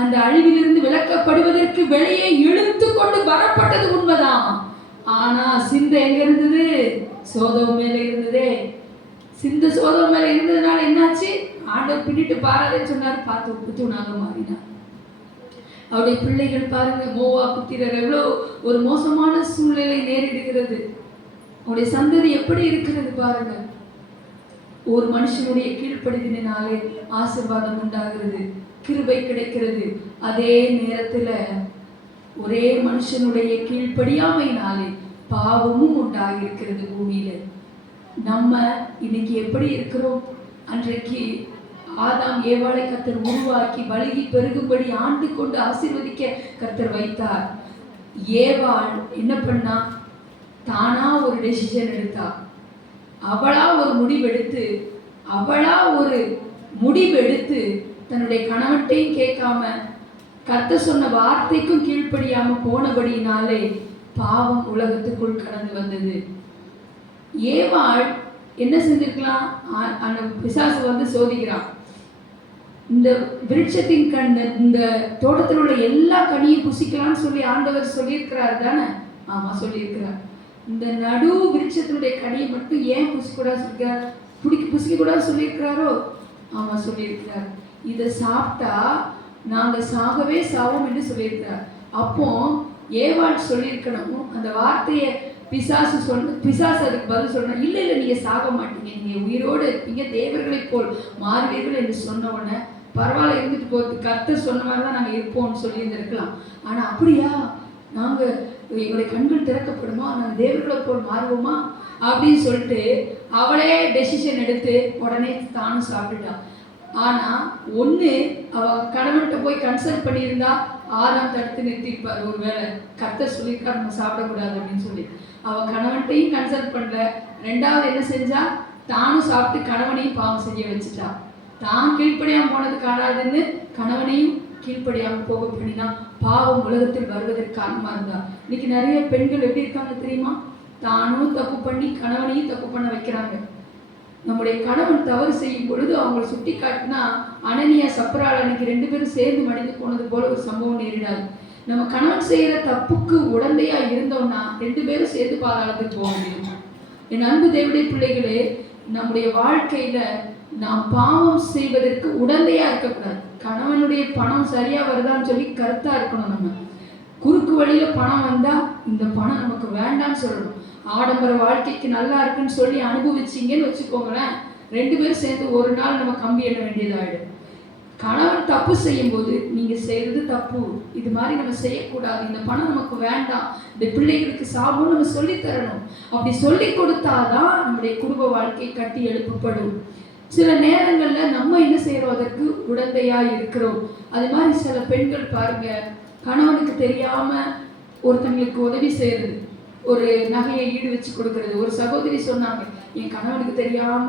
அந்த அழிவிலிருந்து விலக்கப்படுவதற்கு வெளியே இழுத்து கொண்டு வரப்பட்டது உண்மைதான். ஆனா சிந்தை எங்க இருந்தது? சோதோம் மேல இருந்ததே. சிந்தை சோதோம் மேல இருந்ததுனால என்னாச்சு? ஆண்டவர் பின்னிட்டு பாராதேன்னு சொன்னார். பார்த்து உப்பு தூணாக மாறினார். அவருடைய பிள்ளைகள் பாருங்க, மோவா புத்திரர் எவ்வளோ ஒரு மோசமான சூழ்நிலை நேரிடுகிறது. அவருடைய சந்ததி எப்படி இருக்கிறது பாருங்க. ஒரு மனுஷனுடைய கீழ்ப்படிதலினாலே ஆசீர்வாதம் உண்டாகிறது, கிருபை கிடைக்கிறது. அதே நேரத்துல ஒரே மனுஷனுடைய கீழ்ப்படியாமையினாலே பாவமும் உண்டாகிருக்கிறது பூமியில. நம்ம இன்னைக்கு எப்படி இருக்கிறோம்? அன்றைக்கு ஆதாம் ஏவாளை கர்த்தர் உருவாக்கி பலுகி பெருகும்படி ஆண்டு கொண்டு ஆசீர்வதிக்க கர்த்தர் வைத்தார். ஏவாள் என்ன பண்ணா? தானா ஒரு டெசிஷன் எடுத்தா. அவளா ஒரு முடிவெடுத்து தன்னுடைய கணவன்ட்டையும் கேட்காம கர்த்தர் சொன்ன வார்த்தைக்கும் கீழ்ப்படியாம போனபடினாலே பாவம் உலகத்துக்குள் கடந்து வந்தது. ஏவாள் என்ன செஞ்சிருக்கலாம்? அந்த பிசாசு வந்து சோதிக்கிறான். இந்த விருட்சத்தின் இந்த தோட்டத்தில் உள்ள எல்லா கனியும் புசிக்கலாம்னு சொல்லி ஆண்டவர் சொல்லியிருக்கிறார் தானே? ஆமா, சொல்லியிருக்கிறார். இந்த நடு விருட்சத்தினுடைய கனியை மட்டும் ஏன் புசிக்க கூடாது சொல்லியிருக்கிறாரோ? ஆமா, சொல்லியிருக்கிறார். இதை சாப்பிட்டா நாங்க சாகவே சாவோம் என்று சொல்லியிருக்கிறார். அப்போ ஏவாள் சொல்லியிருக்கணும் அந்த வார்த்தையை. பிசாசு அதுக்கு பதில் சொல்ற, இல்ல நீங்க சாக மாட்டீங்க, நீங்க உயிரோடு இருப்பீங்க, தேவர்களை போல் மாறுவீர்கள் என்று சொன்ன உடனே பரவாயில்ல, இருந்துட்டு போகுது, கர்த்தர் சொன்ன மாதிரிதான் நாங்க இருப்போம்னு சொல்லி இருந்திருக்கலாம். ஆனா அப்படியா? நாங்க எங்களுடைய கண்கள் திறக்கப்படுமா, நாங்க தேவர்களை போல் மாறுவோமா அப்படின்னு சொல்லிட்டு அவளே டெசிஷன் எடுத்து உடனே தானும் சாப்பிட்டுட்டான். ஆனா ஒண்ணு, அவ கணவன்கிட்ட போய் கன்சல்ட் பண்ணியிருந்தா ஆதாம் தடுத்து நிறுத்திருப்பார். ஒருவேளை கர்த்தர் சொல்லியிருக்கா நம்ம சாப்பிடக்கூடாது அப்படின்னு சொல்லி. அவ கணவன்கிட்டையும் கன்சல்ட் பண்ணல. ரெண்டாவது என்ன செஞ்சா? தானும் சாப்பிட்டு கணவனையும் பாவம் செய்ய வச்சுட்டா. தான் கீழ்ப்படியாம போனது காணாதுன்னு கணவனையும் கீழ்ப்படியாமல் போக பண்ணினா பாவம் உலகத்தில் வருவதற்கு காரணமா இருந்தா. இன்னைக்கு நிறைய பெண்கள் எப்படி இருக்காங்க தெரியுமா? தானும் தப்பு பண்ணி கணவனையும் தப்பு பண்ண வைக்கிறாங்க. நம்முடைய கணவன் தவறு செய்யும் பொழுது அவங்களை சுட்டி காட்டினா அனனியா சப்ரால் அன்னைக்கு 2 பேரும் சேர்ந்து மடிந்து போனது போல ஒரு சம்பவம் நேரிடாது. நம்ம கணவன் செய்யற தப்புக்கு உடந்தையா இருந்தோம்னா 2 பேரும் சேர்ந்து பாதாளத்துக்கு போக முடியும். என் அன்பு தேவனுடைய பிள்ளைகளே, நம்முடைய வாழ்க்கையில நாம் பாவம் செய்வதற்கு உடந்தையா இருக்கக்கூடாது. கணவனுடைய பணம் சரியா வருதான்னு சொல்லி கருத்தா இருக்கணும். நம்ம குறுக்கு வழியில பணம் வந்தா இந்த பணம் நமக்கு வேண்டாம்னு சொல்லணும். ஆடம்பர வாழ்க்கைக்கு நல்லா இருக்குன்னு சொல்லி அனுபவிச்சிங்கன்னு வச்சுக்கோங்களேன், 2 பேரும் சேர்ந்து ஒரு நாள் நம்ம கம்பி எண்ண வேண்டியதாயிடும். கணவன் தப்பு செய்யும் போது நீங்க செய்யறது தப்பு, இது மாதிரி நம்ம செய்யக்கூடாது, இந்த பணம் நமக்கு வேண்டாம், இந்த பிள்ளைகளுக்கு சாப்பிடும் நம்ம சொல்லி தரணும். அப்படி சொல்லி கொடுத்தாதான் நம்முடைய குடும்ப வாழ்க்கை கட்டி எழுப்பப்படும். சில நேரங்கள்ல நம்ம என்ன செய்யறோம், அதற்கு உடந்தையா இருக்கிறோம். அது மாதிரி சில பெண்கள் பாருங்க, கணவனுக்கு தெரியாம ஒருத்தங்களுக்கு உதவி செய்யறது, ஒரு நகையை ஈடு வச்சு கொடுக்கறது. ஒரு சகோதரி சொன்னாங்க, என் கணவனுக்கு தெரியாம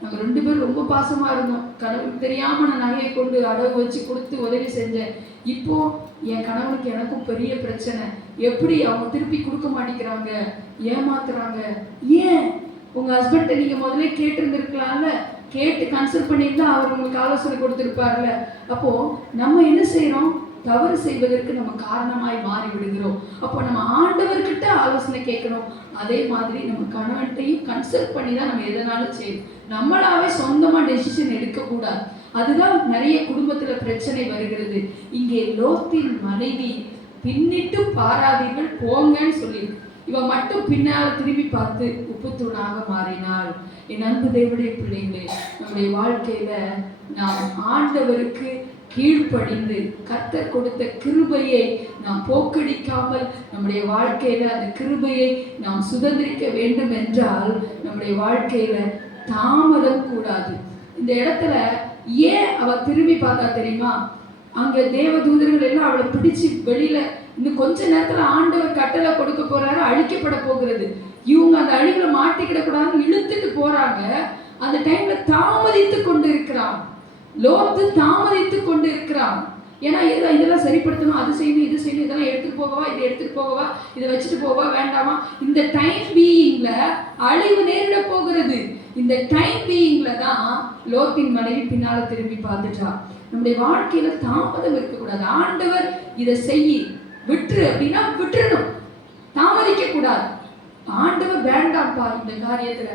நாங்கள் 2 பேரும் ரொம்ப பாசமா இருந்தோம், கணவனுக்கு தெரியாம நான் நகையை கொண்டு அடகு வச்சு கொடுத்து உதவி செஞ்சேன். இப்போ என் கணவனுக்கு எனக்கும் பெரிய பிரச்சனை, எப்படி அவங்க திருப்பி கொடுக்க மாட்டேங்கிறாங்க, ஏமாத்துறாங்க. ஏன்? உங்க ஹஸ்பண்ட நீங்க முதல்ல கேட்டு இருந்திருக்கலாம்ல, கேட்டு கன்சல்ட் பண்ணியிருந்தா அவர் உங்களுக்கு ஆலோசனை கொடுத்துருப்பார்ல. அப்போ நம்ம என்ன செய்யறோம், தவறு செய்வதற்கு நம்ம காரணமாய் மாறி விடுகிறோம். அப்போ நம்ம ஆண்டவர்கிட்ட ஆலோசனை கேட்கணும். அதே மாதிரி நம்ம கணவன்கிட்டையும் கன்சல்ட் பண்ணி தான் நம்ம எதனாலும் செய்யணும். நம்மளாவே சொந்தமா டெசிஷன் எடுக்கக்கூடாது. அதுதான் நிறைய குடும்பத்துல பிரச்சனை வருகிறது. இங்கே லோத்தின் மனைவி பின்னிட்டு பாராதீர்கள் போங்கன்னு சொல்லியிருக்கு. இவன் மட்டும் பின்னால திரும்பி பார்த்து உப்புத்தூணாக மாறினாள். என் அன்பு தேவனுடைய பிள்ளைகளே, நம்முடைய வாழ்க்கையில நாம் ஆண்டவருக்கு கீழ்ப்படிந்து கர்த்தர் கொடுத்த கிருபையை நாம் போக்கடிக்காமல் நம்முடைய வாழ்க்கையில அந்த கிருபையை நாம் சுதந்திரிக்க வேண்டும் என்றால் நம்முடைய வாழ்க்கையில தாமதம் கூடாது. இந்த இடத்துல ஏன் அவ திரும்பி பார்த்தா தெரியுமா? அங்க தேவதூதர்கள் எல்லாம் அவளை பிடிச்சு வெளியில, இன்னும் கொஞ்ச நேரத்துல ஆண்டவர் கட்டளை கொடுக்க போறாரு, அழிக்கப்பட போகிறது. இவங்க அந்த அழிவுல மாட்டிக்கிடக்கூடாதுன்னு இழுத்துட்டு போறாங்க. அந்த டைம்ல தாமதித்து கொண்டு இருக்கிறான் லோத்து, தாமதித்து கொண்டு இருக்கிறான். ஏன்னா இதெல்லாம் சரிப்படுத்தணும், அது செய்யணும், இது செய்யணும், இதெல்லாம் எடுத்துட்டு போகவா, இதை எடுத்துட்டு போகவா, இதை வச்சுட்டு போகவா, வேண்டாமா. இந்த டைம் பீயிங்ல அழிவு நேரிட போகிறது. இந்த டைம் பீயிங்ல தான் லோத்தின் மனைவி பின்னால திரும்பி பார்த்துட்டா. நம்முடைய வாழ்க்கையில தாமதம் இருக்கக்கூடாது. ஆண்டவர் இதை செய்யி விட்டுரு அப்படின்னா விட்டுறணும், தாமதிக்க கூடாது. ஆண்டவர் வேண்டாம்ப்பா இந்த காரியத்துல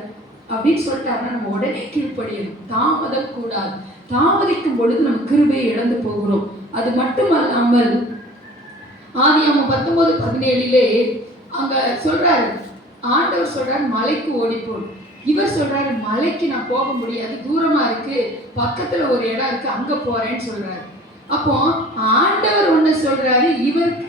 அப்படின்னு சொல்லிட்டாருன்னா நம்ம உடனே கீழ்ப்படியணும், தாமதம் கூடாது. தாமதிக்கும் பொழுது நம்ம கிருபையை இழந்து போகிறோம். அது மட்டுமல்லாமல் ஆதியாகமம் 19:17 அங்க சொல்றாரு, ஆண்டவர் சொல்றாரு மலைக்கு ஓடிப்போம். இவர் சொல்றாரு மலைக்கு நான் போக முடியாது, தூரமா இருக்கு, பக்கத்துல ஒரு இடம் இருக்கு, அங்க போறேன்னு சொல்றாரு. அப்போ ஆண்டவர் ஒண்ணு சொல்றாரு,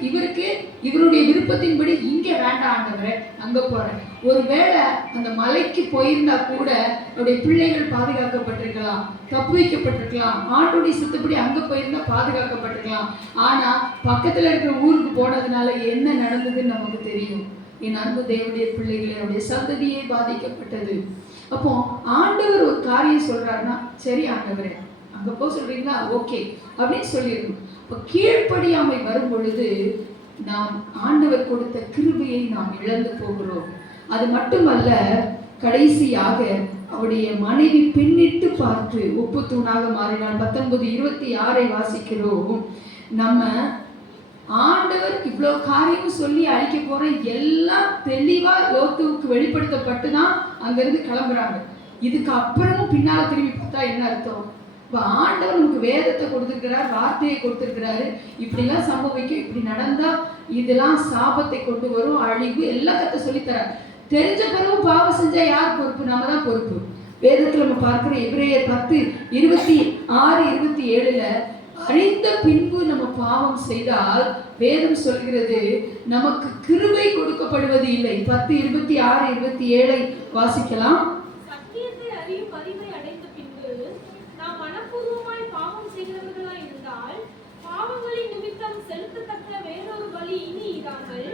இவருக்கு இவருடைய விருப்பத்தின்படி இங்க வேண்டாம் ஆண்டவரே, அங்க போறேன். ஒருவேளை அந்த மலைக்கு போயிருந்தா கூட அவருடைய பிள்ளைகள் பாதுகாக்கப்பட்டிருக்கலாம், தப்பு வைக்கப்பட்டிருக்கலாம், ஆண்டுடைய சித்தப்படி அங்க போயிருந்தா பாதுகாக்கப்பட்டிருக்கலாம். ஆனா பக்கத்துல இருக்கிற ஊருக்கு போனதுனால என்ன நடந்ததுன்னு நமக்கு தெரியும். என் அன்பு தேவனுடைய பிள்ளைகளை அவருடைய சந்ததியே பாதிக்கப்பட்டது. அப்போ ஆண்டவர் ஒரு காரியம் சொல்றாருன்னா, சரி ஆண்டவரே அங்க போக சொல்றீங்களா, ஓகே அப்படின்னு சொல்லிடணும். இப்போ கீழ்ப்படியாமை வரும் பொழுது நாம் ஆண்டவர் கொடுத்த கிருபையை நாம் இழந்து போகிறோம். அது மட்டுமல்ல, கடைசியாக அவருடைய மனைவி பின்னிட்டு பார்த்து உப்பு தூணாக மாறினாள். 19:26 வாசிக்கிறோம். நம்ம ஆண்டவர் இவ்வளோ காரியம் சொல்லி அழிக்க போற எல்லாம் தெளிவா லோத்துவுக்கு வெளிப்படுத்தப்பட்டு தான் அங்கிருந்து கிளம்புறாங்க. இதுக்கு அப்புறமும் பின்னால திரும்பி பார்த்தா என்ன அர்த்தம்? இப்போ ஆண்டவர் நமக்கு வேதத்தை கொடுத்துருக்கிறார், வார்த்தையை கொடுத்துருக்கிறாரு, இப்படிலாம் சம்பவிக்கும், இப்படி நடந்தா இதெல்லாம் சாபத்தை கொண்டு வரும், அழிவு எல்லாம் கத்த சொல்லித்தரார். தெரிஞ்ச பிறகு பாவம் செஞ்சா யார் பொறுப்பு? நம்ம தான் பொறுப்பு. வேதத்துல நம்ம பார்க்கிற எபிரேயர் 10:26-27 அறிந்த பின்பு நம்ம பாவம் செய்தால் வேதம் சொல்கிறது நமக்கு கிருபை கொடுக்கப்படுவது இல்லை. 10:26-27 வாசிக்கலாம். சத்தியத்தை அறியும் அறிவை அடைந்த பின்பு நாம் மனப்பூர்வமாய் பாவம் செய்கிறவர்களாய் இருந்தால் பாவங்களின் நிமித்தம் செலுத்தத்தக்க வேறொரு பலி இனி இராமல்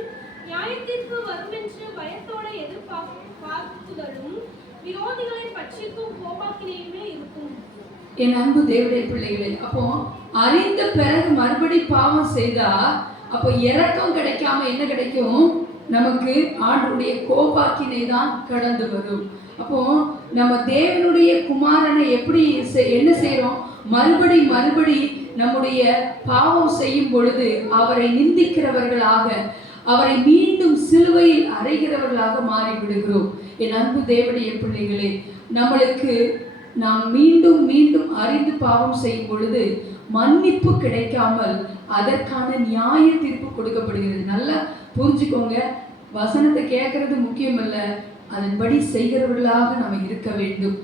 நியாயத்திற்கு வருமென்று பயத்தோட எதிர்பார்ப்புதலும் விரோதிகளை பட்சிக்கும் கோபாக்கினையுமே இருக்கும். என் அன்பு தேவனுடைய பிள்ளைகளே, அப்போ அறிந்த பிறகு மறுபடி பாவம் செய்தா அப்போ இரக்கம் கிடைக்காம என்ன கிடைக்கும்? நமக்கு ஆண்டவருடைய கோபாக்கினை தான் கடந்து வரும். அப்போ நம்ம தேவனுடைய குமாரனை எப்படி என்ன செய்யறோம்? மறுபடி நம்முடைய பாவம் செய்யும் பொழுது அவரை நிந்திக்கிறவர்களாக, அவரை மீண்டும் சிலுவையில் அறைகிறவர்களாக மாறிவிடுகிறோம். என் அன்பு தேவனுடைய பிள்ளைகளே, நம்மளுக்கு நாம் மீண்டும் மீண்டும் அறிந்து பாவம் செய்யும் பொழுது மன்னிப்பு கிடைக்காமல் அதற்கான நியாய தீர்ப்பு கொடுக்கப்படுகிறது. நல்லா புரிஞ்சுக்கோங்க, வசனத்தை கேட்கறது முக்கியம் அல்ல, அதன்படி செய்கிறவர்களாக நம்ம இருக்க வேண்டும்.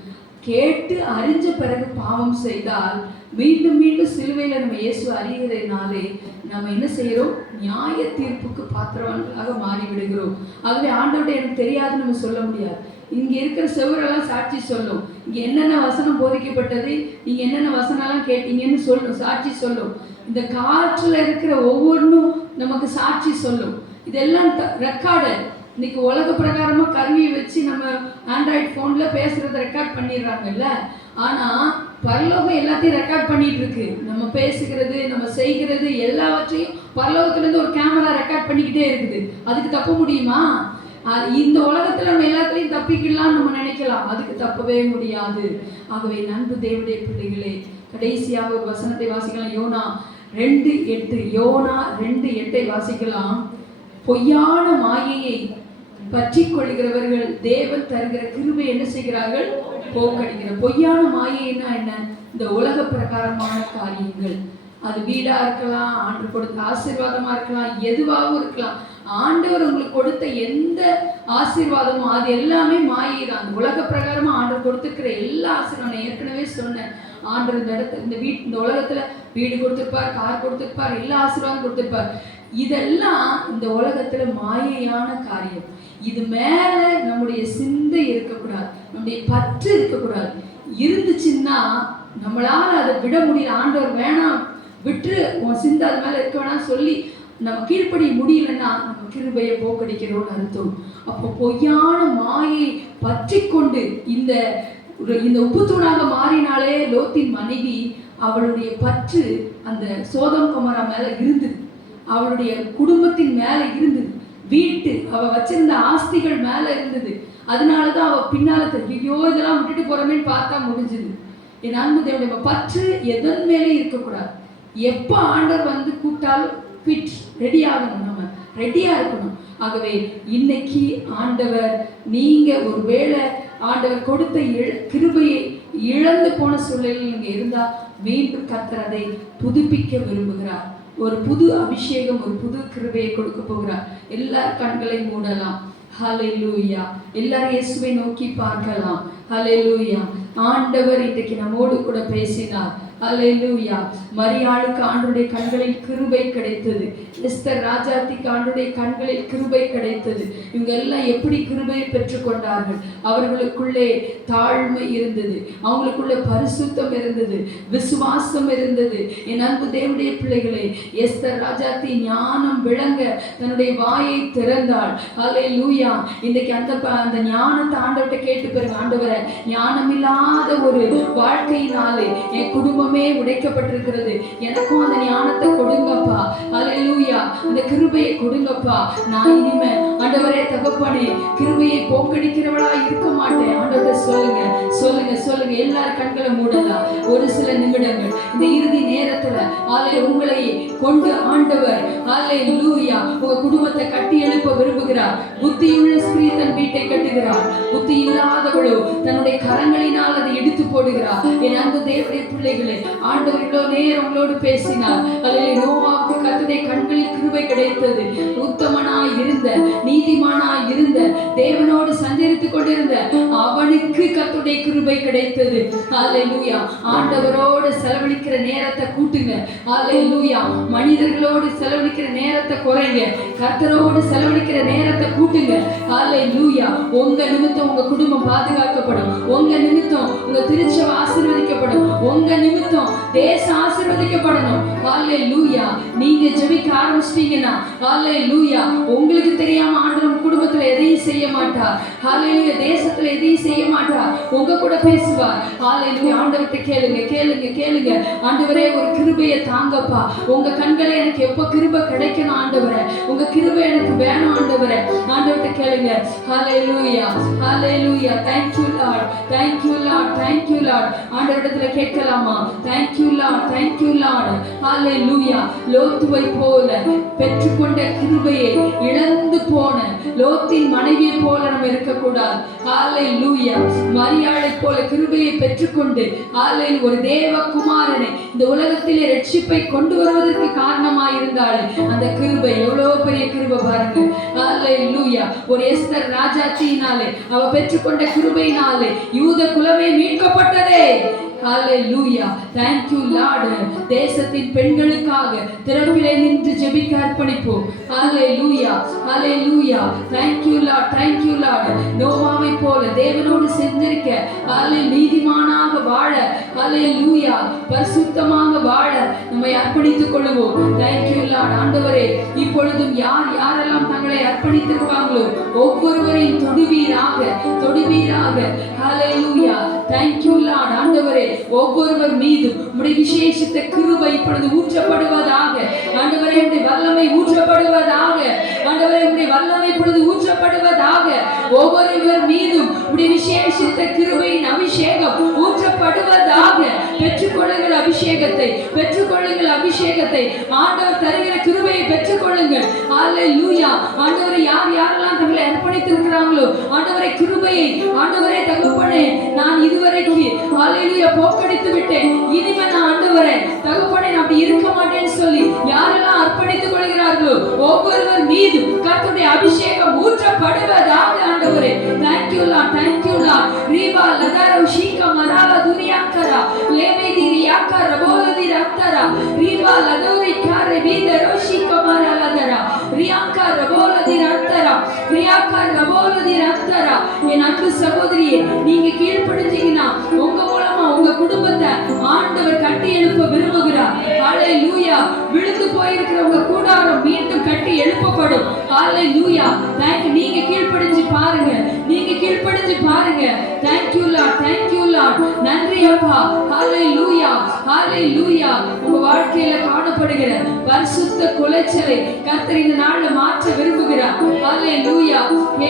கேட்டு அறிஞ்ச பிறகு பாவம் செய்தால் மீண்டும் மீண்டும் சிலுவையில் நம்ம இயேசு அறிகிறதுனாலே நம்ம என்ன செய்கிறோம்? நியாய தீர்ப்புக்கு பாத்திரவான்களாக மாறிவிடுகிறோம். ஆகவே ஆண்டவர்கிட்ட எனக்கு தெரியாதுன்னு நம்ம சொல்ல முடியாது. இங்கே இருக்கிற செவரெல்லாம் சாட்சி சொல்லும். இங்கே என்னென்ன வசனம் போதிக்கப்பட்டது, நீங்கள் என்னென்ன வசனம்லாம் கேட்டீங்கன்னு சொல்லும், சாட்சி சொல்லும். இந்த காற்றில் இருக்கிற ஒவ்வொன்றும் நமக்கு சாட்சி சொல்லும். இதெல்லாம் ரெக்கார்டு. இன்னைக்கு உலக பிரகாரமாக கருவியை வச்சு நம்ம ஆண்ட்ராய்டு ஃபோனில் பேசுகிறத ரெக்கார்ட் பண்ணிடுறாங்கல்ல. ஆனால் பரலோகம் எல்லாத்தையும் ரெக்கார்ட் பண்ணிட்டு இருக்கு. நம்ம பேசுகிறது, நம்ம செய்கிறது எல்லாவற்றையும் பரலோகத்துலேருந்து ஒரு கேமரா ரெக்கார்ட் பண்ணிக்கிட்டே இருக்குது. அதுக்கு தப்ப முடியுமா? இந்த உலகத்துல நம்ம எல்லாத்துலையும் தப்பிக்கலாம்னு நம்ம நினைக்கலாம், அதுக்கு தப்பவே முடியாது. ஆகவே நண்பு தேவனுடைய பிள்ளைகளே, கடைசியாக ஒரு வசனத்தை வாசிக்கலாம். யோனா 2:8. யோனா 2:8 வாசிக்கலாம். பொய்யான மாயையை பற்றி கொள்கிறவர்கள் தேவன் தருகிற கிருபை என்ன செய்கிறார்கள்? போக்கடிக்கிற. பொய்யான மாயைன்னா என்ன? இந்த உலக பிரகாரமான காரியங்கள். அது வீடா இருக்கலாம், ஆண்டவர் கொடுத்த ஆசீர்வாதமா இருக்கலாம், எதுவாகவும் இருக்கலாம். ஆண்டவர் உங்களுக்கு கொடுத்த எந்த ஆசீர்வாதமோ அது எல்லாமே மாயை தான். உலக பிரகாரமா ஆண்டவர் கொடுத்துருக்கிற எல்லா ஆசீர்வாதம் ஏற்கனவே சொன்னேன். ஆண்டவர் இந்த இடத்துல இந்த உலகத்துல வீடு கொடுத்துருப்பார், கார் கொடுத்துருப்பார், எல்லா ஆசீர்வாதம் கொடுத்துருப்பார். இதெல்லாம் இந்த உலகத்துல மாயையான காரியம். இது மேல நம்முடைய சிந்தை இருக்கக்கூடாது, நம்முடைய பற்று இருக்கக்கூடாது. இருந்துச்சுன்னா நம்மளால அதை விட முடியல. ஆண்டவர் வேணாம் விட்டு உன் சிந்தை அது மேல இருக்க வேணாம் சொல்லி நம்ம கீழ்ப்படி முடியலன்னா நம்ம கிருபையை போக்கடிக்கிறோம்னு அர்த்தம். அப்போ பொய்யான மாயை பற்றி கொண்டு இந்த உப்புத்தூணாக மாறினாலே லோத்தின் மனைவி, அவளுடைய பற்று அந்த சோதம் குமாரா மேல இருந்தது, அவளுடைய குடும்பத்தின் மேல இருந்தது, வீட்டு அவ வச்சிருந்த ஆஸ்திகள் மேல இருந்தது. அதனாலதான் அவ பின்னால ஐயோ இதெல்லாம் விட்டுட்டு போறமேன்னு பார்த்தா முடிஞ்சது. என் அன்பு தேவனுடைய பற்று எதன் மேலே இருக்கக்கூடாது. எப்போ ஆண்டவர் வந்து கூப்பிட்டாலும் ஃபிட் ரெடி ஆகணும், நம்ம ரெடியா இருக்கணும். ஆகவே இன்னைக்கு ஆண்டவர், நீங்க ஒருவேளை ஆண்டவர் கொடுத்த கிருபையை இழந்து போன சூழலில் நீங்க இருந்தா மீண்டும் கர்த்தர் அதை புதுப்பிக்க விரும்புகிறார். ஒரு புது அபிஷேகம், ஒரு புது கிருபையை கொடுக்க போகிறார். எல்லார் கண்களை மூடலாம். ஹல்லேலூயா. எல்லாரும் இயேசுவை நோக்கி பார்க்கலாம். ஹல்லேலூயா. ஆண்டவர் இன்றைக்கு நம்மோடு கூட பேசினார். ஹல்லேலூயா. மரியாளுக்கு ஆண்டவருடைய கண்களில் கிருபை கிடைத்தது. எஸ்தர் ராஜாத்திக்கு ஆண்டவருடைய கண்களில் கிருபை கிடைத்தது. இவங்க எல்லாம் எப்படி கிருபையை பெற்றுக்கொண்டார்கள்? அவர்களுக்குள்ளே தாழ்மை இருந்தது, அவங்களுக்குள்ள பரிசுத்தம் இருந்தது, விசுவாசம் இருந்தது. என் அன்பு தேவனுடைய பிள்ளைகளே, எஸ்தர் ராஜாத்தி ஞானம் விளங்க தன்னுடைய வாயை திறந்தாள். ஹல்லேலூயா. இன்றைக்கு அந்த ஞானத்தை ஆண்டவர்கிட்ட கேட்டு பெறுங்க. ஆண்டவரை, ஞானம் இல்லாத ஒரு வாழ்க்கையினாலே என் குடும்பமே உடைக்கப்பட்டிருக்கிறது, எனக்கும் அந்த ஞானத்தை கொடுங்கப்பா. ஹல்லேலூயா. அந்த கிருபையை கொடுங்கப்பா. நான் இனிமே ஆண்டவரே தகப்பனே கிருபையை போக்கடிக்கிறவளா இருக்க மாட்டேன். ஆண்டவரே சொல்லுங்க சொல்லுங்க சொல்லுங்க. எல்லாரும் கண்களை மூடலாம் ஒரு சில நிமிடங்கள். இந்த இறுதி நேரத்துல உங்களை கொண்டு ஆண்டவர் ஹல்லேலூயா உங்க குடும்பத்தை கட்டி எழுப்ப விரும்புகிறார். புத்தியுள்ள ஸ்திரீ தன் வீட்டை கட்டுகிறார், புத்தி இல்லாதவளோ தன்னுடைய கரங்களினால் அதை எடுத்து போடுகிறார். என் அன்பு தேவனுடைய பிள்ளைகளே, ஆண்டவர் இவ்வளவு நேரம் உங்களோடு பேசினார். நோவாவுக்கு கர்த்தருடைய கண்களில் கிருபை கிடைத்தது. உத்தமனாய் இருந்த, நீதிமானாய் இருந்த, தேவனோடு சஞ்சரித்துக் கொண்டிருந்த அவனுக்கு கர்த்தருடைய கிருபை கிடைத்தது. ஹல்லேலூயா. ஆண்டவரோடு செலவழிக்கிற நேரத்தை கூட்டுங்க. ஹல்லேலூயா. மனிதர்களோடு செலவழிக்கிற நேரத்தை குறைங்க, கர்த்தரோடு செலவழிக்கிற நேரத்தை கூட்டுங்க. ஹல்லேலூயா. உங்க நிமித்தம் உங்க குடும்பம் பாதுகாக்கப்படும், உங்க நிமித்தம் உங்க திருச்சபை ஆசீர்வதிக்கப்படும், உங்க நிமித்தம் தேசம் ஆசீர்வதிக்கப்படணும். ஹல்லேலூயா. நீங்க ஜெபிக்க ஆரம்பிச்சிட்டீங்கன்னா ஹல்லேலூயா, உங்களுக்கு தெரியாம ஆண்டவர் குடும்பத்துல எதையும் செய்ய மாட்டார். ஹல்லேலூயா. தேசத்துல எதையும் செய்ய மாட்டார். உங்க கூட பேசுவார். ஹல்லேலூயா. ஆண்டவர்கிட்ட கேளுங்க, கேளுங்க, கேளுங்க. ஆண்டவரே ஒரு கிருபையை தாங்கப்பா. உங்க கண்களை எனக்கு எப்போ கிருபை கிடைக்கணும் ஆண்டவரே, உங்க கிருபை எனக்கு வேணும் ஆண்டவரே. ஆண்டவர்கிட்ட கேளுங்க. ஹல்லேலூயா, ஹல்லேலூயா. Thank you Lord, thank you Lord, thank you Lord. ஆண்டவரிடத்துல கேட்கலாமா? Thank you Lord, thank you Lord. ஹல்லேலூயா. லோத்துவை போல பெற்றுக்கொண்ட கிருபையை இழந்து போன லோத்தின் மனைவியை போல நம்ம இருக்கக்கூடாது. ஹல்லேலூயா. மரியாளை போல கிருபையை பெற்றுக்கொண்டு ஹல்லேலூயா ஒரு தேவகுமாரனை இந்த உலகத்திலே ரட்சிப்பை கொண்டு வருவதற்கு காரணமாய் இருந்தாலே அந்த கிருபை எவ்வளவு பெரிய கிருபை பாருங்க. ஹல்லேலூயா. ஒரு எஸ்தர் ராஜாத்தியினாலே அவ பெற்றுக்கொண்ட கிருபையினாலே யூத குலமே மீட்கப்பட்டதே. ஹல்லேலூயா. Thank you Lord. தேசத்தின் பெண்களுக்காக திறப்பிலே நின்று ஜெபிக்க அர்ப்பணிப்போம். ஹல்லேலூயா, ஹல்லேலூயா. Thank you Lord, thank you Lord. நோவாவை போல தேவனோடு செஞ்சிருக்க ஹல்லேலூயா நீதிமானாக வாழ, ஹல்லேலூயா பரிசுத்தமாக வாழ நம்மை அர்ப்பணித்துக் கொள்வோம். Thank you Lord. ஆண்டவரே, இப்பொழுதும் யாரெல்லாம் தங்களை அர்ப்பணித்திருக்காங்களோ ஒவ்வொருவரையும் தொடுவீராக, தொடுவீராக. ஹல்லேலூயா. Thank you Lord. ஆண்டவரே, ஒவ்வொருவர் மீதும் உம்முடைய விசேஷித்த கிருபை இப்பொழுது ஊற்றப்படுவதாக. ஆண்டவரே, உம்முடைய வல்லமை ஊற்றப்படுவதாக. ஆண்டவரே, உம்முடைய வல்லமை இப்பொழுது ஊற்றப்படுவதாக. ஒவ்வொருவர் மீதும் உம்முடைய விசேஷித்த கிருபையின் அபிஷேகம் ஊற்றப்படுவதாக. பெற்றுக்கொள்ளுங்கள் அபிஷேகத்தை, பெற்றுக்கொள்ளுங்கள் அபிஷேகத்தை. ஆண்டவர் தருகிற கிருபையை பெற்றுக்கொள்ளுங்கள். ஹல்லேலூயா. ஆண்டவரே, யாரெல்லாம் தங்களை அர்ப்பணித்திருக்கிறாங்களோ ஆண்டவரே கிருபையை, ஆண்டவரே தகப்பனே, நான் இதுவரைக்கும் ஹல்லேலூயா போக்கடித்து விட்டேன், இனிமே நான் ஆண்டவரே தகப்பனே நான் அப்படி இருக்க மாட்டேன்னு சொல்லி யாரெல்லாம் அர்ப்பணித்துக் கொள்கிறார்களோ ஒவ்வொருவர் மீது கர்த்தருடைய அபிஷேகம் ஊற்றப்படுவதாக. ஆண்டவரே thank you Lord, thank you Lord. ரீபா லதரா உஷிகா மராலா துரியாக்கரா லேவேதி ரியாக்கா ரபோலதி ரத்தரா ரீபா லதோரி காரே வீதரோ ஷிகா மராலதரா ரியாக்கா ரபோலதி ரத்தரா ரியாக்கா ரபோலதி ரத்தரா. என் அன்பு சகோதரியே, நீங்க கீழ்ப்படிஞ்சீங்கன்னா உங்க மூலமா உங்க குடும்பத்தை ஆண்டவர் கட்டி எழுப்ப விரும்புகிறார். ஹல்லேலூயா. விழுந்து போயிருக்கிற உங்க கூடாரம் மீண்டும் கட்டி எழுப்பப்படும். ஹல்லேலூயா. நீங்க கீழ்ப்படிஞ்சு பாருங்க, நீங்க கீழ்ப்படிஞ்சு பாருங்க. Thank you Lord, thank you Lord. நன்றி அப்பா. ஹல்லேலூயா, ஹல்லேலூயா. உங்க வாழ்க்கையில காணப்படுகிற பரிசுத்த குலைச்சலை கர்த்தர் இந்த நாள்ல மாற்ற விரும்புகிறார். ஹல்லேலூயா.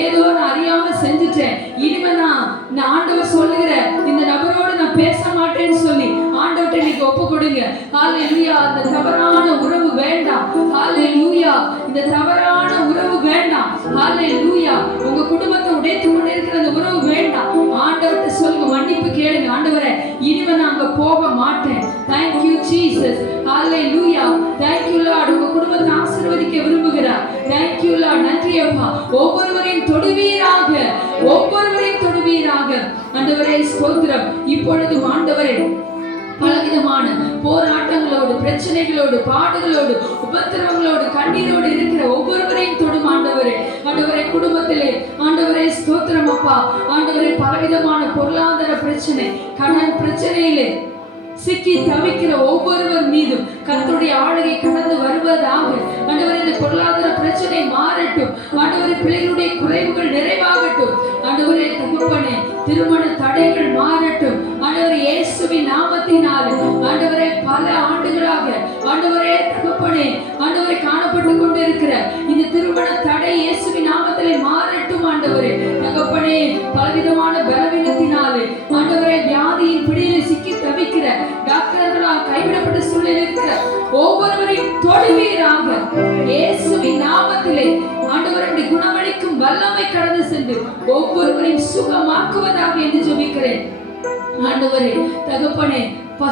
ஏதோ நான் அறியாம செஞ்சுட்டேன், இனிமே நான் ஆண்டவர் சொல்லுகிற இந்த நபரோடு நான் பேச மாட்டேன்னு சொல்லி ஆண்டவர்கிட்ட நீங்க ஒப்பு கொடுங்க. ஹல்லேலூயா. அந்த தவறான உறவு வேண்டாம். ஹல்லேலூயா. இந்த தவறான உறவு வேண்டாம். ஹல்லேலூயா. உங்க குடும்பத்தை உடைத்து கொண்டிருக்கிற அந்த உறவு வேண்டாம். ஆண்டவர்கிட்ட சொல்லுங்க, மன்னிப்பு கேளுங்க. ஆண்டவரே, இனிமே நான் அங்க போக மாட்டேன். Thank you Jesus. Hallelujah. Thank you Lord. உங்க குடும்பத்தை ஆசீர்வதிக்க விரும்புகிறார். Thank you Lord. நன்றி அப்பா. ஒவ்வொருவரையும் தொடுவீராக, ஒவ்வொருவரையும் தொடுவீராக. ஆண்டவரே ஸ்தோத்திரம். இப்பொழுதும் ஆண்டவரே பலவிதமான போராட்டங்களோடு, பிரச்சனைகளோடு, பாடுகளோடு, உபத்திரவங்களோடு, கண்ணீரோடு இருக்கிற ஒவ்வொருவரையும் தொடும் ஆண்டவரே. ஆண்டவரே குடும்பத்திலே ஆண்டவரே ஸ்தோத்திரம் அப்பா. ஆண்டவரே பலவிதமான பொருளாதார பிரச்சனை, கடன் பிரச்சனையிலே சிக்கி தவிக்கிற ஒவ்வொருவர் மீதும் கர்த்தருடைய ஆளுகை கடந்து வருவதாக. ஆண்டவரே, இந்த பொருளாதார பிரச்சனை மாறட்டும். ஆண்டவரே, பிள்ளைகளுடைய குறைவுகள் நிறைவாகட்டும். ஆண்டவரே தகப்பனே, திருமண தடைகள் மாறட்டும். ஆண்டவரே இயேசுவின் நாமத்தினால ஆண்டவரே பல ஆண்டுகளாக ஆண்டவரே தகப்பனே ஆண்டவரே காணப்பட்டு கொண்டிருக்கிற இந்த திருமண தடை இயேசுவின் நாமத்திலே மாறட்டும். ஆண்டவரே தகப்பனே, பலவிதமான பலவீனத்தினாலே ஆண்டவரே வியாதியின் பிடியிலே சிக்கி தவிக்கிற டாக்டர்களால் கைவிடப்பட்ட சூழ்நிலை இருக்கிற ஒவ்வொருவரையும் தொடுவீராக. இயேசுவின் நாமத்திலே ஆண்டவரே குணமளிக்கும் வல்லமை கடந்து சென்று ஒவ்வொருவரையும் சுகமாக்குவதாக என்று ஜெபிக்கிறேன். ஆண்டவரே தகப்பனே,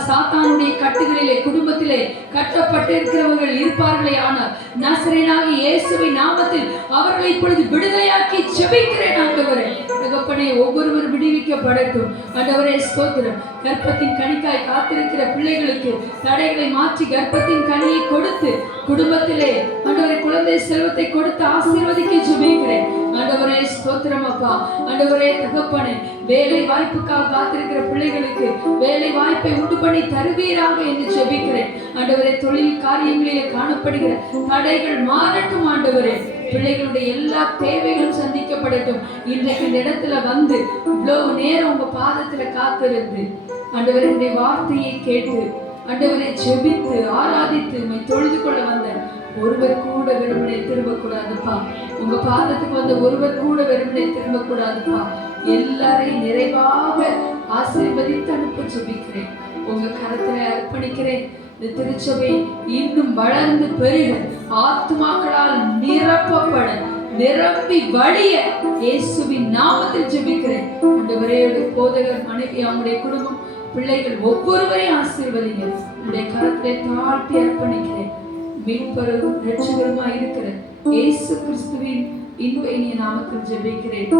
சாத்தானுடைய கட்டுகளிலே குடும்பத்திலே கட்டப்பட்டிருக்கிறவர்கள் இருப்பார்களே, ஆனால் நசரேயனாகிய இயேசுவின் நாமத்தில் அவர்களை இப்பொழுது விடுதலையாக்கி ஜெபிக்கிறேன். ஆண்டவரே தகப்பனே ஒவ்வொருவரும் விடுவிக்கப்படட்டும். ஆண்டவரே ஸ்தோத்திரம். கர்ப்பத்தின் கனிக்காய் காத்திருக்கிற பிள்ளைகளுக்கு தடைகளை மாற்றி கர்ப்பத்தின் கனியை கொடுத்து குடும்பத்திலே ஆண்டவரே குழந்தை செல்வத்தை கொடுத்து ஆசீர்வதிக்க ஜெபிக்கிறேன். ஆண்டவரே ஸ்தோத்திரம் அப்பா. ஆண்டவரே தகப்பனே, வேலை வாய்ப்புக்காக காத்திருக்கிற பிள்ளைகளுக்கு வேலை வாய்ப்பை உண்டு பண்ணி தருவீராக என்று ஜெபிக்கிறேன். ஆண்டவரே தொழில் காரியங்களிலே காணப்படுகிற தடைகள் மாறட்டும். ஆண்டவரே பிள்ளைகளுடைய எல்லா தேவைகளும் சந்திக்கப்படட்டும். இன்றைக்கு இந்த இடத்துல வந்து இவ்வளவு நேரம் உங்க பாதத்துல காத்திருந்து ஆண்டவரே உடைய வார்த்தையை கேட்டு ஆண்டவரை ஜெபித்து ஆராதித்து தொழுது கொள்ள வந்த ஒருவர் கூட வெறுமனை திரும்ப கூடாதுப்பா. உங்க பாதத்துக்கு வந்த ஒருவர் கூட வெறுமனை திரும்ப கூடாதுப்பா. எல்லாரையும் நிறைவாக ஆசீர்வதித்து அனுப்ப ஜெபிக்கிறேன். உங்க கரத்துல அர்ப்பணிக்கிறேன். இந்த திருச்சபை இன்னும் வளர்ந்து பெருக, ஆத்துமாக்களால் நிரப்பப்பட, நிரம்பி வழிய இயேசுவின் நாமத்தில் ஜெபிக்கிறேன். ஆண்டவரே போதகர் மனைவி அவங்களுடைய குடும்பம் பிள்ளைகள் ஒவ்வொருவரையும் ஆசீர்வதிங்க. உடைய கரத்திலே தாழ்த்தி அர்ப்பணிக்கிறேன். மீட்பரும் இரட்சகருமாய் இருக்கிற இயேசு கிறிஸ்துவின் இன்ப இனிய நாமத்தில் ஜெபிக்கிறேன்.